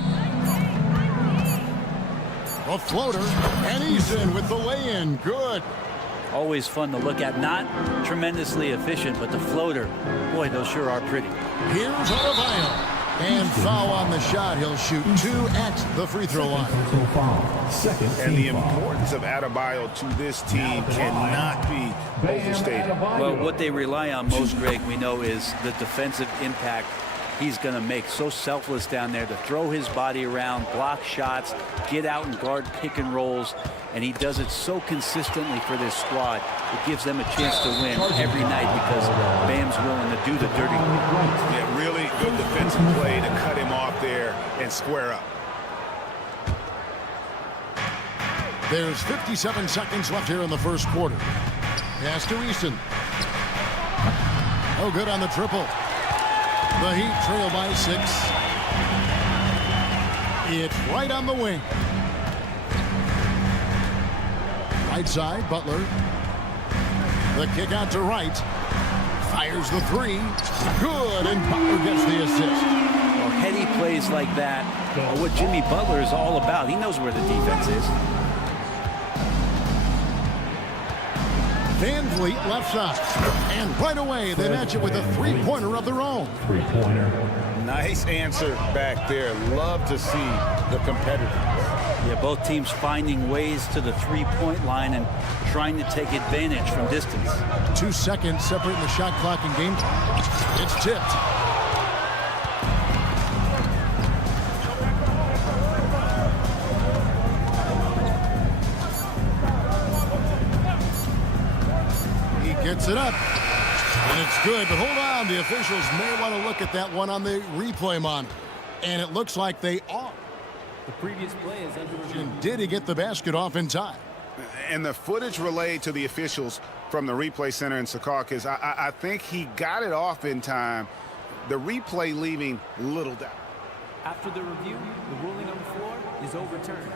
A floater. And Eason with the lay-in. Good. Always fun to look at. Not tremendously efficient, but the floater. Boy, those sure are pretty. Here's Romario. And foul on the shot. He'll shoot 2 at the free throw line. And the importance of Adebayo to this team cannot be overstated. Well, what they rely on most, Greg, we know, is the defensive impact he's going to make. So selfless down there to throw his body around, block shots, get out and guard pick and rolls. And he does it so consistently for this squad. It gives them a chance to win every night because Bam's willing to do the dirty work. Yeah, really good defensive play to cut him off there and square up. There's 57 seconds left here in the first quarter. Pass to Easton. Oh, good on the triple. The Heat trail by 6. It's right on the wing. Right side, Butler. The kick out to Wright. Fires the 3. Good, and Butler gets the assist. Well, heady plays like that are what Jimmy Butler is all about. He knows where the defense is. Van Vliet left side. And right away, they match it with a three-pointer of their own. Nice answer back there. Love to see the competitiveness. Yeah, both teams finding ways to the three-point line and trying to take advantage from distance. 2 seconds separating the shot clock and game time. It's tipped. Gets it up, and it's good, but hold on. The officials may want to look at that one on the replay monitor, and it looks like they are. The previous play is under review. Did he get the basket off in time? And the footage relayed to the officials from the replay center in Secaucus, I think he got it off in time. The replay leaving little doubt. After the review, the ruling on the floor is overturned.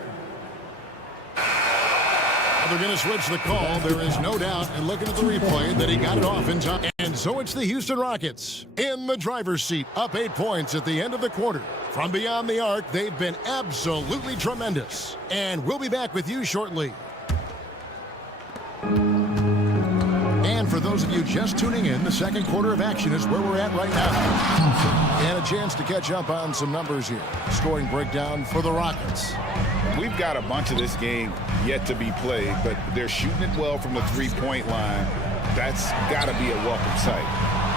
They're going to switch the call. There is no doubt, and looking at the replay, that he got it off in time. And so it's the Houston Rockets in the driver's seat, up 8 points at the end of the quarter. From beyond the arc, they've been absolutely tremendous. And we'll be back with you shortly. And for those of you just tuning in, the second quarter of action is where we're at right now. And a chance to catch up on some numbers here. Scoring breakdown for the Rockets. We've got a bunch of this game yet to be played, but they're shooting it well from the three-point line. That's got to be a welcome sight.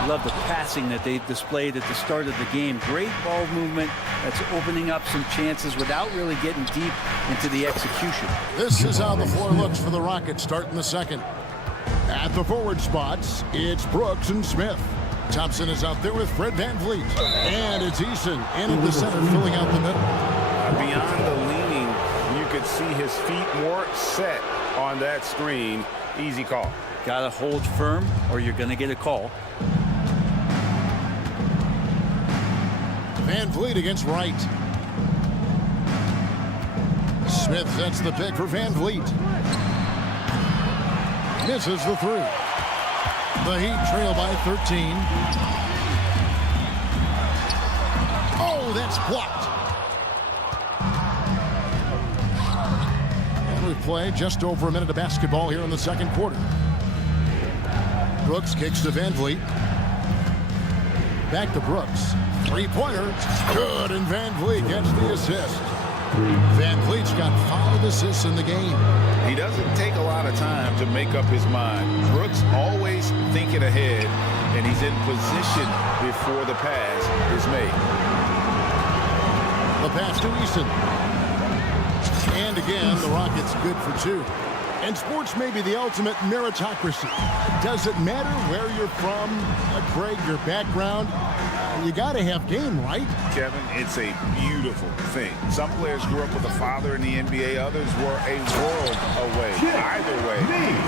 Love the passing that they displayed at the start of the game. Great ball movement that's opening up some chances without really getting deep into the execution. This is how the floor looks for the Rockets starting the second. At the forward spots, it's Brooks and Smith. Thompson is out there with Fred Van Vliet. And it's Eason in at the center, filling out the middle. Beyond the leaning, you could see his feet more set on that screen. Easy call. Got to hold firm or you're going to get a call. Van Vliet against Wright. Smith sets the pick for Van Vliet. Misses the 3. The Heat trail by 13. Oh, that's blocked. And we play just over a minute of basketball here in the second quarter. Brooks kicks to Van Vliet. Back to Brooks. Three-pointer. Good, and Van Vliet gets the assist. Van Vliet's got 5 assists in the game. He doesn't take a lot of time to make up his mind. Brooks always thinking ahead, and he's in position before the pass is made. The pass to Easton. And again, the Rockets good for 2. And sports may be the ultimate meritocracy. Does it matter where you're from, Craig, your background? You got to have game, right? Kevin, it's a beautiful thing. Some players grew up with a father in the NBA. Others were a world away. Either way,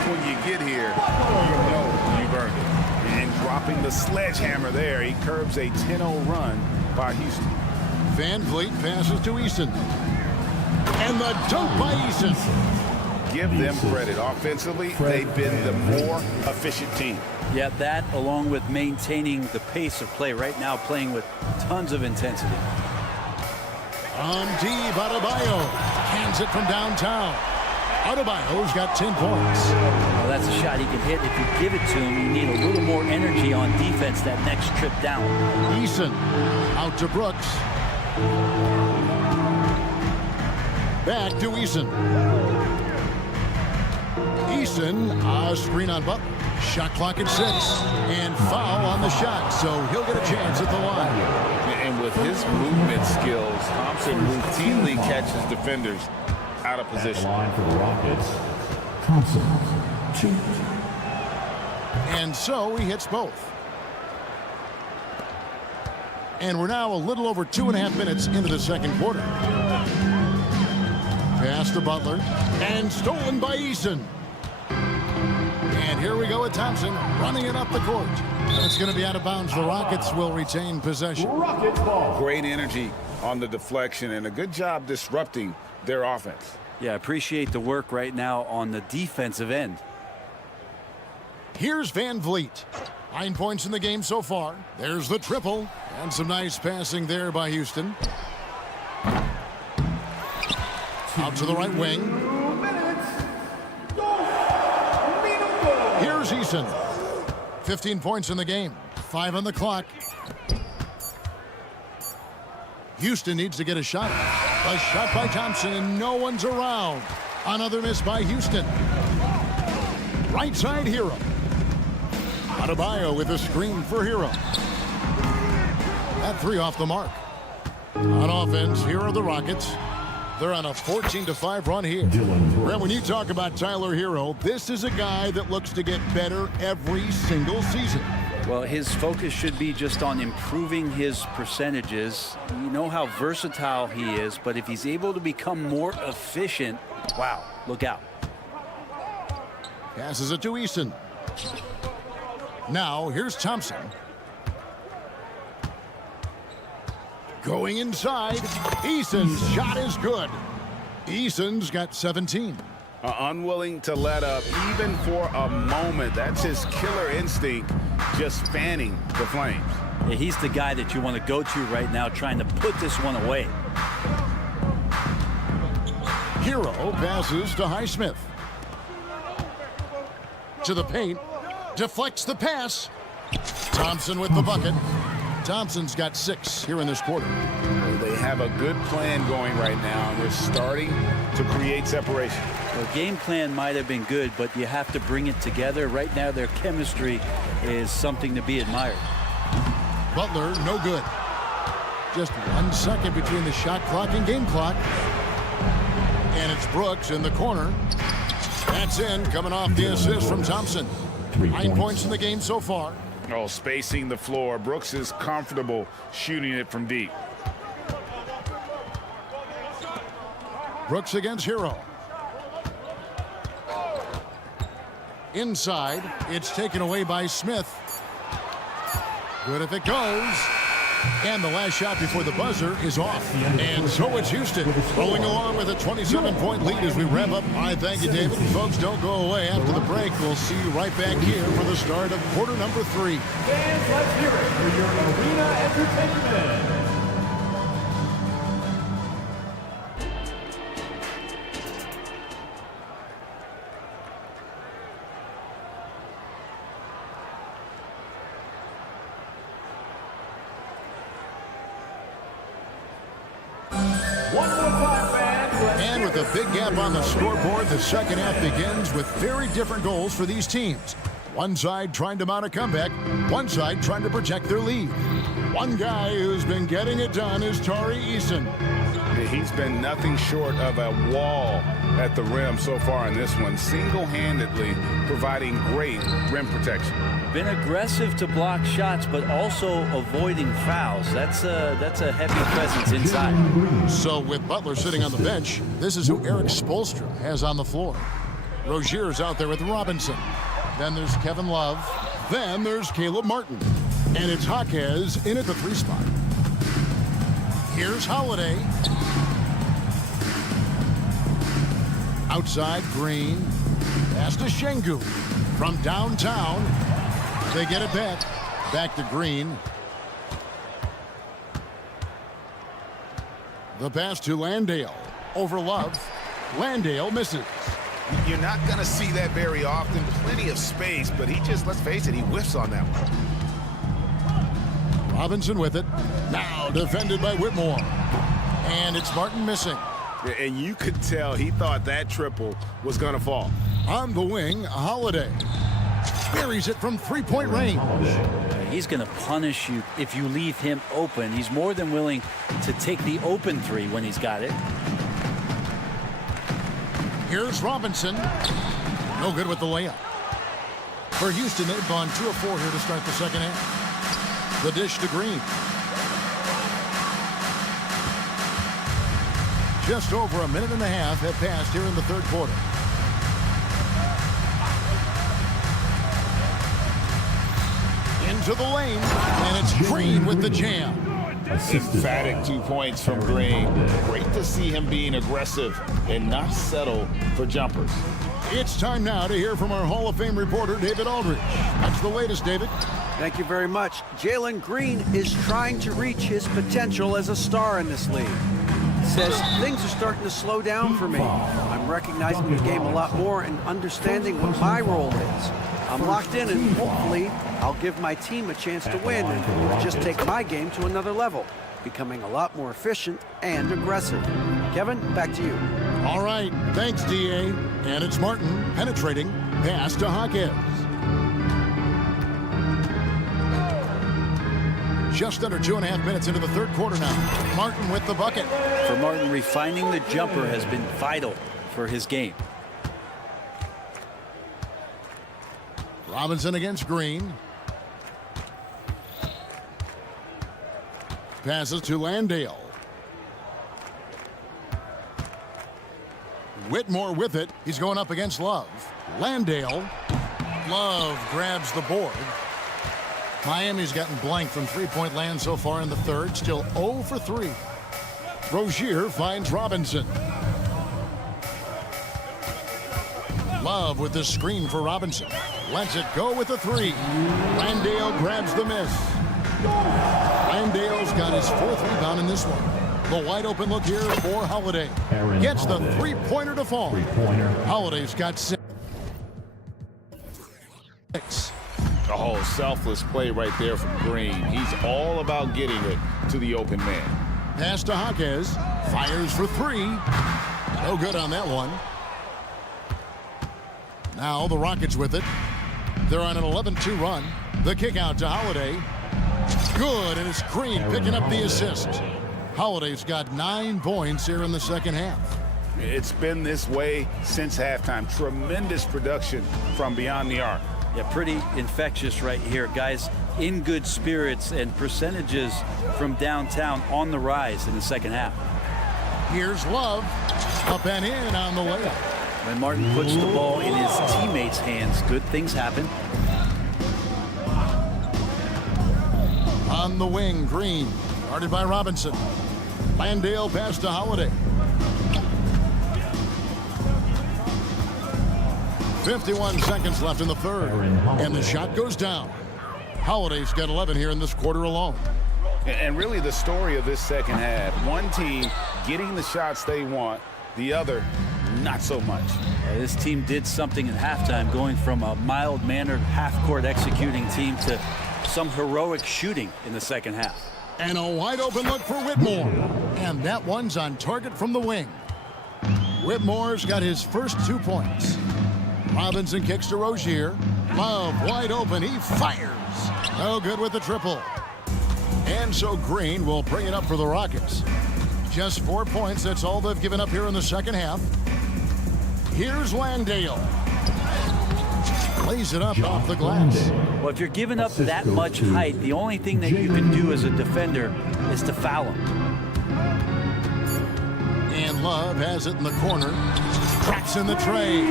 when you get here, you know you've earned it. And dropping the sledgehammer there, he curbs a 10-0 run by Houston. Van Vliet passes to Easton. And the dunk by Easton. Give them credit. Offensively, they've been the more efficient team. Yeah, that along with maintaining the pace of play right now, playing with tons of intensity. On D, Adebayo hands it from downtown. Adebayo's got 10 points. Well, that's a shot he can hit. If you give it to him, you need a little more energy on defense that next trip down. Eason out to Brooks. Back to Eason. Eason, a screen on Butler. Shot clock at 6. And foul on the shot, so he'll get a chance at the line. And with his movement skills, Thompson routinely catches defenders out of position. Line for the Rockets, Thompson, 2. And so he hits both. And we're now a little over 2.5 minutes into the second quarter. Pass to Butler. And stolen by Eason. And here we go with Thompson running it up the court. It's going to be out of bounds. The Rockets will retain possession. Rockets ball. Great energy on the deflection and a good job disrupting their offense. Yeah, appreciate the work right now on the defensive end. Here's Van Vliet. 9 points in the game so far. There's the triple. And some nice passing there by Houston. Out to the right wing. Here's Eason. 15 points in the game. 5 on the clock. Houston needs to get a shot. A shot by Thompson, and no one's around. Another miss by Houston. Right side, Hero. Adebayo with a screen for Hero. That 3 off the mark. On offense, here are the Rockets. They're on a 14-5 run here. Brent, when you talk about Tyler Hero, this is a guy that looks to get better every single season. Well, his focus should be just on improving his percentages. You know how versatile he is, but if he's able to become more efficient, wow, look out. Passes it to Eason. Now, here's Thompson. Going inside. Eason's shot is good. Eason's got 17. Unwilling to let up even for a moment. That's his killer instinct, just fanning the flames. Yeah, he's the guy that you want to go to right now, trying to put this one away. Hero passes to Highsmith. To the paint. Deflects the pass. Thompson with the bucket. Thompson's got 6 here in this quarter. They have a good plan going right now, and they're starting to create separation. The game plan might have been good, but you have to bring it together. Right now, their chemistry is something to be admired. Butler, no good. Just 1 second between the shot clock and game clock. And it's Brooks in the corner. That's in, coming off the assist from Thompson. 9 points in the game so far. Oh, spacing the floor. Brooks is comfortable shooting it from deep. Brooks against Hero. Inside, it's taken away by Smith. Good if it goes. And the last shot before the buzzer is off. And so it's Houston rolling along with a 27-point lead as we wrap up. I thank you, David. Folks, don't go away. After the break, we'll see you right back here for the start of quarter number 3. Fans, let's hear it for your arena entertainment. And with a big gap on the scoreboard, the second half begins with very different goals for these teams. One side trying to mount a comeback, one side trying to protect their lead. One guy who's been getting it done is Tari Eason. He's been nothing short of a wall at the rim so far in this one, single-handedly providing great rim protection. Been aggressive to block shots, but also avoiding fouls. That's a heavy presence inside. So with Butler sitting on the bench, this is who Eric Spoelstra has on the floor. Rozier's out there with Robinson. Then there's Kevin Love. Then there's Caleb Martin. And it's Jaquez in at the 3 spot. Here's Holiday. Outside, Green. Pass to Şengün. From downtown, they get it back. Back to Green. The pass to Landale. Over Love. Landale misses. You're not going to see that very often. Plenty of space, but he just, let's face it, he whiffs on that one. Robinson with it. Now defended by Whitmore. And it's Martin missing. And you could tell he thought that triple was going to fall. On the wing, Holiday buries it from three-point range. He's going to punish you if you leave him open. He's more than willing to take the open three when he's got it. Here's Robinson. No good with the layup. For Houston, they've gone 2 of 4 here to start the second half. The dish to Green. Just over a minute and a half have passed here in the third quarter. Into the lane, and it's Green with the jam. Emphatic 2 points from Green. Great to see him being aggressive and not settle for jumpers. It's time now to hear from our Hall of Fame reporter, David Aldridge. That's the latest, David. Thank you very much. Jalen Green is trying to reach his potential as a star in this league. Says things are starting to slow down for me. I'm recognizing the game a lot more and understanding what my role is. I'm locked in, and hopefully I'll give my team a chance to win and just take my game to another level, becoming a lot more efficient and aggressive. Kevin, back to you. All right, thanks, D.A. And it's Martin penetrating, pass to Hawkins. Just under 2.5 minutes into the third quarter now. Martin with the bucket. For Martin, refining the jumper has been vital for his game. Robinson against Green. Passes to Landale. Whitmore with it. He's going up against Love. Landale. Love grabs the board. Miami's gotten blank from three-point land so far in the third. Still 0 for 3. Rozier finds Robinson. Love with the screen for Robinson. Lets it go with the 3. Landale grabs the miss. Landale's got his 4th rebound in this one. The wide open look here for Holiday. Gets the three-pointer to fall. Holiday's got 6. Oh, selfless play right there from Green. He's all about getting it to the open man. Pass to Hawkins. Fires for 3. No good on that one. Now the Rockets with it. They're on an 11-2 run. The kick out to Holiday. Good, and it's Green picking up the assist. Holiday's got 9 points here in the second half. It's been this way since halftime. Tremendous production from beyond the arc. Yeah, pretty infectious right here. Guys in good spirits, and percentages from downtown on the rise in the second half. Here's Love. Up and in on the layup. When Martin puts the ball in his teammates' hands, good things happen. On the wing, Green. Guarded by Robinson. Landale pass to Holiday. 51 seconds left in the third. And the shot goes down. Holiday's got 11 here in this quarter alone. And really the story of this second half. One team getting the shots they want, the other not so much. This team did something at halftime, going from a mild-mannered half-court executing team to some heroic shooting in the second half. And a wide open look for Whitmore. And that one's on target from the wing. Whitmore's got his first 2 points. Robinson kicks to Rozier. Love wide open. He fires. No good with the triple. And so Green will bring it up for the Rockets. Just 4 points. That's all they've given up here in the second half. Here's Landale. Lays it up off the glass. Well, if you're giving up that much height, the only thing that you can do as a defender is to foul him. And Love has it in the corner. Cracks in the tray.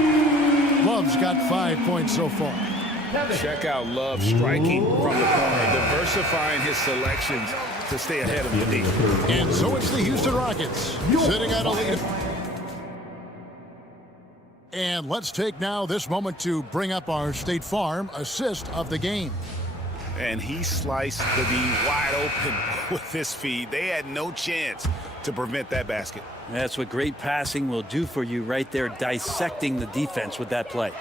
Love's got 5 points so far. Check out Love striking from the corner, diversifying his selections to stay ahead of the defense. And so it's the Houston Rockets sitting at a lead. And let's take now this moment to bring up our State Farm assist of the game. And he sliced the D wide open with his feed. They had no chance to prevent that basket. That's what great passing will do for you right there, dissecting the defense with that play.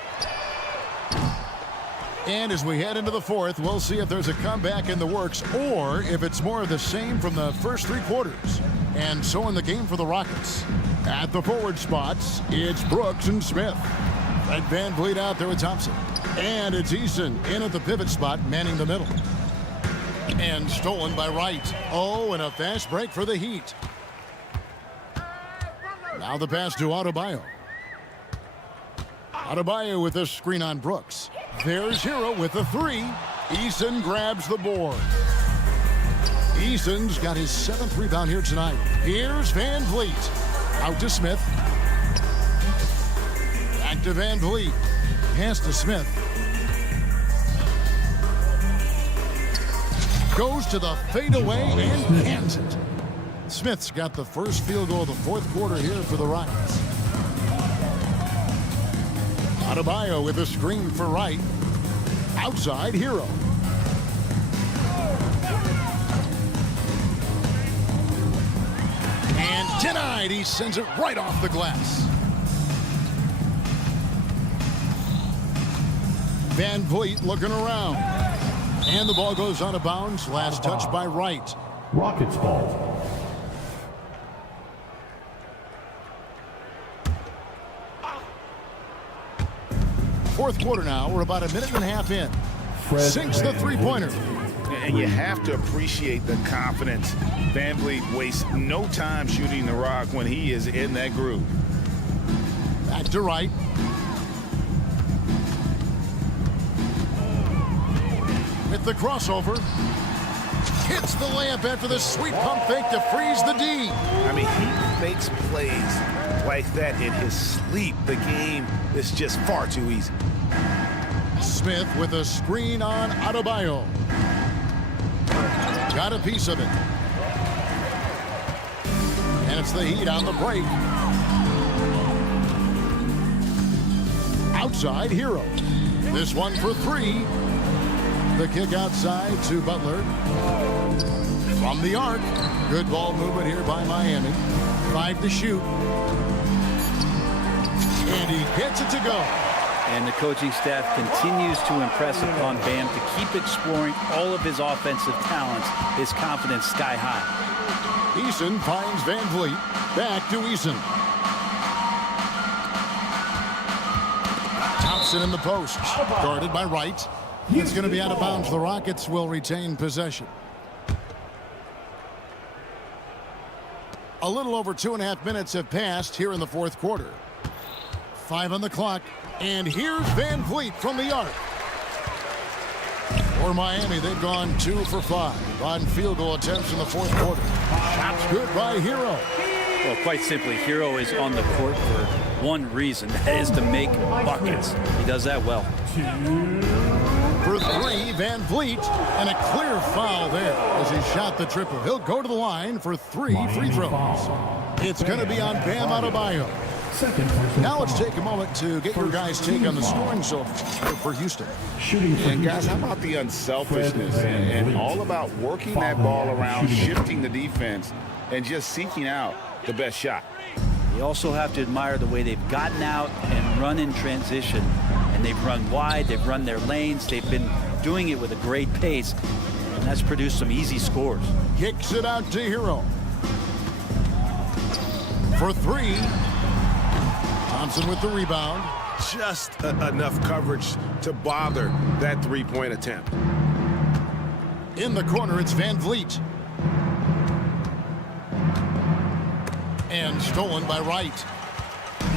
And as we head into the fourth, we'll see if there's a comeback in the works or if it's more of the same from the first 3 quarters. And so in the game for the Rockets. At the forward spots, it's Brooks and Smith. Fred VanVleet out there with Thompson. And it's Eason in at the pivot spot, manning the middle. And stolen by Wright. Oh, and a fast break for the Heat. Now the pass to Adebayo. Adebayo with a screen on Brooks. There's Hero with the three. Eason grabs the board. Eason's got his 7th rebound here tonight. Here's VanVleet. Out to Smith. Back to VanVleet. Pass to Smith. Goes to the fadeaway and cans it. Smith's got the first field goal of the 4th quarter here for the Rockets. Adebayo with a screen for Wright. Outside, Hero. And denied. He sends it right off the glass. VanVleet looking around. And the ball goes out of bounds. Last touch by Wright. Rockets ball. Fourth quarter now. We're about a minute and a half in. Sinks the three-pointer. And you have to appreciate the confidence. VanVleet wastes no time shooting the rock when he is in that groove. Back to Wright. With the crossover. Hits the layup after the sweet pump fake to freeze the D. I mean, he makes plays like that in his sleep. The game is just far too easy. Smith with a screen on Adebayo. Got a piece of it. And it's the Heat on the break. Outside, Hero. This one for three. The kick outside to Butler. From the arc. Good ball movement here by Miami. 5 to shoot. And he gets it to go. And the coaching staff continues to impress upon Bam to keep exploring all of his offensive talents. His confidence sky high. Eason finds VanVleet. Back to Eason. Thompson in the post. Guarded by Wright. It's going to be out of bounds. The Rockets will retain possession. A little over 2.5 minutes have passed here in the 4th quarter. 5 on the clock. And here's VanVleet from the arc. For Miami, they've gone 2 for 5 on field goal attempts in the 4th quarter. Shots good by Hero. Well, quite simply, Hero is on the court for one reason. That is to make buckets. He does that well. For 3, VanVleet, and a clear foul there as he shot the triple. He'll go to the line for 3 free throws. It's going to be on Bam Adebayo. Now let's take a moment to get your guys' take on the scoring so for Houston. And guys, how about the unselfishness and all about working that ball around, shifting the defense, and just seeking out the best shot. You also have to admire the way they've gotten out and run in transition. And they've run wide, they've run their lanes, they've been doing it with a great pace, and that's produced some easy scores. Kicks it out to Hero. For 3. Thompson with the rebound. Just enough coverage to bother that three-point attempt. In the corner, it's VanVleet. And stolen by Wright.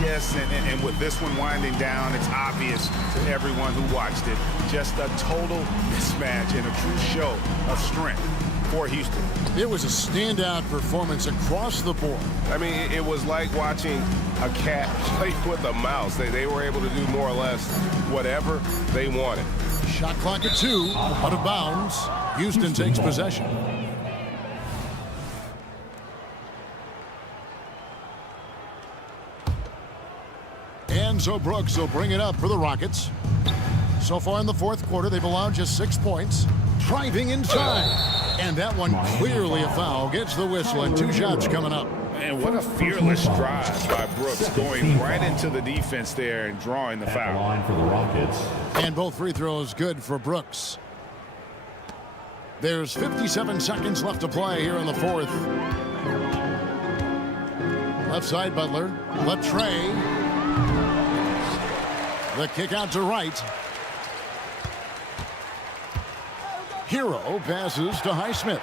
Yes, and with this one winding down, it's obvious to everyone who watched it. Just a total mismatch and a true show of strength for Houston. It was a standout performance across the board. I mean, it was like watching a cat play with a mouse. They were able to do more or less whatever they wanted. Shot clock at 2, out of bounds. Houston takes possession. And so Brooks will bring it up for the Rockets. So far in the 4th quarter, they've allowed just 6 points. Driving inside. And that one clearly a foul. Gets the whistle and 2 shots coming up. And what a fearless drive by Brooks, going right into the defense there and drawing the foul. Line for the Rockets. And both free throws good for Brooks. There's 57 seconds left to play here in the 4th. Left side, Butler. Latre. The kick out to right. Hero passes to Highsmith.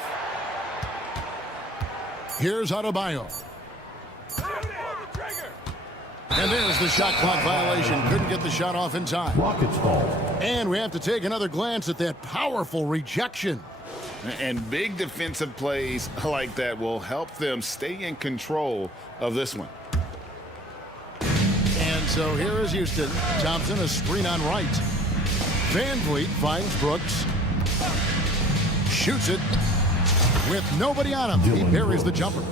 Here's Adebayo. And there's the shot clock violation. Couldn't get the shot off in time. Rockets ball. And we have to take another glance at that powerful rejection. And big defensive plays like that will help them stay in control of this one. And so here is Houston. Thompson, a screen on right. Van Vliet finds Brooks. Shoots it with nobody on him. He buries the jumper.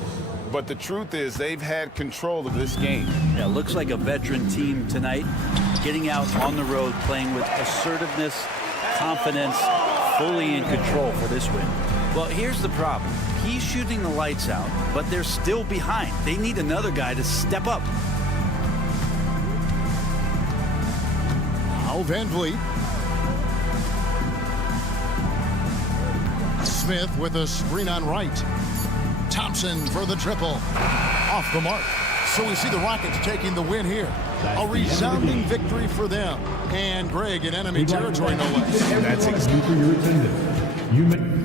But the truth is they've had control of this game. Yeah, looks like a veteran team tonight, getting out on the road, playing with assertiveness, confidence, fully in control for this win. Well, here's the problem. He's shooting the lights out, but they're still behind. They need another guy to step up. Now Van Vliet. Smith with a screen on right. Thompson for the triple. Off the mark. So we see the Rockets taking the win here. A resounding victory for them. And Greg in enemy territory, no less. That's exactly for your attendance. You may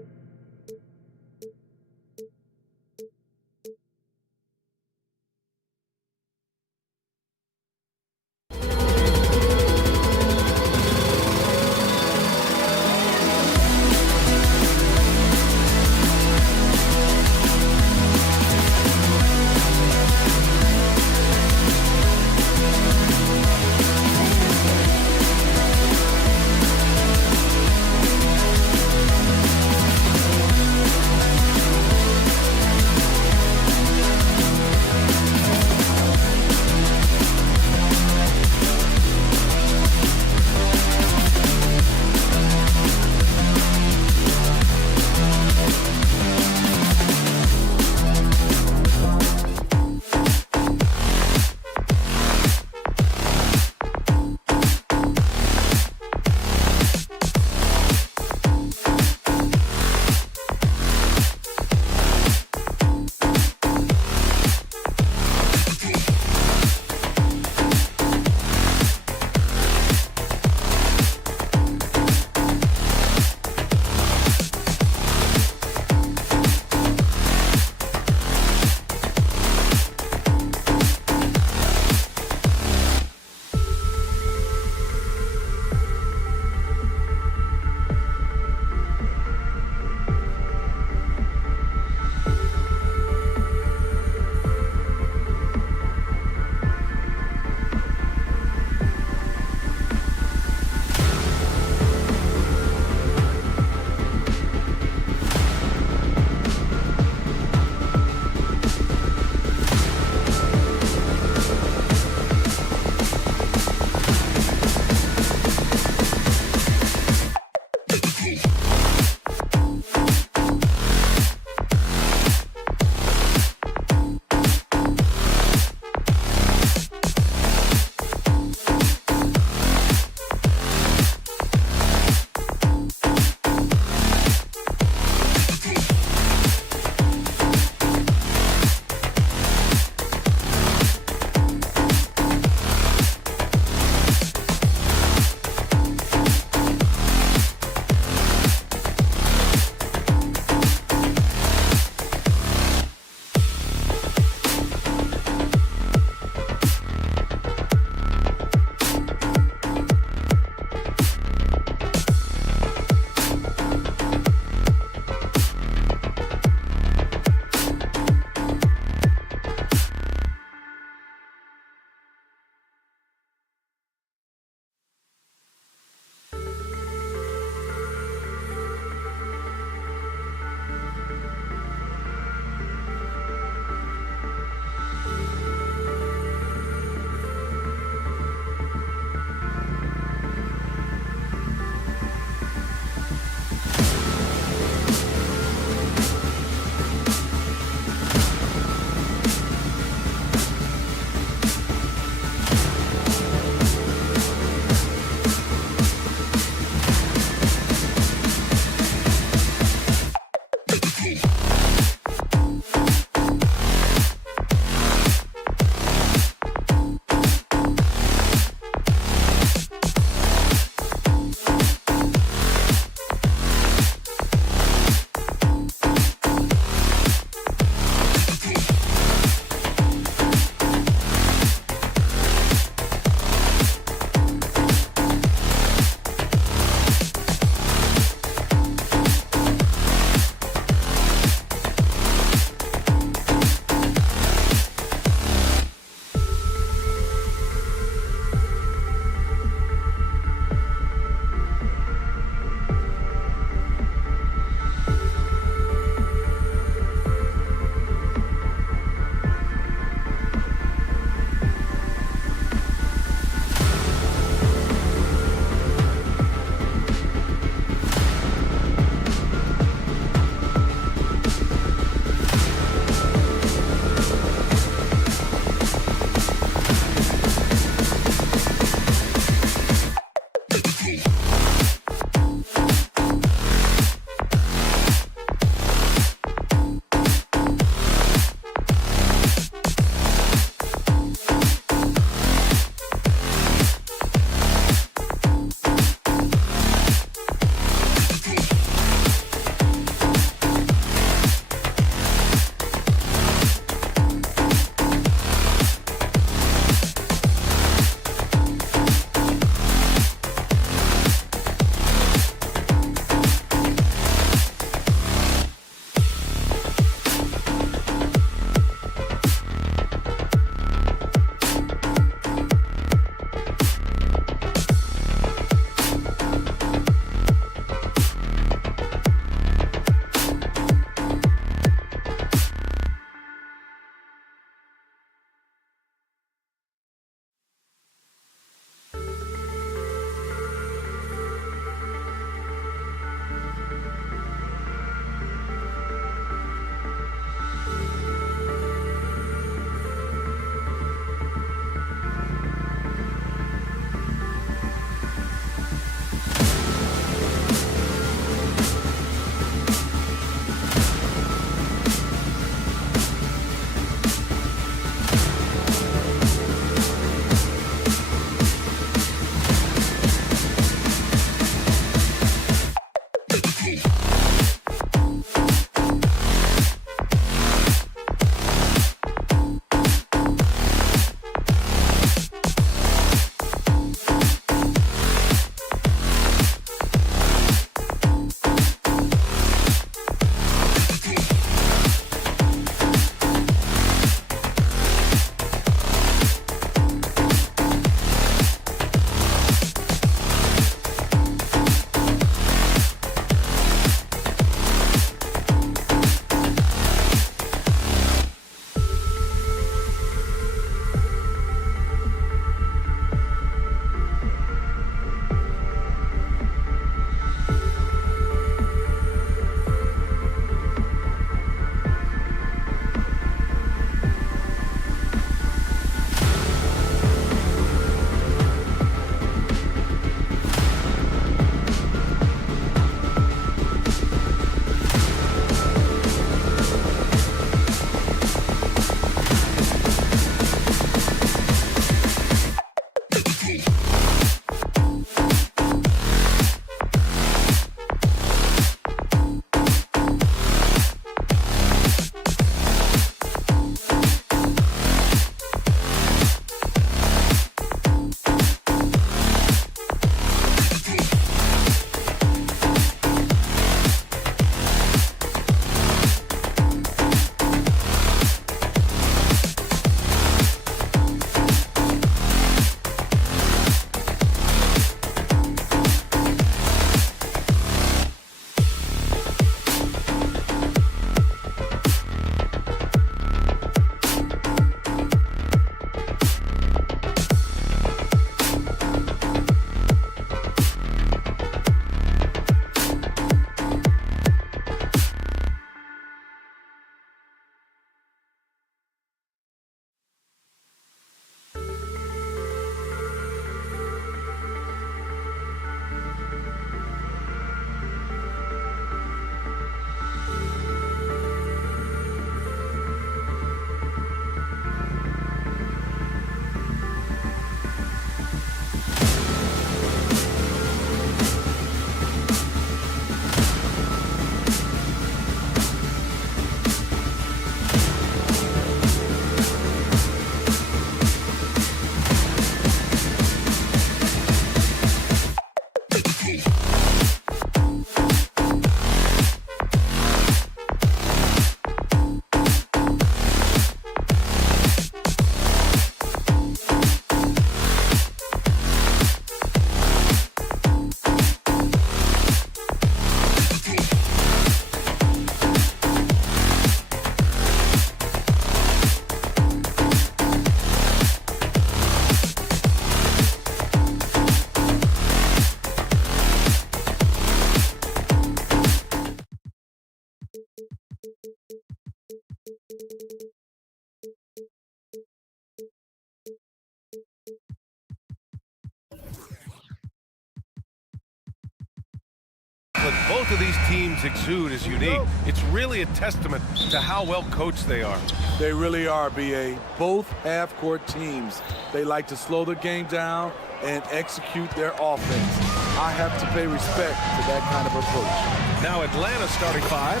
What both of these teams exude is unique. It's really a testament to how well coached they are. They really are, B.A. Both half-court teams. They like to slow the game down and execute their offense. I have to pay respect to that kind of approach. Now Atlanta starting 5.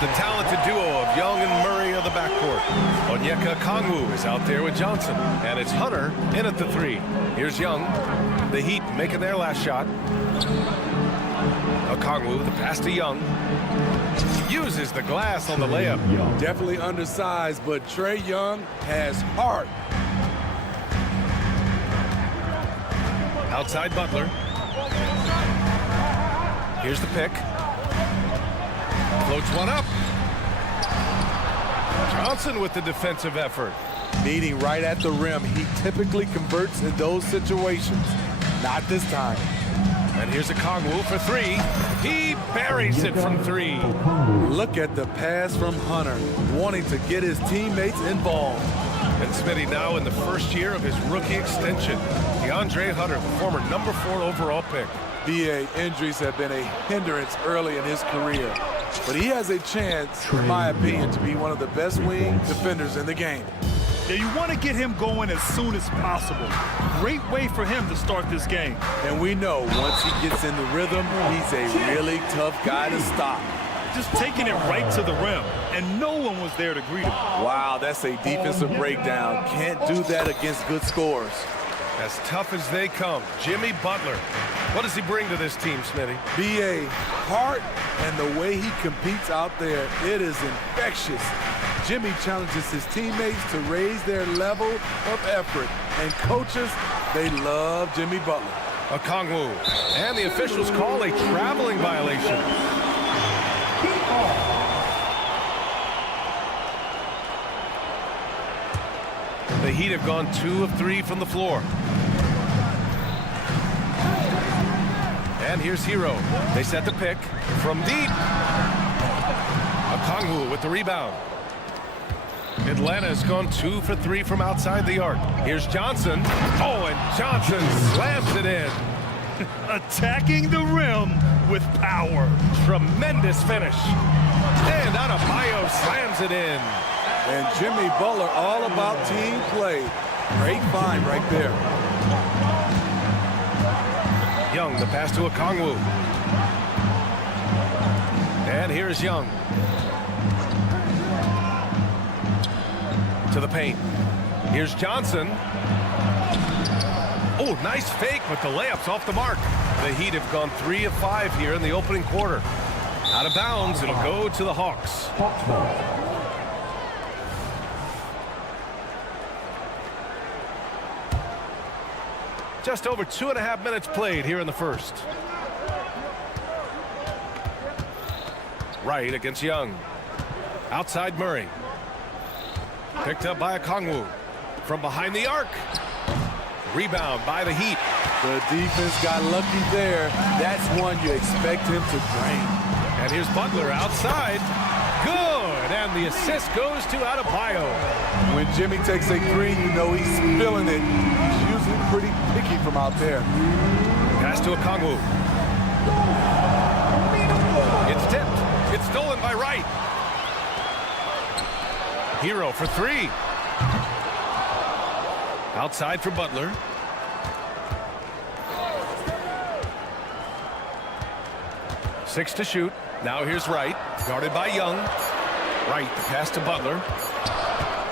The talented duo of Young and Murray of the backcourt. Onyeka Okongwu is out there with Johnson. And it's Hunter in at the 3. Here's Young. The Heat making their last shot. Okongwu, the pass to Young. Uses the glass on the layup. Definitely undersized, but Trae Young has heart. Outside Butler. Here's the pick. Floats one up. Johnson with the defensive effort. Meeting right at the rim. He typically converts in those situations. Not this time. And here's Okongwu for 3. He buries it from 3. Look at the pass from Hunter, wanting to get his teammates involved. And Smitty now in the first year of his rookie extension. DeAndre Hunter, former number 4 overall pick. B.A. injuries have been a hindrance early in his career. But he has a chance, in my opinion, to be one of the best wing defenders in the game. Yeah, you want to get him going as soon as possible. Great way for him to start this game. And we know once he gets in the rhythm, he's a really tough guy to stop. Just taking it right to the rim, and no one was there to greet him. Wow, that's a defensive breakdown. Can't do that against good scores. As tough as they come, Jimmy Butler. What does he bring to this team, Smitty? B.A. heart and the way he competes out there, it is infectious. Jimmy challenges his teammates to raise their level of effort. And coaches, they love Jimmy Butler. Okongwu. And the officials call a traveling violation. The Heat have gone 2 of 3 from the floor. And here's Hero. They set the pick from deep. Okongwu with the rebound. Atlanta has gone 2 for 3 from outside the arc. Here's Johnson. Oh, and Johnson slams it in. Attacking the rim with power. Tremendous finish. And Adebayo slams it in. And Jimmy Butler all about team play. Great find right there. Young, the pass to Okongwu. And here's Young. To the paint. Here's Johnson. Oh, nice fake, but the layup's off the mark. The Heat have gone 3 of 5 here in the opening quarter. Out of bounds, it'll go to the Hawks. Just over 2.5 minutes played here in the first. Wright against Young. Outside Murray. Picked up by Okongwu. From behind the arc. Rebound by the Heat. The defense got lucky there. That's one you expect him to drain. And here's Butler outside. Good. And the assist goes to Adebayo. When Jimmy takes a three, you know he's feeling it. He's usually pretty picky from out there. Pass to Okongwu. It's tipped. It's stolen by Wright. Hero for 3. Outside for Butler. Six to shoot. Now here's Wright. Guarded by Young. Wright, the pass to Butler.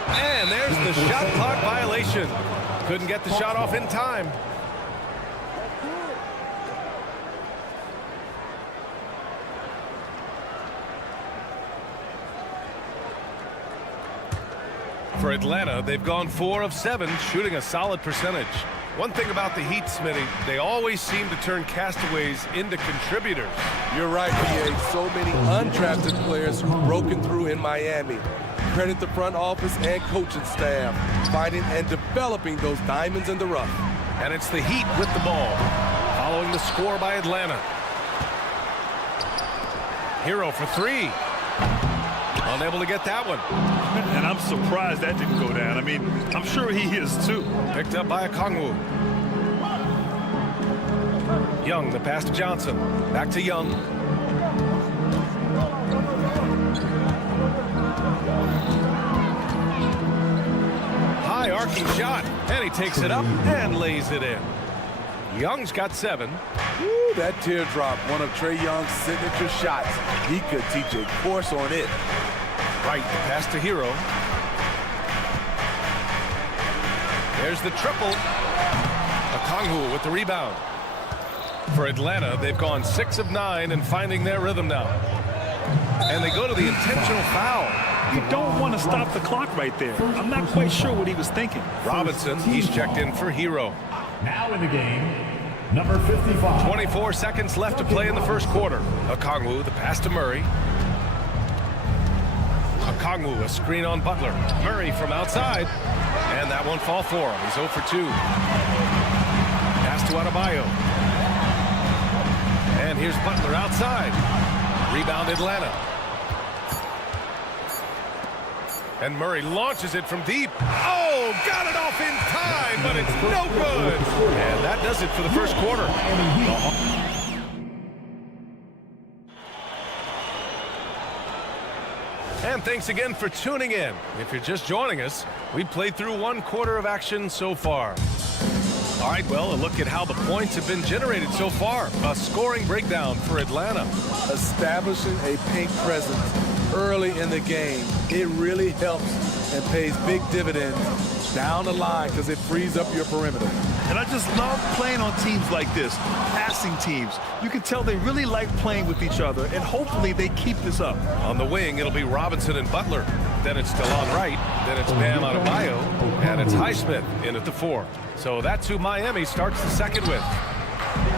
And there's the shot clock violation. Couldn't get the shot off in time. For Atlanta, they've gone 4 of 7, shooting a solid percentage. One thing about the Heat, Smitty, they always seem to turn castaways into contributors. You're right, B.A. So many undrafted players who've broken through in Miami. Credit the front office and coaching staff, finding and developing those diamonds in the rough. And it's the Heat with the ball, following the score by Atlanta. Hero for 3. Unable to get that one. And I'm surprised that didn't go down. I mean, I'm sure he is too. Picked up by Okongwu. Young, the pass to Johnson. Back to Young. high arcing shot, and he takes it up and lays it in. Young's got 7. Woo, that teardrop, one of Trae Young's signature shots. He could teach a course on it. Right, pass to Hero. There's the triple. Okongwu with the rebound. For Atlanta, they've gone 6 of 9 and finding their rhythm now. And they go to the intentional foul. You don't want to stop the clock right there. I'm not quite sure what he was thinking. Robinson, he's checked in for Hero. Now in the game, number 55. 24 seconds left to play in the first quarter. Okongwu, the pass to Murray. Okongwu, a screen on Butler. Murray from outside. And that won't fall for him. He's 0 for 2. Pass to Adebayo. And here's Butler outside. Rebound Atlanta. And Murray launches it from deep. Oh, got it off in time, but it's no good. And that does it for the first quarter. And thanks again for tuning in. If you're just joining us, we played through 1 quarter of action so far. All right, well, a look at how the points have been generated so far. A scoring breakdown for Atlanta. Establishing a paint presence early in the game, it really helps and pays big dividends down the line because it frees up your perimeter. And I just love playing on teams like this, passing teams. You can tell they really like playing with each other, and hopefully they keep this up. On the wing, it'll be Robinson and Butler. Then it's DeLon Wright. Then it's Bam Adebayo. And it's Highsmith in at the 4. So that's who Miami starts the second with.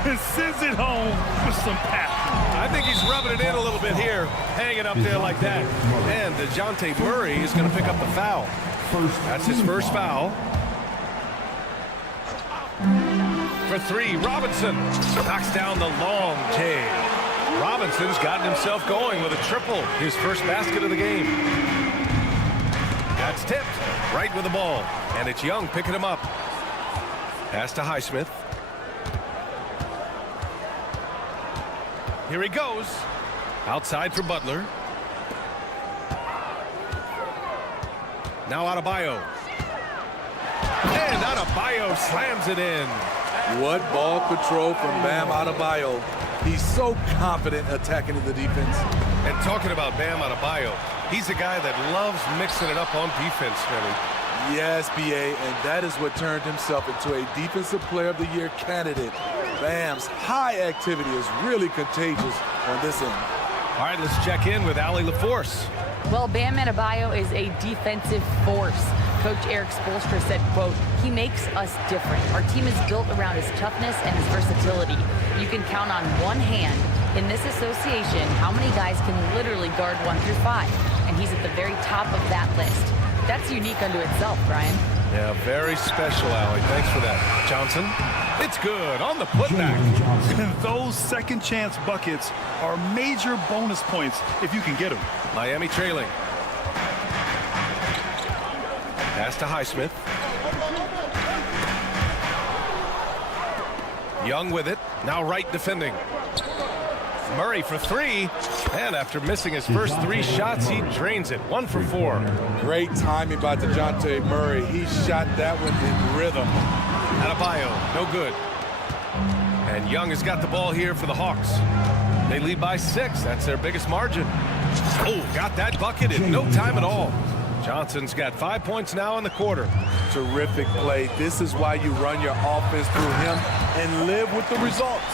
And sends it home with some passion. I think he's rubbing it in a little bit here, hanging up there like that. And DeJounte Murray is going to pick up the foul. That's his first foul. For 3, Robinson knocks down the long J. Robinson's gotten himself going with a triple, his first basket of the game. That's tipped, right with the ball. And it's Young picking him up. Pass to Highsmith. Here he goes. Outside for Butler. Now Adebayo. And Adebayo slams it in. What ball control from Bam Adebayo. He's so confident attacking in the defense. And talking about Bam Adebayo, he's a guy that loves mixing it up on defense, Philly. Yes, B.A., and that is what turned himself into a Defensive Player of the Year candidate. Bam's high activity is really contagious on this end. All right, let's check in with Allie LaForce. Well, Bam Adebayo is a defensive force. Coach Eric Spoelstra said, quote, "He makes us different. Our team is built around his toughness and his versatility. You can count on one hand in this association how many guys can literally guard 1 through 5. And he's at the very top of that list. That's unique unto itself, Brian." Yeah, very special, Allie. Thanks for that. Johnson, it's good on the putback. Those second chance buckets are major bonus points if you can get them. Miami trailing. Pass to Highsmith. Young with it. Now Wright defending. Murray for 3. And after missing his first 3 shots, he drains it. 1 for 4. Great timing by DeJounte Murray. He shot that one in rhythm. Adebayo, no good. And Young has got the ball here for the Hawks. They lead by 6. That's their biggest margin. Oh, got that bucket in no time at all. Johnson's got 5 points now in the quarter. Terrific play. This is why you run your offense through him and live with the results.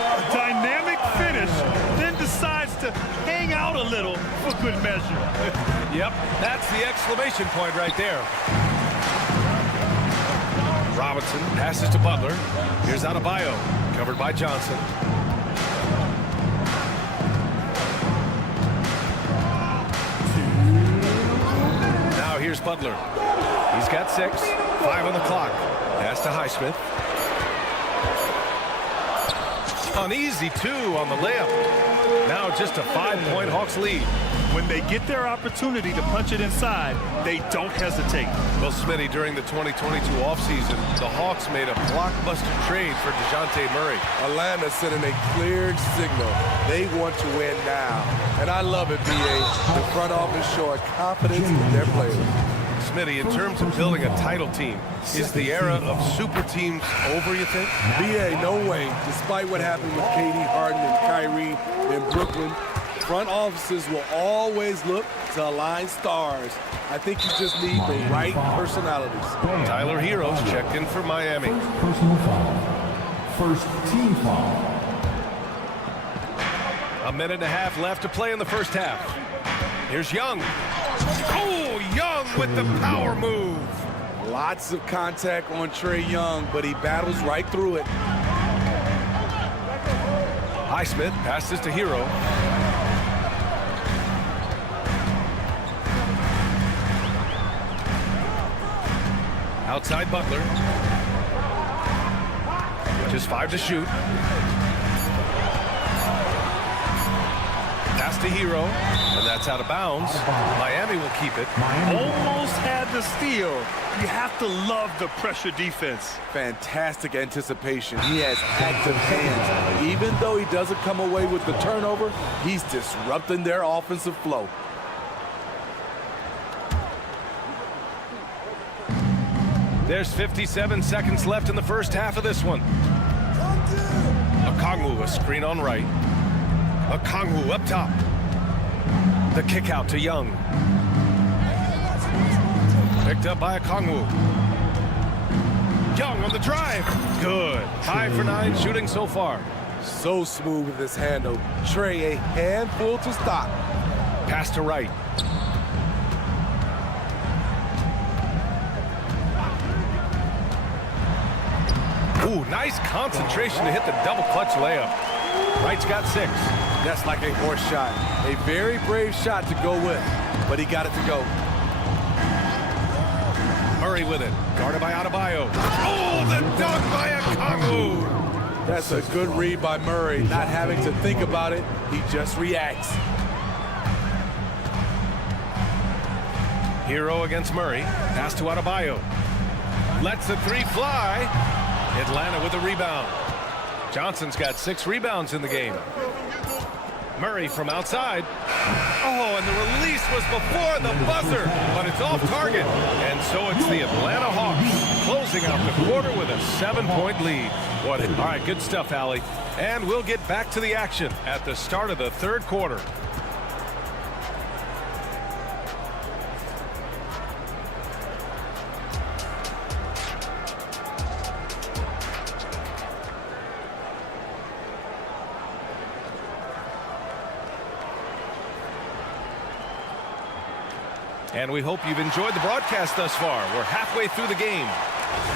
A dynamic finish, then decides to hang out a little for good measure. Yep, that's the exclamation point right there. Robinson passes to Butler. Here's Adebayo, covered by Johnson. Now here's Butler. He's got 6, 5 on the clock. Pass to Highsmith. An easy 2 on the layup. Now just a 5-point Hawks lead. When they get their opportunity to punch it inside, they don't hesitate. Well, Smitty, during the 2022 offseason, the Hawks made a blockbuster trade for DeJounte Murray. Atlanta sending a clear signal. They want to win now. And I love it, B.A. The front office showing confidence in their players. Smitty, in terms of building a title team, is the era of super teams over, you think? BA, no way. Despite what happened with Katie, Harden, and Kyrie in Brooklyn, front offices will always look to align stars. I think you just need the right personalities. Tyler Hero's checked in for Miami. First personal foul. First team foul. A minute and a half left to play in the first half. Here's Young. Oh, Young with the power move. Lots of contact on Trae Young, but he battles right through it. Highsmith passes to Hero. Outside Butler. Just 5 to shoot. Pass to Hero, and that's out of bounds. Miami will keep it. Almost had the steal. You have to love the pressure defense. Fantastic anticipation. He has active hands. Even though he doesn't come away with the turnover, he's disrupting their offensive flow. There's 57 seconds left in the first half of this one. Okongwu, a screen on right. Okongwu up top. The kick out to Young. Picked up by Okongwu. Young on the drive. Good. 5 for 9 shooting so far. So smooth with his handle. Trae, a handful to stop. Pass to right. Ooh, nice concentration to hit the double clutch layup. Wright's got 6. That's like a horse shot. A very brave shot to go with, but he got it to go. Murray with it. Guarded by Adebayo. Oh, the dunk by Okongwu. That's a good read by Murray. Not having to think about it, he just reacts. Hero against Murray. Pass to Adebayo. Lets the 3 fly. Atlanta with a rebound. Johnson's got 6 rebounds in the game. Murray from outside. Oh, and the release was before the buzzer, but it's off target. And so it's the Atlanta Hawks closing out the quarter with a 7-point lead. All right, good stuff, Allie. And we'll get back to the action at the start of the third quarter. And we hope you've enjoyed the broadcast thus far. We're halfway through the game.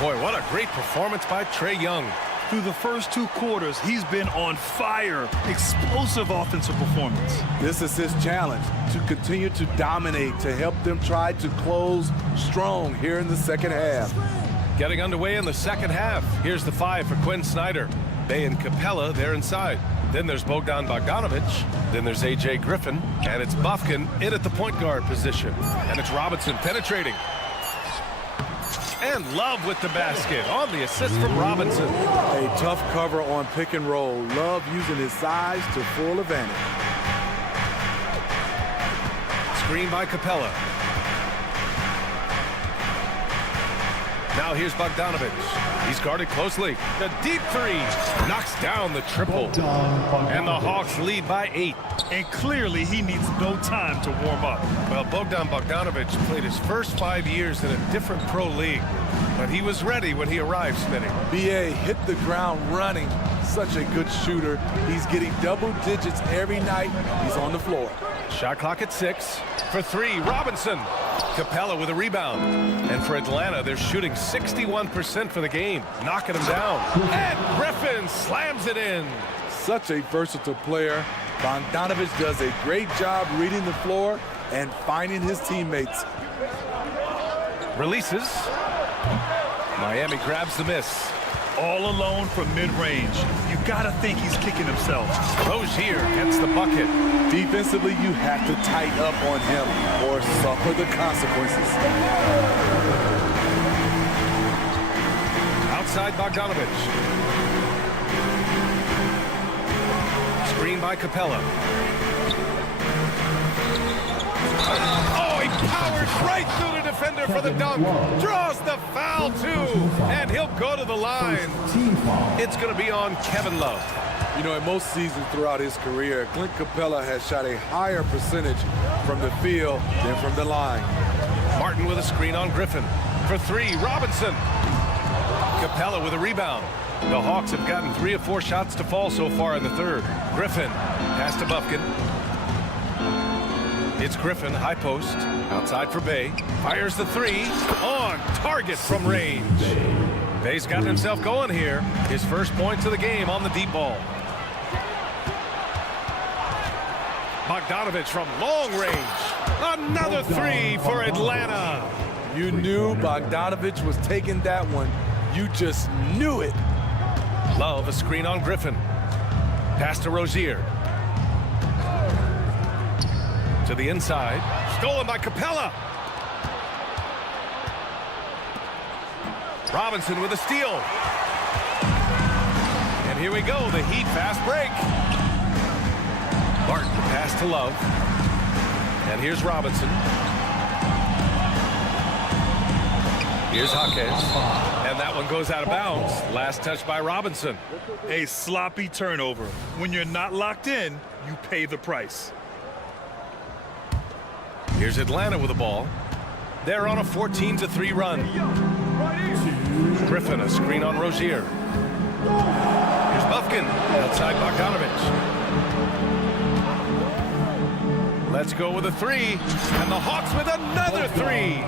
Boy, what a great performance by Trae Young. Through the first 2 quarters, he's been on fire. Explosive offensive performance. This is his challenge, to continue to dominate, to help them try to close strong here in the second half. Getting underway in the second half. Here's the 5 for Quinn Snyder. Bay and Capella, they're inside. Then there's Bogdan Bogdanovic. Then there's A.J. Griffin. And it's Bufkin in at the point guard position. And it's Robinson penetrating. And Love with the basket on the assist from Robinson. A tough cover on pick and roll. Love using his size to full advantage. Screen by Capella. Now here's Bogdanovic. He's guarded closely. The deep 3 knocks down the triple. And the Hawks lead by 8. And clearly he needs no time to warm up. Well, Bogdan Bogdanovic played his first 5 years in a different pro league. But he was ready when he arrived, Smitty. B.A. hit the ground running. Such a good shooter. He's getting double digits every night he's on the floor. Shot clock at 6. For 3, Robinson. Capella with a rebound. And for Atlanta, they're shooting 61% for the game. Knocking him down. And Griffin slams it in. Such a versatile player. Bogdanovic does a great job reading the floor and finding his teammates. Releases. Miami grabs the miss. All alone from mid-range. You gotta think he's kicking himself. Rozier gets the bucket. Defensively, you have to tighten up on him or suffer the consequences. Outside Bogdanovic. Screen by Capella. Oh, he Powers right through the defender for the dunk. Draws the foul, too. And he'll go to the line. It's going to be on Kevin Love. You know, in most seasons throughout his career, Clint Capella has shot a higher percentage from the field than from the line. Martin with a screen on Griffin. For three, Robinson. Capella with a rebound. The Hawks have gotten 3 of 4 shots to fall so far in the third. Griffin, pass to Bufkin. It's Griffin, high post, outside for Bay. Fires the 3, on target from range. Bay's gotten himself going here. His first points of the game on the deep ball. Bogdanovich from long range. Another 3 for Atlanta. You knew Bogdanovich was taking that one. You just knew it. Love, a screen on Griffin. Pass to Rozier. To the inside. Stolen by Capella. Robinson with a steal. And here we go, the Heat fast break. Martin, pass to Love. And here's Robinson. Here's Jaquez. And that one goes out of bounds. Last touch by Robinson. A sloppy turnover. When you're not locked in, you pay the price. Here's Atlanta with the ball. They're on a 14-3 run. Griffin, a screen on Rozier. Here's Bufkin, outside Bogdanovich. Let's go with a 3, and the Hawks with another 3.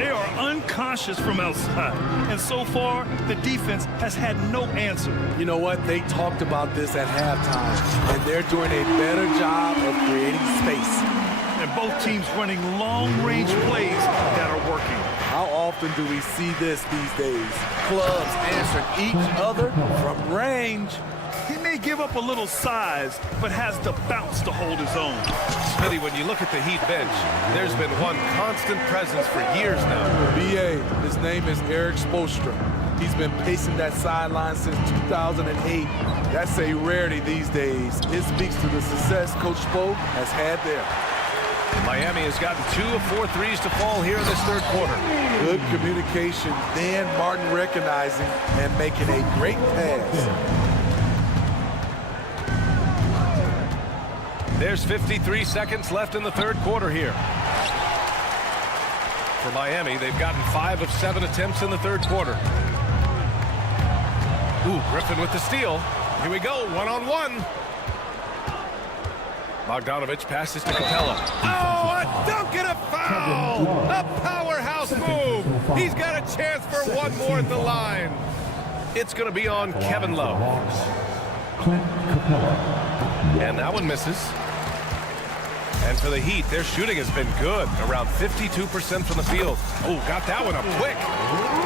They are unconscious from outside, and so far, the defense has had no answer. You know what? They talked about this at halftime, and they're doing a better job of creating space. And both teams running long-range plays that are working. How often do we see this these days? Clubs answering each other from range. He may give up a little size, but has the bounce to hold his own. Smitty, when you look at the Heat bench, there's been one constant presence for years now. BA, his name is Eric Spoelstra. He's been pacing that sideline since 2008. That's a rarity these days. It speaks to the success Coach Spo has had there. Miami has gotten 2 of 4 threes to fall here in this third quarter. Good communication, then Martin recognizing and making a great pass. There's 53 seconds left in the third quarter here. For Miami, they've gotten 5 of 7 attempts in the third quarter. Ooh, Griffin with the steal. Here we go, one-on-one. Bogdanovich passes to Capella. Oh, a dunk and a foul! A powerhouse move. He's got a chance for one more at the line. It's going to be on Kevin Love. And that one misses. And for the Heat, their shooting has been good, around 52% from the field. Oh, got that one up quick.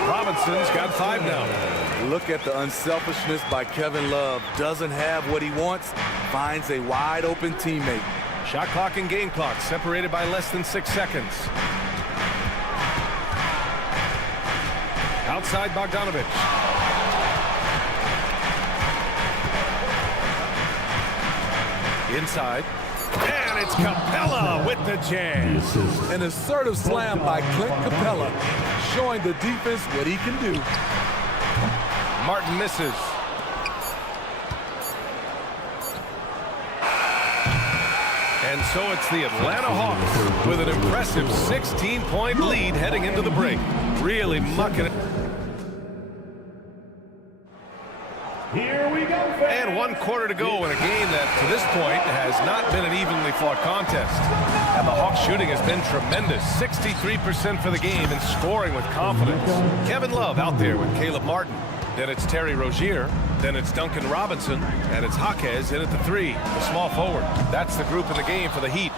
Robinson's got 5 now. Look at the unselfishness by Kevin Love. Doesn't have what he wants, finds a wide open teammate. Shot clock and game clock separated by less than 6 seconds. Outside Bogdanovich. Inside. And it's Capella with the jam. An assertive slam by Clint Capella, showing the defense what he can do. Martin misses. And so it's the Atlanta Hawks with an impressive 16-point lead heading into the break. Really mucking it. Here we go, fans. And 1 quarter to go in a game that, to this point, has not been an evenly fought contest. And the Hawks shooting has been tremendous. 63% for the game and scoring with confidence. Kevin Love out there with Caleb Martin. Then it's Terry Rozier. Then it's Duncan Robinson. And it's Jaquez in at the 3, the small forward. That's the group in the game for the Heat.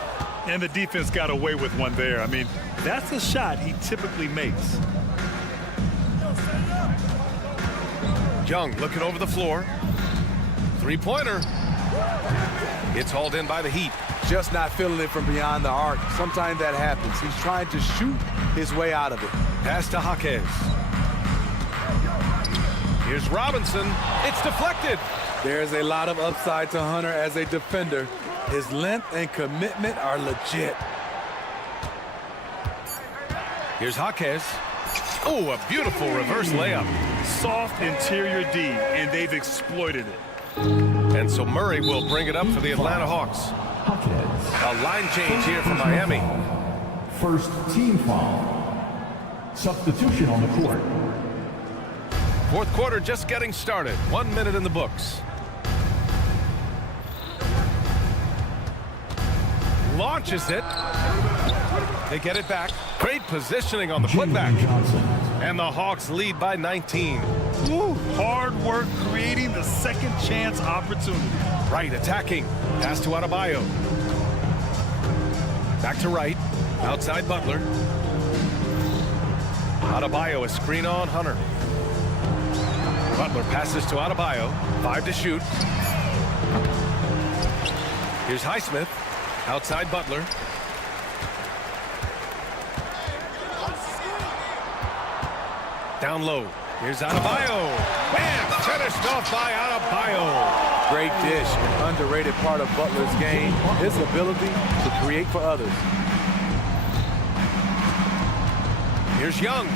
And the defense got away with one there. I mean, that's a shot he typically makes. Young looking over the floor. 3-pointer. It's hauled in by the Heat. Just not feeling it from beyond the arc. Sometimes that happens. He's trying to shoot his way out of it. Pass to Jaquez. Here's Robinson. It's deflected. There's a lot of upside to Hunter as a defender. His length and commitment are legit. Here's Jaquez. Oh, a beautiful reverse layup. Soft interior D, and they've exploited it. And so Murray will bring it up for the Atlanta Hawks. A line change here for Miami. First team foul. Substitution on the court. Fourth quarter just getting started. 1 minute in the books. Launches it. They get it back. Great positioning on the putback. And the Hawks lead by 19. Ooh, hard work creating the second chance opportunity. Wright attacking. Pass to Adebayo. Back to Wright. Outside Butler. Adebayo, a screen on Hunter. Butler passes to Adebayo. 5 to shoot. Here's Highsmith. Outside Butler. Down low. Here's Adebayo. And finished off by Adebayo. Great dish. An underrated part of Butler's game. His ability to create for others. Here's Young.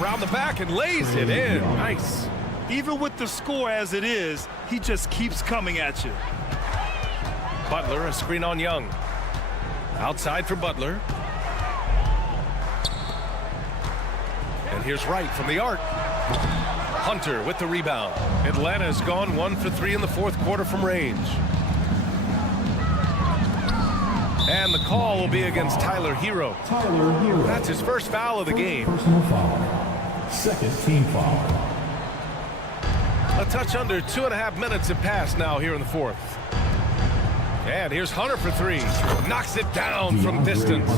Around the back and lays it in. Nice. Even with the score as it is, he just keeps coming at you. Butler, a screen on Young. Outside for Butler. And here's Wright from the arc. Hunter with the rebound. Atlanta's gone 1 for 3 in the fourth quarter from range. And the call will be against Tyler Hero. That's his first foul of the game. Personal foul. Second team foul. A touch under 2.5 minutes have passed now here in the fourth. And here's Hunter for 3. Knocks it down from distance.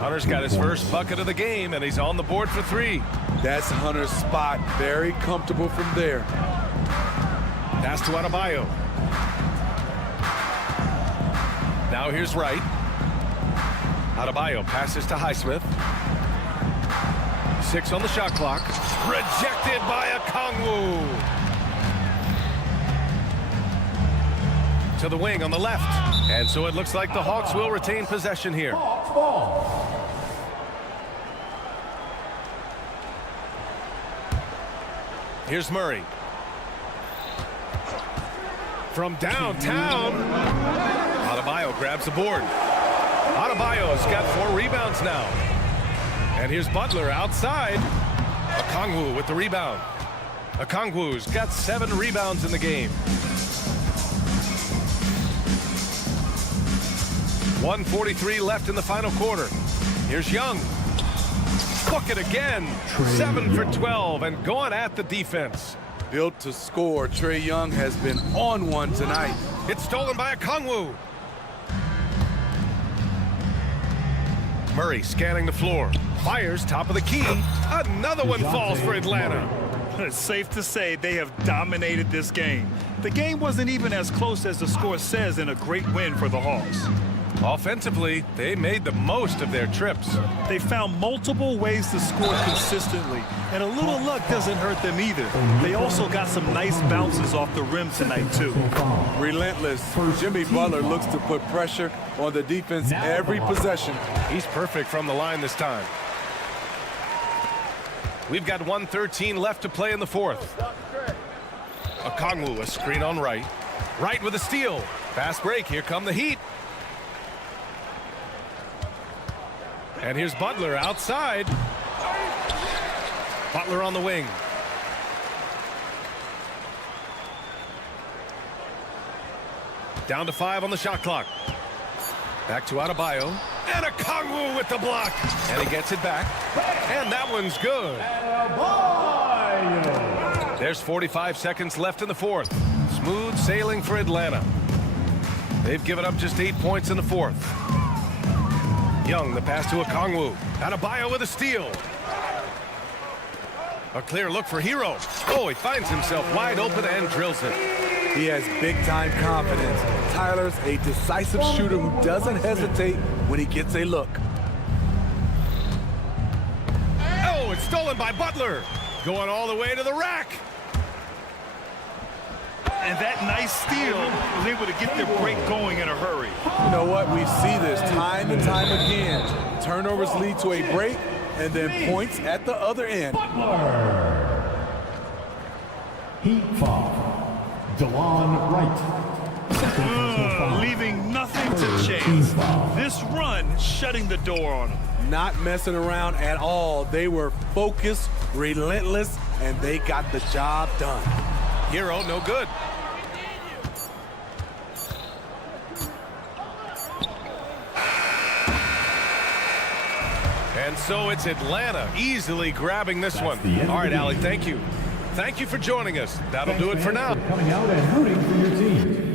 Hunter's got his first bucket of the game, and he's on the board for 3. That's Hunter's spot. Very comfortable from there. Pass to Adebayo. Now here's Wright. Adebayo passes to Highsmith. 6 on the shot clock. Rejected by Okongwu. To the wing on the left. And so it looks like the Hawks will retain possession here. Here's Murray. From downtown. Adebayo grabs the board. Adebayo's got 4 rebounds now. And here's Butler outside. Okongwu with the rebound. Okongwu's got 7 rebounds in the game. 1:43 left in the final quarter. Here's Young. Book it again. 7 for 12 and going at the defense. Built to score. Trae Young has been on one tonight. It's stolen by Okongwu. Murray scanning the floor. Fires top of the key. Another one falls for Atlanta. It's safe to say they have dominated this game. The game wasn't even as close as the score says in a great win for the Hawks. Offensively, they made the most of their trips. They found multiple ways to score consistently, and a little luck doesn't hurt them either. They also got some nice bounces off the rim tonight, too. Relentless. Jimmy Butler looks to put pressure on the defense every possession. He's perfect from the line this time. We've got 1:13 left to play in the fourth. Okongwu, a screen on Wright. Wright with a steal. Fast break. Here come the Heat. And here's Butler outside. Butler on the wing. Down to 5 on the shot clock. Back to Adebayo. And Okongwu with the block. And he gets it back. And that one's good. There's 45 seconds left in the fourth. Smooth sailing for Atlanta. They've given up just 8 points in the fourth. Young, the pass to Okongwu. Adebayo with a steal. A clear look for Hero. Oh, he finds himself wide open and drills it. He has big-time confidence. Tyler's a decisive shooter who doesn't hesitate when he gets a look. Oh, it's stolen by Butler. Going all the way to the rack. And that nice steal was able to get their break going in a hurry. You know what? We see this time and time again. turnovers lead to a break, and then points at the other end. Heat foul. DeLon Wright. Leaving nothing to chase. This run shutting the door on him. Not messing around at all. They were focused, relentless, and they got the job done. Hero, no good. And so it's Atlanta easily grabbing this one. All right, Allie, thank you. Thank you for joining us. That'll do it for now. Coming out and rooting for your team.